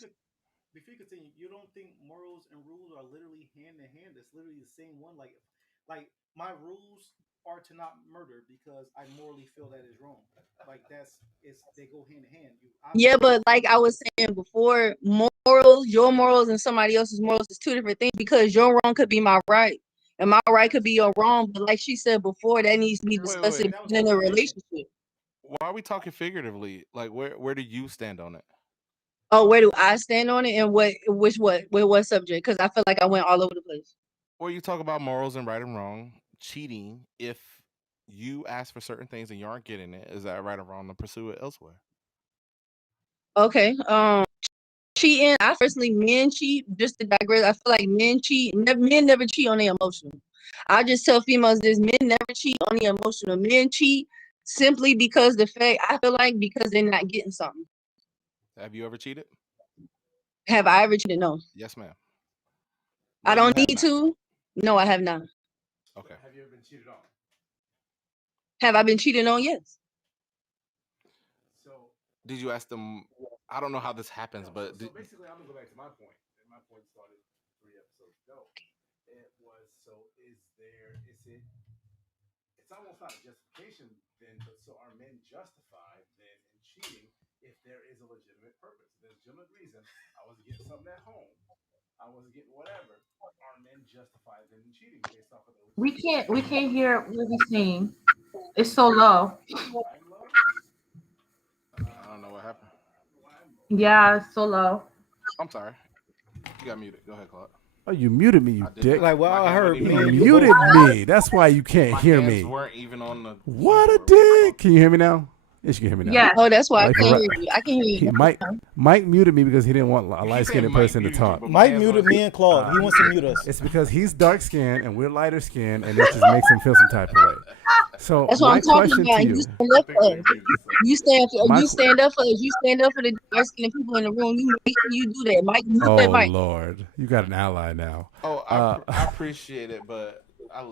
Before you continue, you don't think morals and rules are literally hand in hand? It's literally the same one. Like my rules are to not murder because I morally feel that is wrong. Like they go hand in hand. Yeah, but like I was saying before, morals, your morals and somebody else's morals is two different things, because your wrong could be my right and my right could be your wrong. But like she said before, that needs to be discussed in a relationship. Why are we talking figuratively? Like, where do you stand on it? Oh, where do I stand on it, and with what subject? Because I feel like I went all over the place. Or you talk about morals and right and wrong, cheating. If you ask for certain things and you aren't getting it, is that right or wrong to pursue it elsewhere? Okay. Cheating. I personally, men cheat. Just to digress, I feel like men cheat. Men never cheat on the emotional. I just tell females this: men never cheat on the emotional. Men cheat simply because I feel like because they're not getting something. Have you ever cheated? Have I ever cheated? No. Yes, ma'am. No, I don't need to. No, I have not. Okay. Have you ever been cheated on? Have I been cheated on? Yes. So did you ask them? I don't know how this happens, but so basically, I'm gonna go back to my point. And my point started 3 episodes ago. It was so. Is it? It's almost not a justification then, but so are men justified then in cheating if there is a legitimate purpose? There's a legitimate reason. I was getting something at home. I wasn't getting whatever. Are men justified then in cheating based off of those? We can't hear what he's saying. It's so low. I don't know what happened. Yeah, it's so low. I'm sorry. You got muted. Go ahead, Claude. Oh, you muted me, you dick. Like, well, I heard me. You muted me. That's why you can't hear me. Weren't even on the what a dick. Can you hear me now? Yes, you can hear me now. Yeah. Oh, that's why I can't hear you. I can hear you. Mike muted me because he didn't want a light-skinned person to talk. Mike muted me and Claude. He wants to mute us. It's because he's dark-skinned and we're lighter-skinned, and it just makes him feel some type of way. So that's what I'm talking about. You you stand up for us. You stand up for the dark-skinned people in the room. You make sure you do that, Mike. Oh Lord, you got an ally now. Oh, I appreciate it, but I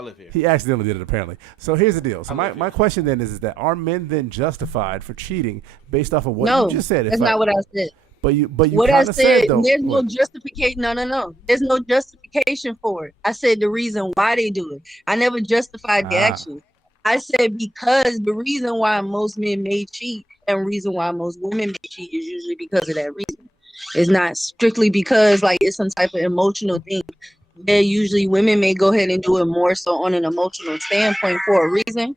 live here. He accidentally did it apparently. So here's the deal. So my question then is that are men then justified for cheating based off of what you just said? That's not what I said. But you what I said though, there's no justification. No. There's no justification for it. I said the reason why they do it. I never justified the action. I said because the reason why most men may cheat and reason why most women may cheat is usually because of that reason. It's not strictly because like it's some type of emotional thing. That usually women may go ahead and do it more so on an emotional standpoint for a reason.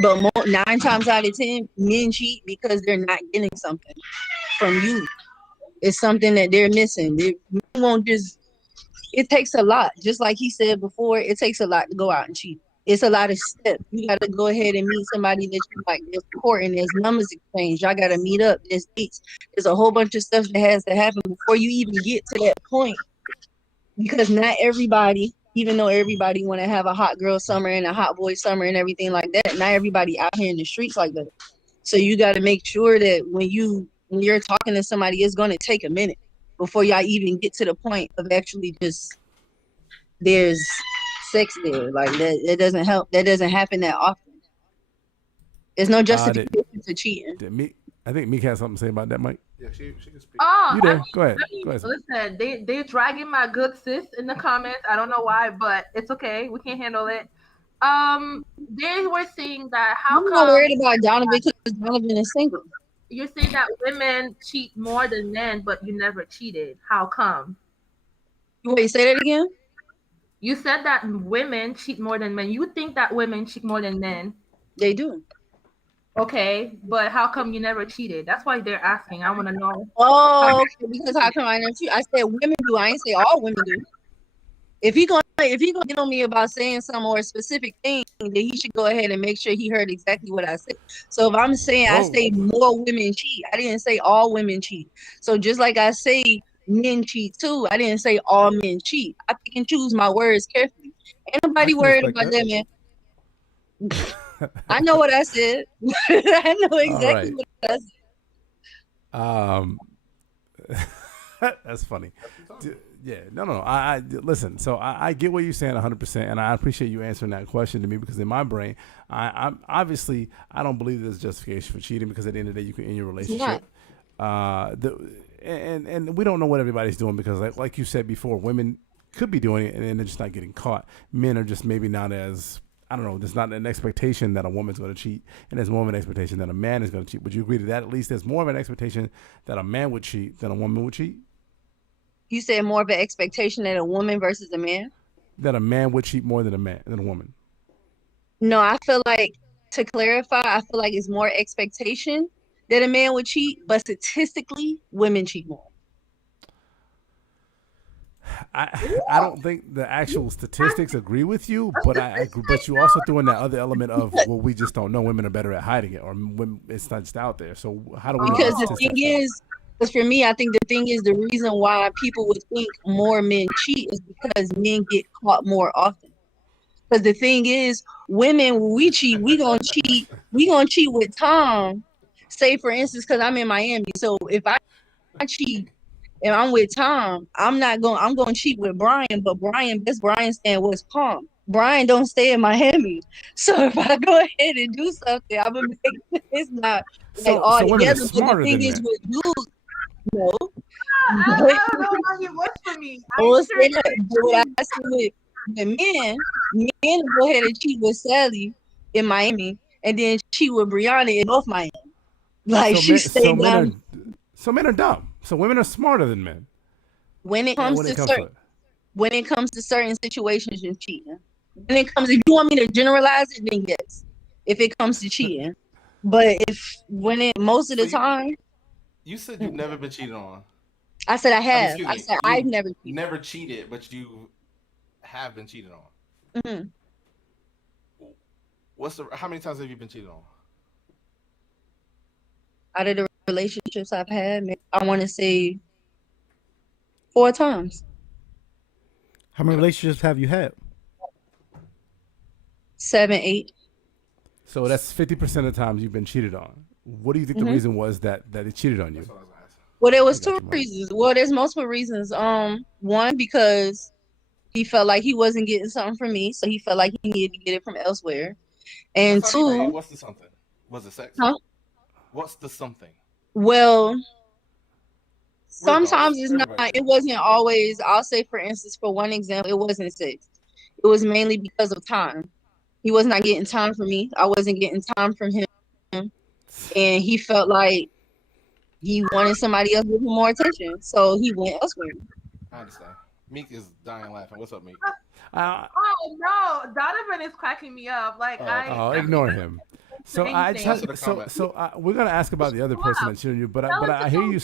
But 9 times out of 10, men cheat because they're not getting something from you. It's something that they're missing. They won't just. It takes a lot. Just like he said before, it takes a lot to go out and cheat. It's a lot of steps. You got to go ahead and meet somebody that you like. There's courting. There's numbers exchange. Y'all got to meet up. There's dates. There's a whole bunch of stuff that has to happen before you even get to that point. Because not everybody, even though everybody want to have a hot girl summer and a hot boy summer and everything like that, not everybody out here in the streets like that. So you got to make sure that when you're talking to somebody, it's going to take a minute before y'all even get to the point of actually just there's sex there. Like that, it doesn't help. That doesn't happen that often. There's no justification to cheating. I think Meek has something to say about that, Mike. Yeah, she can speak. Oh, you there? Go ahead. Listen, they dragging my good sis in the comments. I don't know why, but it's okay. We can handle it. They were saying that I'm not worried about Donovan because Donovan is single. You're saying that women cheat more than men, but you never cheated. How come? Wait, say that again? You said that women cheat more than men. You think that women cheat more than men? They do. Okay, but how come you never cheated? That's why they're asking. I want to know. Oh, okay, because how come I never cheat? I said women do. I ain't say all women do. If he gonna get on me about saying some or a specific thing, then he should go ahead and make sure he heard exactly what I said. So if I'm saying I say more women cheat, I didn't say all women cheat. So just like I say men cheat too, I didn't say all men cheat. I pick and choose my words carefully. Ain't nobody worried about that, man. I know what I said. I know exactly what I said. That's funny. Yeah, no. I listen. So I get what you're saying 100%, and I appreciate you answering that question to me because in my brain, I'm obviously I don't believe there's justification for cheating because at the end of the day, you can end your relationship. And we don't know what everybody's doing because like you said before, women could be doing it and they're just not getting caught. Men are just maybe not as I don't know. There's not an expectation that a woman's going to cheat, and there's more of an expectation that a man is going to cheat. Would you agree to that? At least there's more of an expectation that a man would cheat than a woman would cheat. You said more of an expectation that a woman versus a man? That a man would cheat more than a woman. No, I feel like, to clarify, I feel like it's more expectation that a man would cheat, but statistically, women cheat more. I don't think the actual statistics agree with you, but but you also throw in that other element of well, we just don't know. Women are better at hiding it, or when it's not just out there. So how do we? Because the thing is, because for me, I think the thing is the reason why people would think more men cheat is because men get caught more often. Because the thing is, women, when we cheat, we gonna cheat with Tom. Say for instance, because I'm in Miami, so if I cheat. And I'm with Tom, I'm going to cheat with Brian, but Brian staying in West Palm. Brian don't stay in Miami. So if I go ahead and do something, I'm going to make it's not like all together. But the thing is with dudes, no. I don't know how he works for me. I will say that. But what I see with the men will go ahead and cheat with Sally in Miami, and then cheat with Brianna in North Miami. Like she stayed down. So men are dumb. So women are smarter than men. When it comes to certain situations and cheating. When it comes, if you want me to generalize it, then yes. If it comes to cheating, but most of the time. You said you've never been cheated on. I said I have. I said I've never cheated. Never cheated, but you have been cheated on. Mm-hmm. How many times have you been cheated on? Out of the relationships I've had, I want to say 4 times. How many relationships have you had? 7, 8. So that's 50% of the times you've been cheated on. What do you think the reason was that they cheated on you? Well, there was 2 reasons. Well, there's multiple reasons. One, because he felt like he wasn't getting something from me, so he felt like he needed to get it from elsewhere. And 2, what's the something? Was it sex? Huh? What's the something? Well, sometimes it's not. It wasn't always. I'll say, for instance, for one example, it wasn't sex. It was mainly because of time. He was not getting time from me. I wasn't getting time from him, and he felt like he wanted somebody else with more attention, so he went elsewhere. I understand. Meek is dying laughing. What's up, Meek? Oh no, Donovan is cracking me up. Like ignore him. So we're gonna ask about the other person that cheated you, but I hear you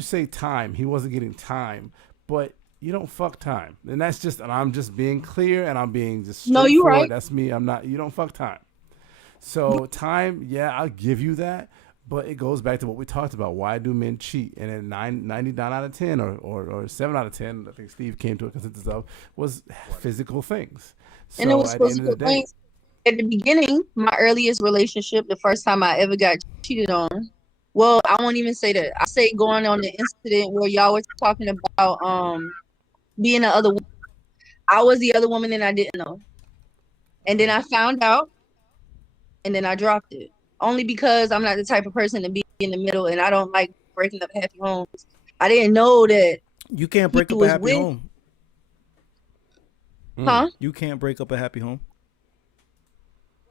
say time. He wasn't getting time, but you don't fuck time, and I'm just being clear, and I'm being just straightforward. No, you're right. That's me. I'm not. You don't fuck time. So time, yeah, I'll give you that. But it goes back to what we talked about. Why do men cheat? And then 99 out of 10 or 7 out of 10, I think Steve came to a consensus of, was physical things. So and it was physical things. At the beginning, my earliest relationship, the first time I ever got cheated on, well, I won't even say that. I say going on the incident where y'all were talking about being the other woman. I was the other woman and I didn't know. And then I found out and then I dropped it. Only because I'm not the type of person to be in the middle, and I don't like breaking up happy homes. I didn't know that you can't break up a happy home. Huh? You can't break up a happy home.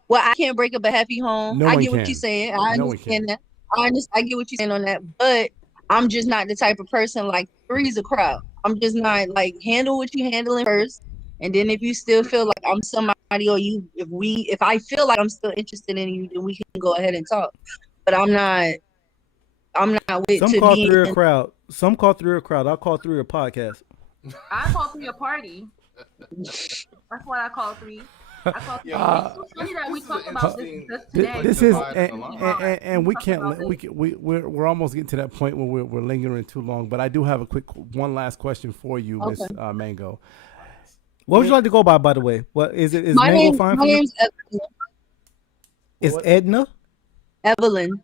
Well, I can't break up a happy home. No I one get what can. you're saying. I understand that. I get what you're saying on that. But I'm just not the type of person like three's a crowd. I'm just not like handle what you handling first. And then if you still feel like I'm somebody or you, if I feel like I'm still interested in you, then we can go ahead and talk. But I'm not with some call through a crowd. Some call through a crowd. I'll call through a podcast. I call 3 a party. That's what I call 3. I call 3. It's so funny that we talk about this today. This is and we can't. We're almost getting to that point where we're lingering too long. But I do have one last question for you, Miss Mango. What would you like to go by the way? What is it? Is Mango fine for you? My name's Evelyn. Is Edna? Evelyn.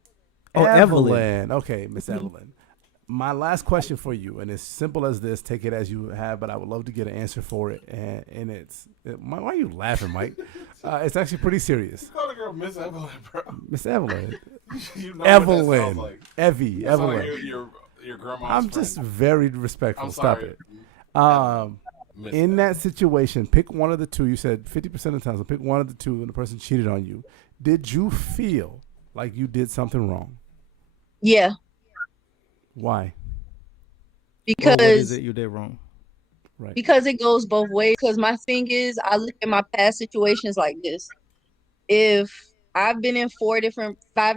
Oh, Evelyn. Okay, Miss Evelyn. My last question for you, and it's simple as this. Take it as you have, but I would love to get an answer for it. And why are you laughing, Mike? It's actually pretty serious. You call the girl Miss Evelyn, bro. Miss Evelyn. You know Evelyn. Like. Evie. Evelyn. Your grandma's I'm friend. just very respectful. I'm Stop sorry. it. In that situation, pick one of the two. You said 50% of the time, so pick one of the two, and the person cheated on you. Did you feel like you did something wrong? Yeah. Why? Because what is it you did wrong? Right. Because it goes both ways. Because my thing is, I look at my past situations like this. If I've been in 5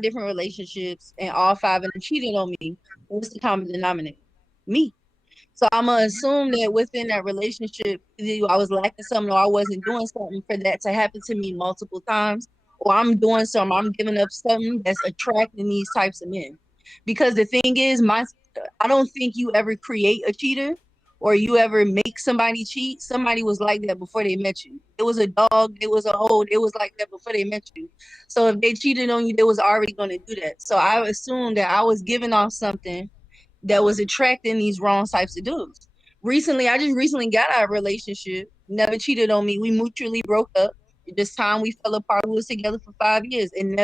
different relationships, and all 5 of them cheated on me, what's the common denominator? Me. So I'm going to assume that within that relationship, either I was lacking something or I wasn't doing something for that to happen to me multiple times, or I'm doing something, I'm giving up something that's attracting these types of men. Because the thing is, I don't think you ever create a cheater or you ever make somebody cheat. Somebody was like that before they met you. It was a dog, it was a hoe, it was like that before they met you. So if they cheated on you, they was already going to do that. So I assumed that I was giving off something that was attracting these wrong types of dudes. I just recently got out of a relationship, never cheated on me. We mutually broke up. This time we fell apart. We was together for 5 years and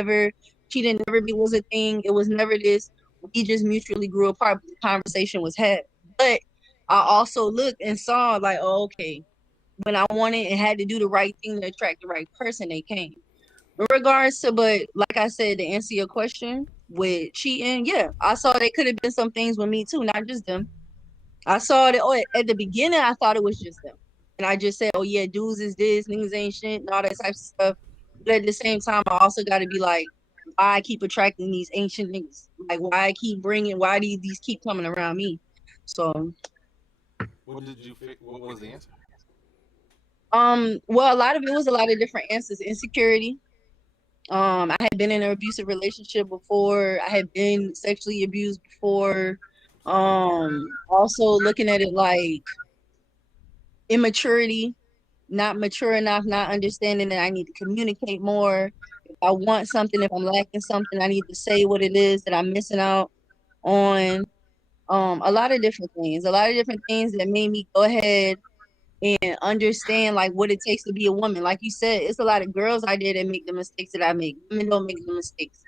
cheating never was a thing. It was never this. We just mutually grew apart. But the conversation was had. But I also looked and saw like, oh, okay, when I wanted and had to do the right thing to attract the right person, they came. In regards to, but like I said, to answer your question with cheating, yeah, I saw there could have been some things with me too, not just them. I saw that. Oh, at the beginning, I thought it was just them, and I just said, "Oh yeah, dudes is this, niggas ain't shit, and all that type of stuff." But at the same time, I also got to be like, why I keep attracting these ancient niggas? Like, why I keep bringing? Why these keep coming around me? So, What did you? What was the answer? well, a lot of it was a lot of different answers. Insecurity. I had been in an abusive relationship before. I had been sexually abused before. Also looking at it like immaturity, not mature enough, not understanding that I need to communicate more. If I want something, if I'm lacking something, I need to say what it is that I'm missing out on. A lot of different things, that made me go ahead and understand like what it takes to be a woman. Like you said, it's a lot of girls out there that make the mistakes that I make. Women don't make the mistakes.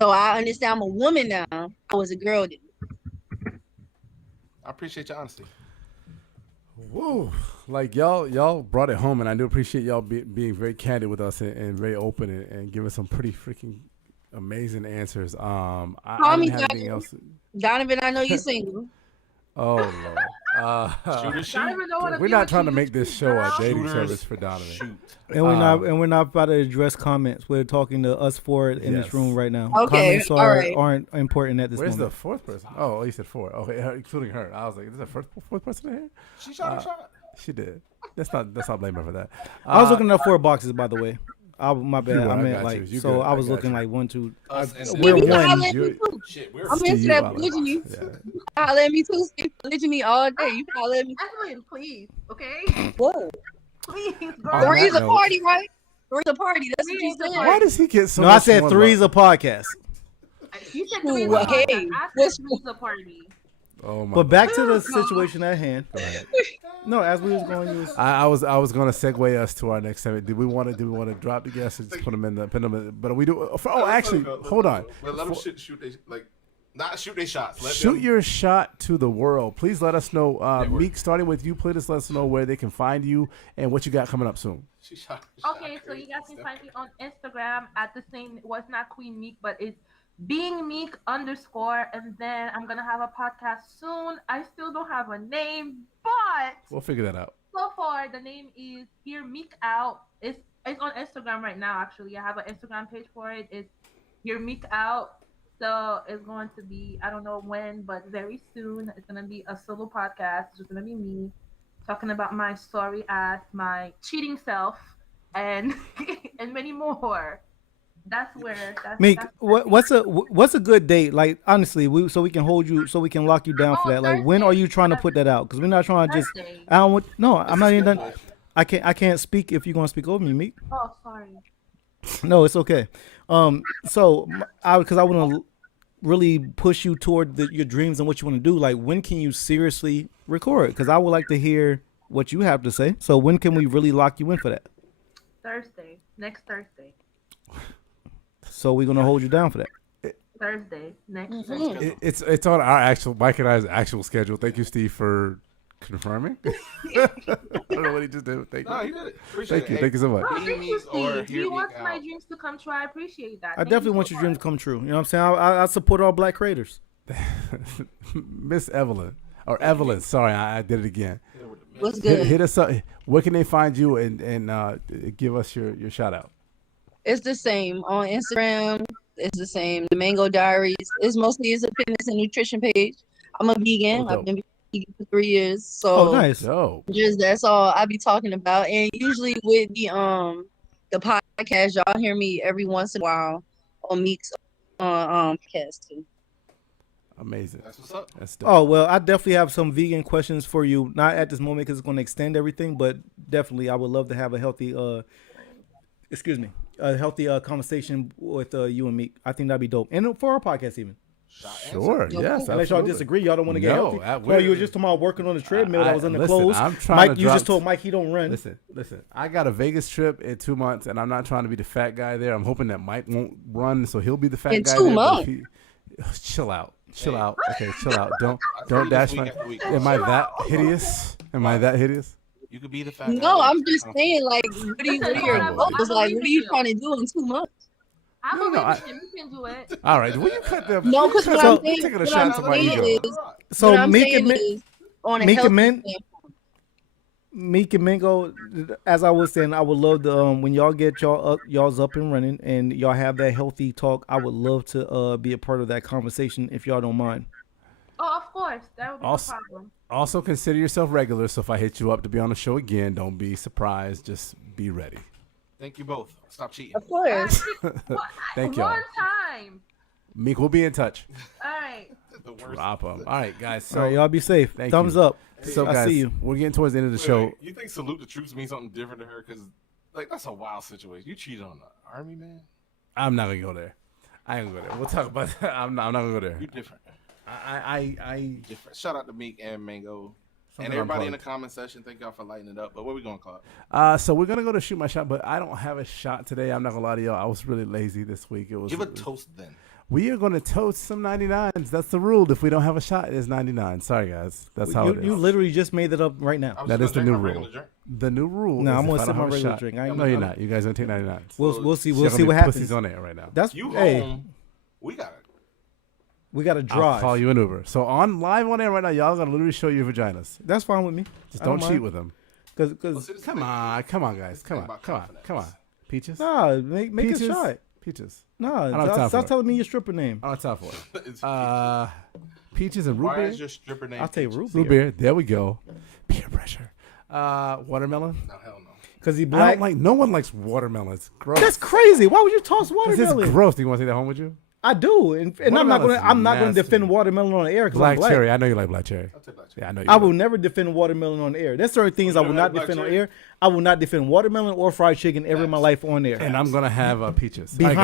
So I understand I'm a woman now. I was a girl then. I appreciate your honesty. Whoa, like y'all brought it home, and I do appreciate y'all being very candid with us and very open and giving some pretty freaking amazing answers. I didn't have anything else. Donovan, I know you single. Oh Lord. We're not trying to make this show a dating service for Donovan. And we're not about to address comments. We're talking to us four in this room right now. Okay, comments aren't important at this moment. Where's the fourth person? Oh, you said four. Okay, including her. I was like, is there a fourth person in here? She shot her shot. She did. Let's not blame her for that. I was looking at 4 boxes, by the way. My bad. I meant like you. So good. I was looking like 1, 2. We're one. Shit, I'm into that polygyny. You holler at me too, Steve. Polygyny all day. You holler at me. Evelyn, please, okay? What? Please, girl. Three's a party, right? Three's a party. That's what you said. Why does he get so? No, I said three's a podcast. You said three's a Ooh, podcast. hey, I said three's a party. Oh my! But back to the situation at hand. No, as we was going, I was going to segue us to our next segment. Do we want to drop the guests and just put them in the But we do. Actually, hold on. Let them shoot not shoot their shots. Shoot your shot to the world. Please let us know. Meek, starting with you, please let us know where they can find you and what you got coming up soon. Okay, so you guys can find me on Instagram at the same. Well, it's not Queen Meek, but it's Being Meek _, and then I'm gonna have a podcast soon. I still don't have a name, but we'll figure that out. So far, the name is Hear Meek Out. It's on Instagram right now. Actually, I have an Instagram page for it. It's Hear Meek Out. So it's going to be, I don't know when, but very soon. It's gonna be a solo podcast. It's just gonna be me talking about my sorry ass, my cheating self, and and many more. That's where. Meek, what's a good date? Like honestly, so we can hold you, so we can lock you down for that. Like when are you trying to put that out? Because we're not trying to just. I don't want. No, I'm not even done. I can't speak if you're gonna speak over me, Meek. Oh, sorry. No, it's okay. So because I want to really push you toward your dreams and what you want to do. Like when can you seriously record? Because I would like to hear what you have to say. So when can we really lock you in for that? Next Thursday. So we're gonna hold you down for that. Thursday, next Thursday. It's on our actual Mike and I's actual schedule. Thank you, Steve, for confirming. I don't know what he just did. Thank you. No, he did it. Thank you. Thank you so much. Oh, thank you, Steve. He wants my dreams to come true. I appreciate that. I definitely want your dreams to come true. You know what I'm saying? I support all black creators. Miss Evelyn. Or Evelyn. Sorry, I did it again. What's good? Hit us up. Where can they find you and give us your shout out? It's the same on Instagram. It's the same. The Mango Diaries. It's mostly a fitness and nutrition page. I'm a vegan. I've been vegan for 3 years. So nice. Just that's all I be talking about. And usually with the podcast, y'all hear me every once in a while on Meek's podcast too. Amazing. That's what's up. That's dope. Oh well, I definitely have some vegan questions for you. Not at this moment because it's going to extend everything, but definitely I would love to have a healthy conversation with you and Meek. I think that'd be dope, and for our podcast even. Sure. Yes. Unless y'all disagree, y'all don't want to get healthy. Well, you were just talking about working on the treadmill that was in the clothes. Mike, you just told Mike he don't run. Listen. I got a Vegas trip in 2 months, and I'm not trying to be the fat guy there. I'm hoping that Mike won't run, so he'll be the fat guy. 2 months. Chill out. Chill out. Okay, chill out. Don't this dash week my. after week. Am I that hideous? Am I that hideous? You could be the fat guy. No, I'm just saying, like, what are Listen, your hold goals? on, I Like, believe what are in you you. trying to do in 2 months? I No, believe no, in him. You can do it. All right, will you cut them? No, because what I'm saying, taking a what shot I'm to my saying ego. is, So what I'm Meek saying and is, on a Meek and healthy Mint, standpoint. Meek and Mingo, as I was saying, I would love to when y'all get y'all's up and running and y'all have that healthy talk. I would love to be a part of that conversation if y'all don't mind. Oh, of course. That would be Also- no problem. Also, consider yourself regular. So if I hit you up to be on the show again, don't be surprised. Just be ready. Thank you both. Stop cheating. Of course. Thank y'all. One time. Meek will be in touch. All right. The worst. Drop 'em. All right, guys. So All right, y'all be safe. Thank Thumbs you. up. So I guys, see you. we're getting towards the end of the show. Wait, you think salute the troops means something different to her? Because like that's a wild situation. You cheated on the army, man. I'm not gonna go there. I ain't gonna go there. We'll talk about that. I'm not gonna go there. You different. I Different. Shout out to Meek and Mango. Something And everybody in the unplugged. comment section, thank y'all for lighting it up. But what we gonna call it? So we're gonna go to shoot my shot, but I don't have a shot today. I'm not gonna lie to y'all. I was really lazy this week. It was. Give a toast then. We are gonna toast some 99s. That's the rule. If we don't have a shot, it's 99. Sorry guys. That's how it is. You literally just made it up right now. I was That just is the gonna new drink my rule. regular drink. The new rule. No, is I'm if gonna I sip don't my have a regular shot- drink. I ain't No, you're not. You guys gonna take 99s. We'll see. So We'll y'all see gonna what be happens. pussies on air right now. That's You hey, home? We got it. we got to I'll drive. call you an Uber. So on live on air right now, y'all gonna literally show your vaginas. That's fine with me. Just I don't mind. cheat with them. Cause Come on, guys. Come on. Peaches. nah, make Peaches. a shot. Peaches. Nah, don't have time for stop it. telling me your stripper name. I don't have time for it. It's Peaches and root why beer. is your stripper name? I'll take Peaches? root Root beer. There we go. Peer pressure. Watermelon. No, hell no. Cause he I black. don't like. No one likes watermelon. It's gross. That's crazy. Why would you toss 'Cause watermelon? it's gross. Do you want to take that home with you? I do, and I'm not Watermelon's gonna. I'm not gonna nasty. defend watermelon on the air because I'm Black black. cherry. I know you like black cherry. I'll take black cherry. Yeah, I know you. I like- will never defend watermelon on the air. There's certain things I never will had not black defend on cherry? air. I will not defend watermelon or fried chicken ever in my life on air. And I'm gonna have peaches. All right,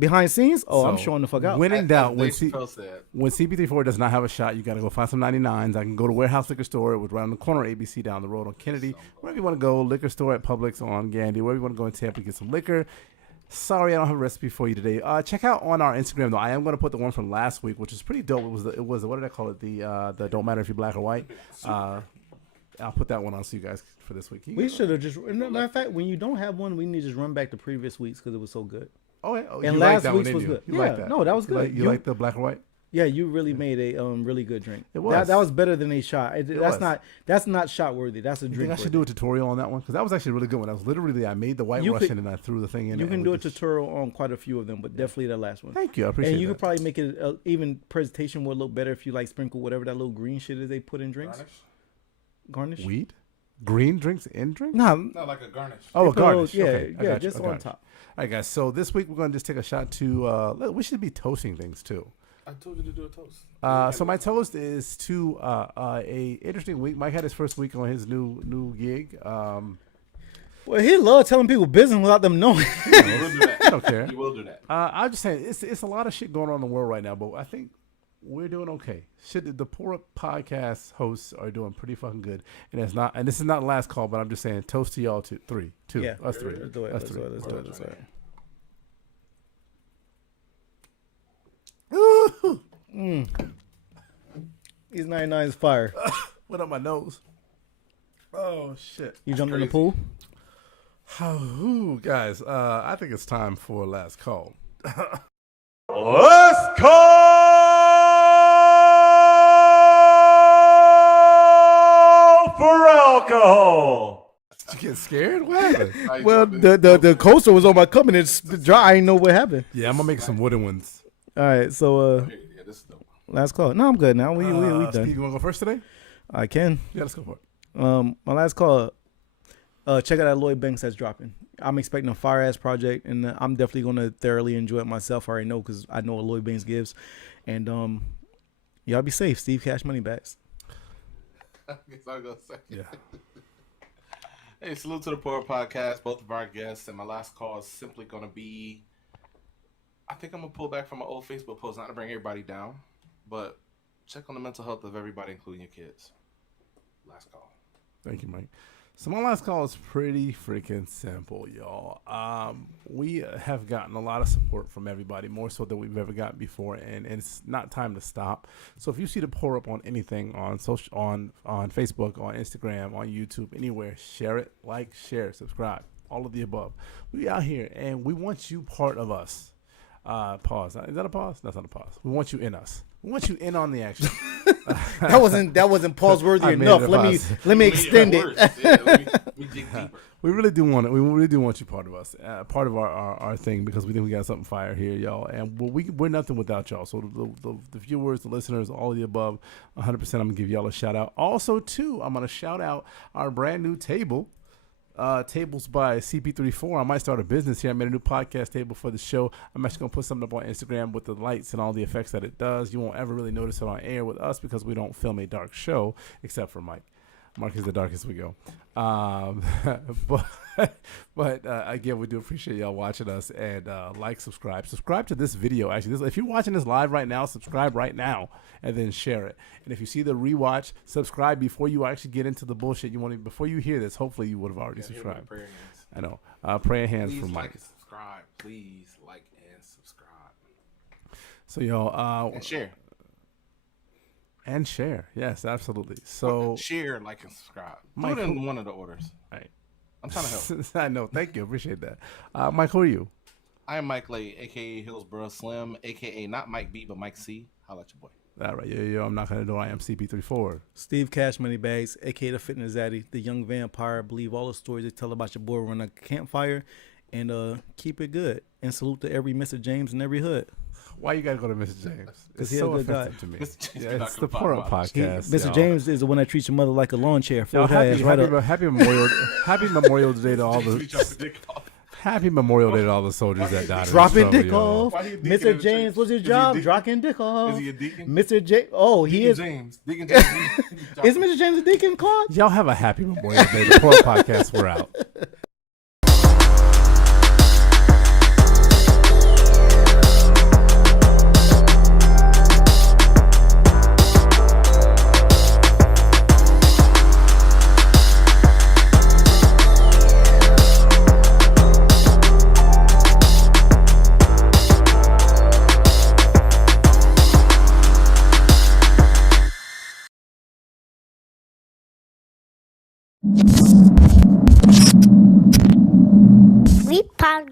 Behind guys. scenes. Oh, I'm So, showing the fuck out. When in doubt, when Dave Chappelle said, when CP34 does not have a shot, you got to go find some 99s. I can go to Warehouse Liquor Store. It was right on the corner of ABC down the road on Kennedy. Wherever you want to go, liquor store at Publix on Gandy. Wherever you want to go in Tampa, get some liquor. Sorry, I don't have a recipe for you today. Check out on our Instagram though. I am going to put the one from last week, which is pretty dope. It was what did I call it? The don't matter if you're black or white. I'll put that one on so you guys for this week. We should have just. Matter of fact, when you don't have one, we need to just run back to previous weeks because it was so good. Oh, yeah. And you last like that week's one, was didn't good. You Yeah, like that? no, that was good. You like the black or white? Yeah, you really made a really good drink. It was. That was better than a shot. was. That's not shot worthy. That's a You drink. think I should do a tutorial on that one? Because that was actually a really good one. I was literally I made the white You Russian could- and I threw the thing in. You it can and do we a just- tutorial on quite a few of them, but definitely that last one. Thank you. I appreciate And you that. could probably make it even presentation would look better if you like sprinkle whatever that little green shit is they put in drinks. Garnish. Weed? Green drinks in drinks? No, no, like a garnish. Oh, they a put a little- garnish. Okay, I got you, just a on garnish. top. All right, guys. So this week we're going to just take a shot to. We should be toasting things too. I told you to do a toast. So my toast is to a interesting week. Mike had his first week on his new gig. Well, he love telling people business without them knowing. You will do that. I don't care. You will do that. I'm just saying it's a lot of shit going on in the world right now, but I think we're doing okay. The poor podcast hosts are doing pretty fucking good, and it's not. And this is not the last call, but I'm just saying toast to y'all two, Yeah, us three, let's do it. us Let's three. do it. Let's do it. Let's do it. These 99 is fire. Went up my nose. Oh shit! You jumped in the crazy. pool? Oh, guys, I think it's time for last call. Let's call for alcohol. Did you get scared? What happened? Well, the coaster was on my cup and it's dry. I didn't know what happened. Yeah, I'm gonna make some wooden ones. All right, so Yeah, this is dope. last call. No, I'm good now. We done. Steve, you wanna go first today? I can. Yeah, let's go for it. My last call. Check out that Lloyd Banks that's dropping. I'm expecting a fire ass project, and I'm definitely gonna thoroughly enjoy it myself. I already know because I know what Lloyd Banks gives, and y'all be safe. Steve Cash Money backs. I guess I'll go second. Yeah. Hey, salute to the Poor Podcast, both of our guests, and my last call is simply going to be, I think I'm going to pull back from my old Facebook post, not to bring everybody down, but check on the mental health of everybody, including your kids. Last call. Thank you, Mike. So my last call is pretty freaking simple, y'all. We have gotten a lot of support from everybody, more so than we've ever gotten before, and it's not time to stop. So if you see the pour up on anything on social, on Facebook, on Instagram, on YouTube, anywhere, share it, like, share, subscribe, all of the above. We out here, and we want you part of us. Pause. Is that a pause? That's not a pause. We want you in us. We want you in on the action. that wasn't pause worthy enough. Let me extend it. We dig deeper. We really do want it. We really do want you part of us, part of our thing, because we think we got something fire here, y'all. And we're nothing without y'all. So the viewers, the listeners, all of the above, 100%. I'm gonna give y'all a shout out. Also, too, I'm gonna shout out our brand new table. Tables by CP34. I might start a business here. I made a new podcast table for the show. I'm actually going to put something up on Instagram with the lights and all the effects that it does. You won't ever really notice it on air with us because we don't film a dark show, except for Mike. Mark is the darkest we go. But again, we do appreciate y'all watching us, and like, subscribe to this video. Actually, if you're watching this live right now, subscribe right now and then share it. And if you see the rewatch, subscribe before you actually get into the bullshit you want to. Before you hear this, hopefully you would have already subscribed. I know. Prayer hands Please from Mike. Like and subscribe. Please like and subscribe. So y'all And share. And share. Yes, absolutely. So share, like, and subscribe. Mike, do it in one of the orders. All right. I'm trying to help. I know. Thank you. Appreciate that. Mike, who are you? I am Mike Lay, a.k.a. Hillsborough Slim, a.k.a. not Mike B, but Mike C. Holla at your boy. All right. Yo, I'm not going to know I am CP34. Steve Cash Moneybags, a.k.a. the Fitness Zaddy, the young vampire. Believe all the stories they tell about your boy around a campfire, and keep it good. And salute to every Mr. James in every hood. Why you gotta go to Mr. James? Because he's so offensive to me. Yeah, it's the Pour Up podcast. Mr. James is the one that treats your mother like a lawn chair. Happy Memorial Day to all the. Happy Memorial Day to all the soldiers that died. Dropping dick off. Mr. James, what's his job? Dropping dick off. Is he a deacon? Mr. James. Oh, he is. Deacon James. Is Mr. James a deacon, Claude? Y'all have a happy Memorial Day. The Pour Up podcast. We're out. We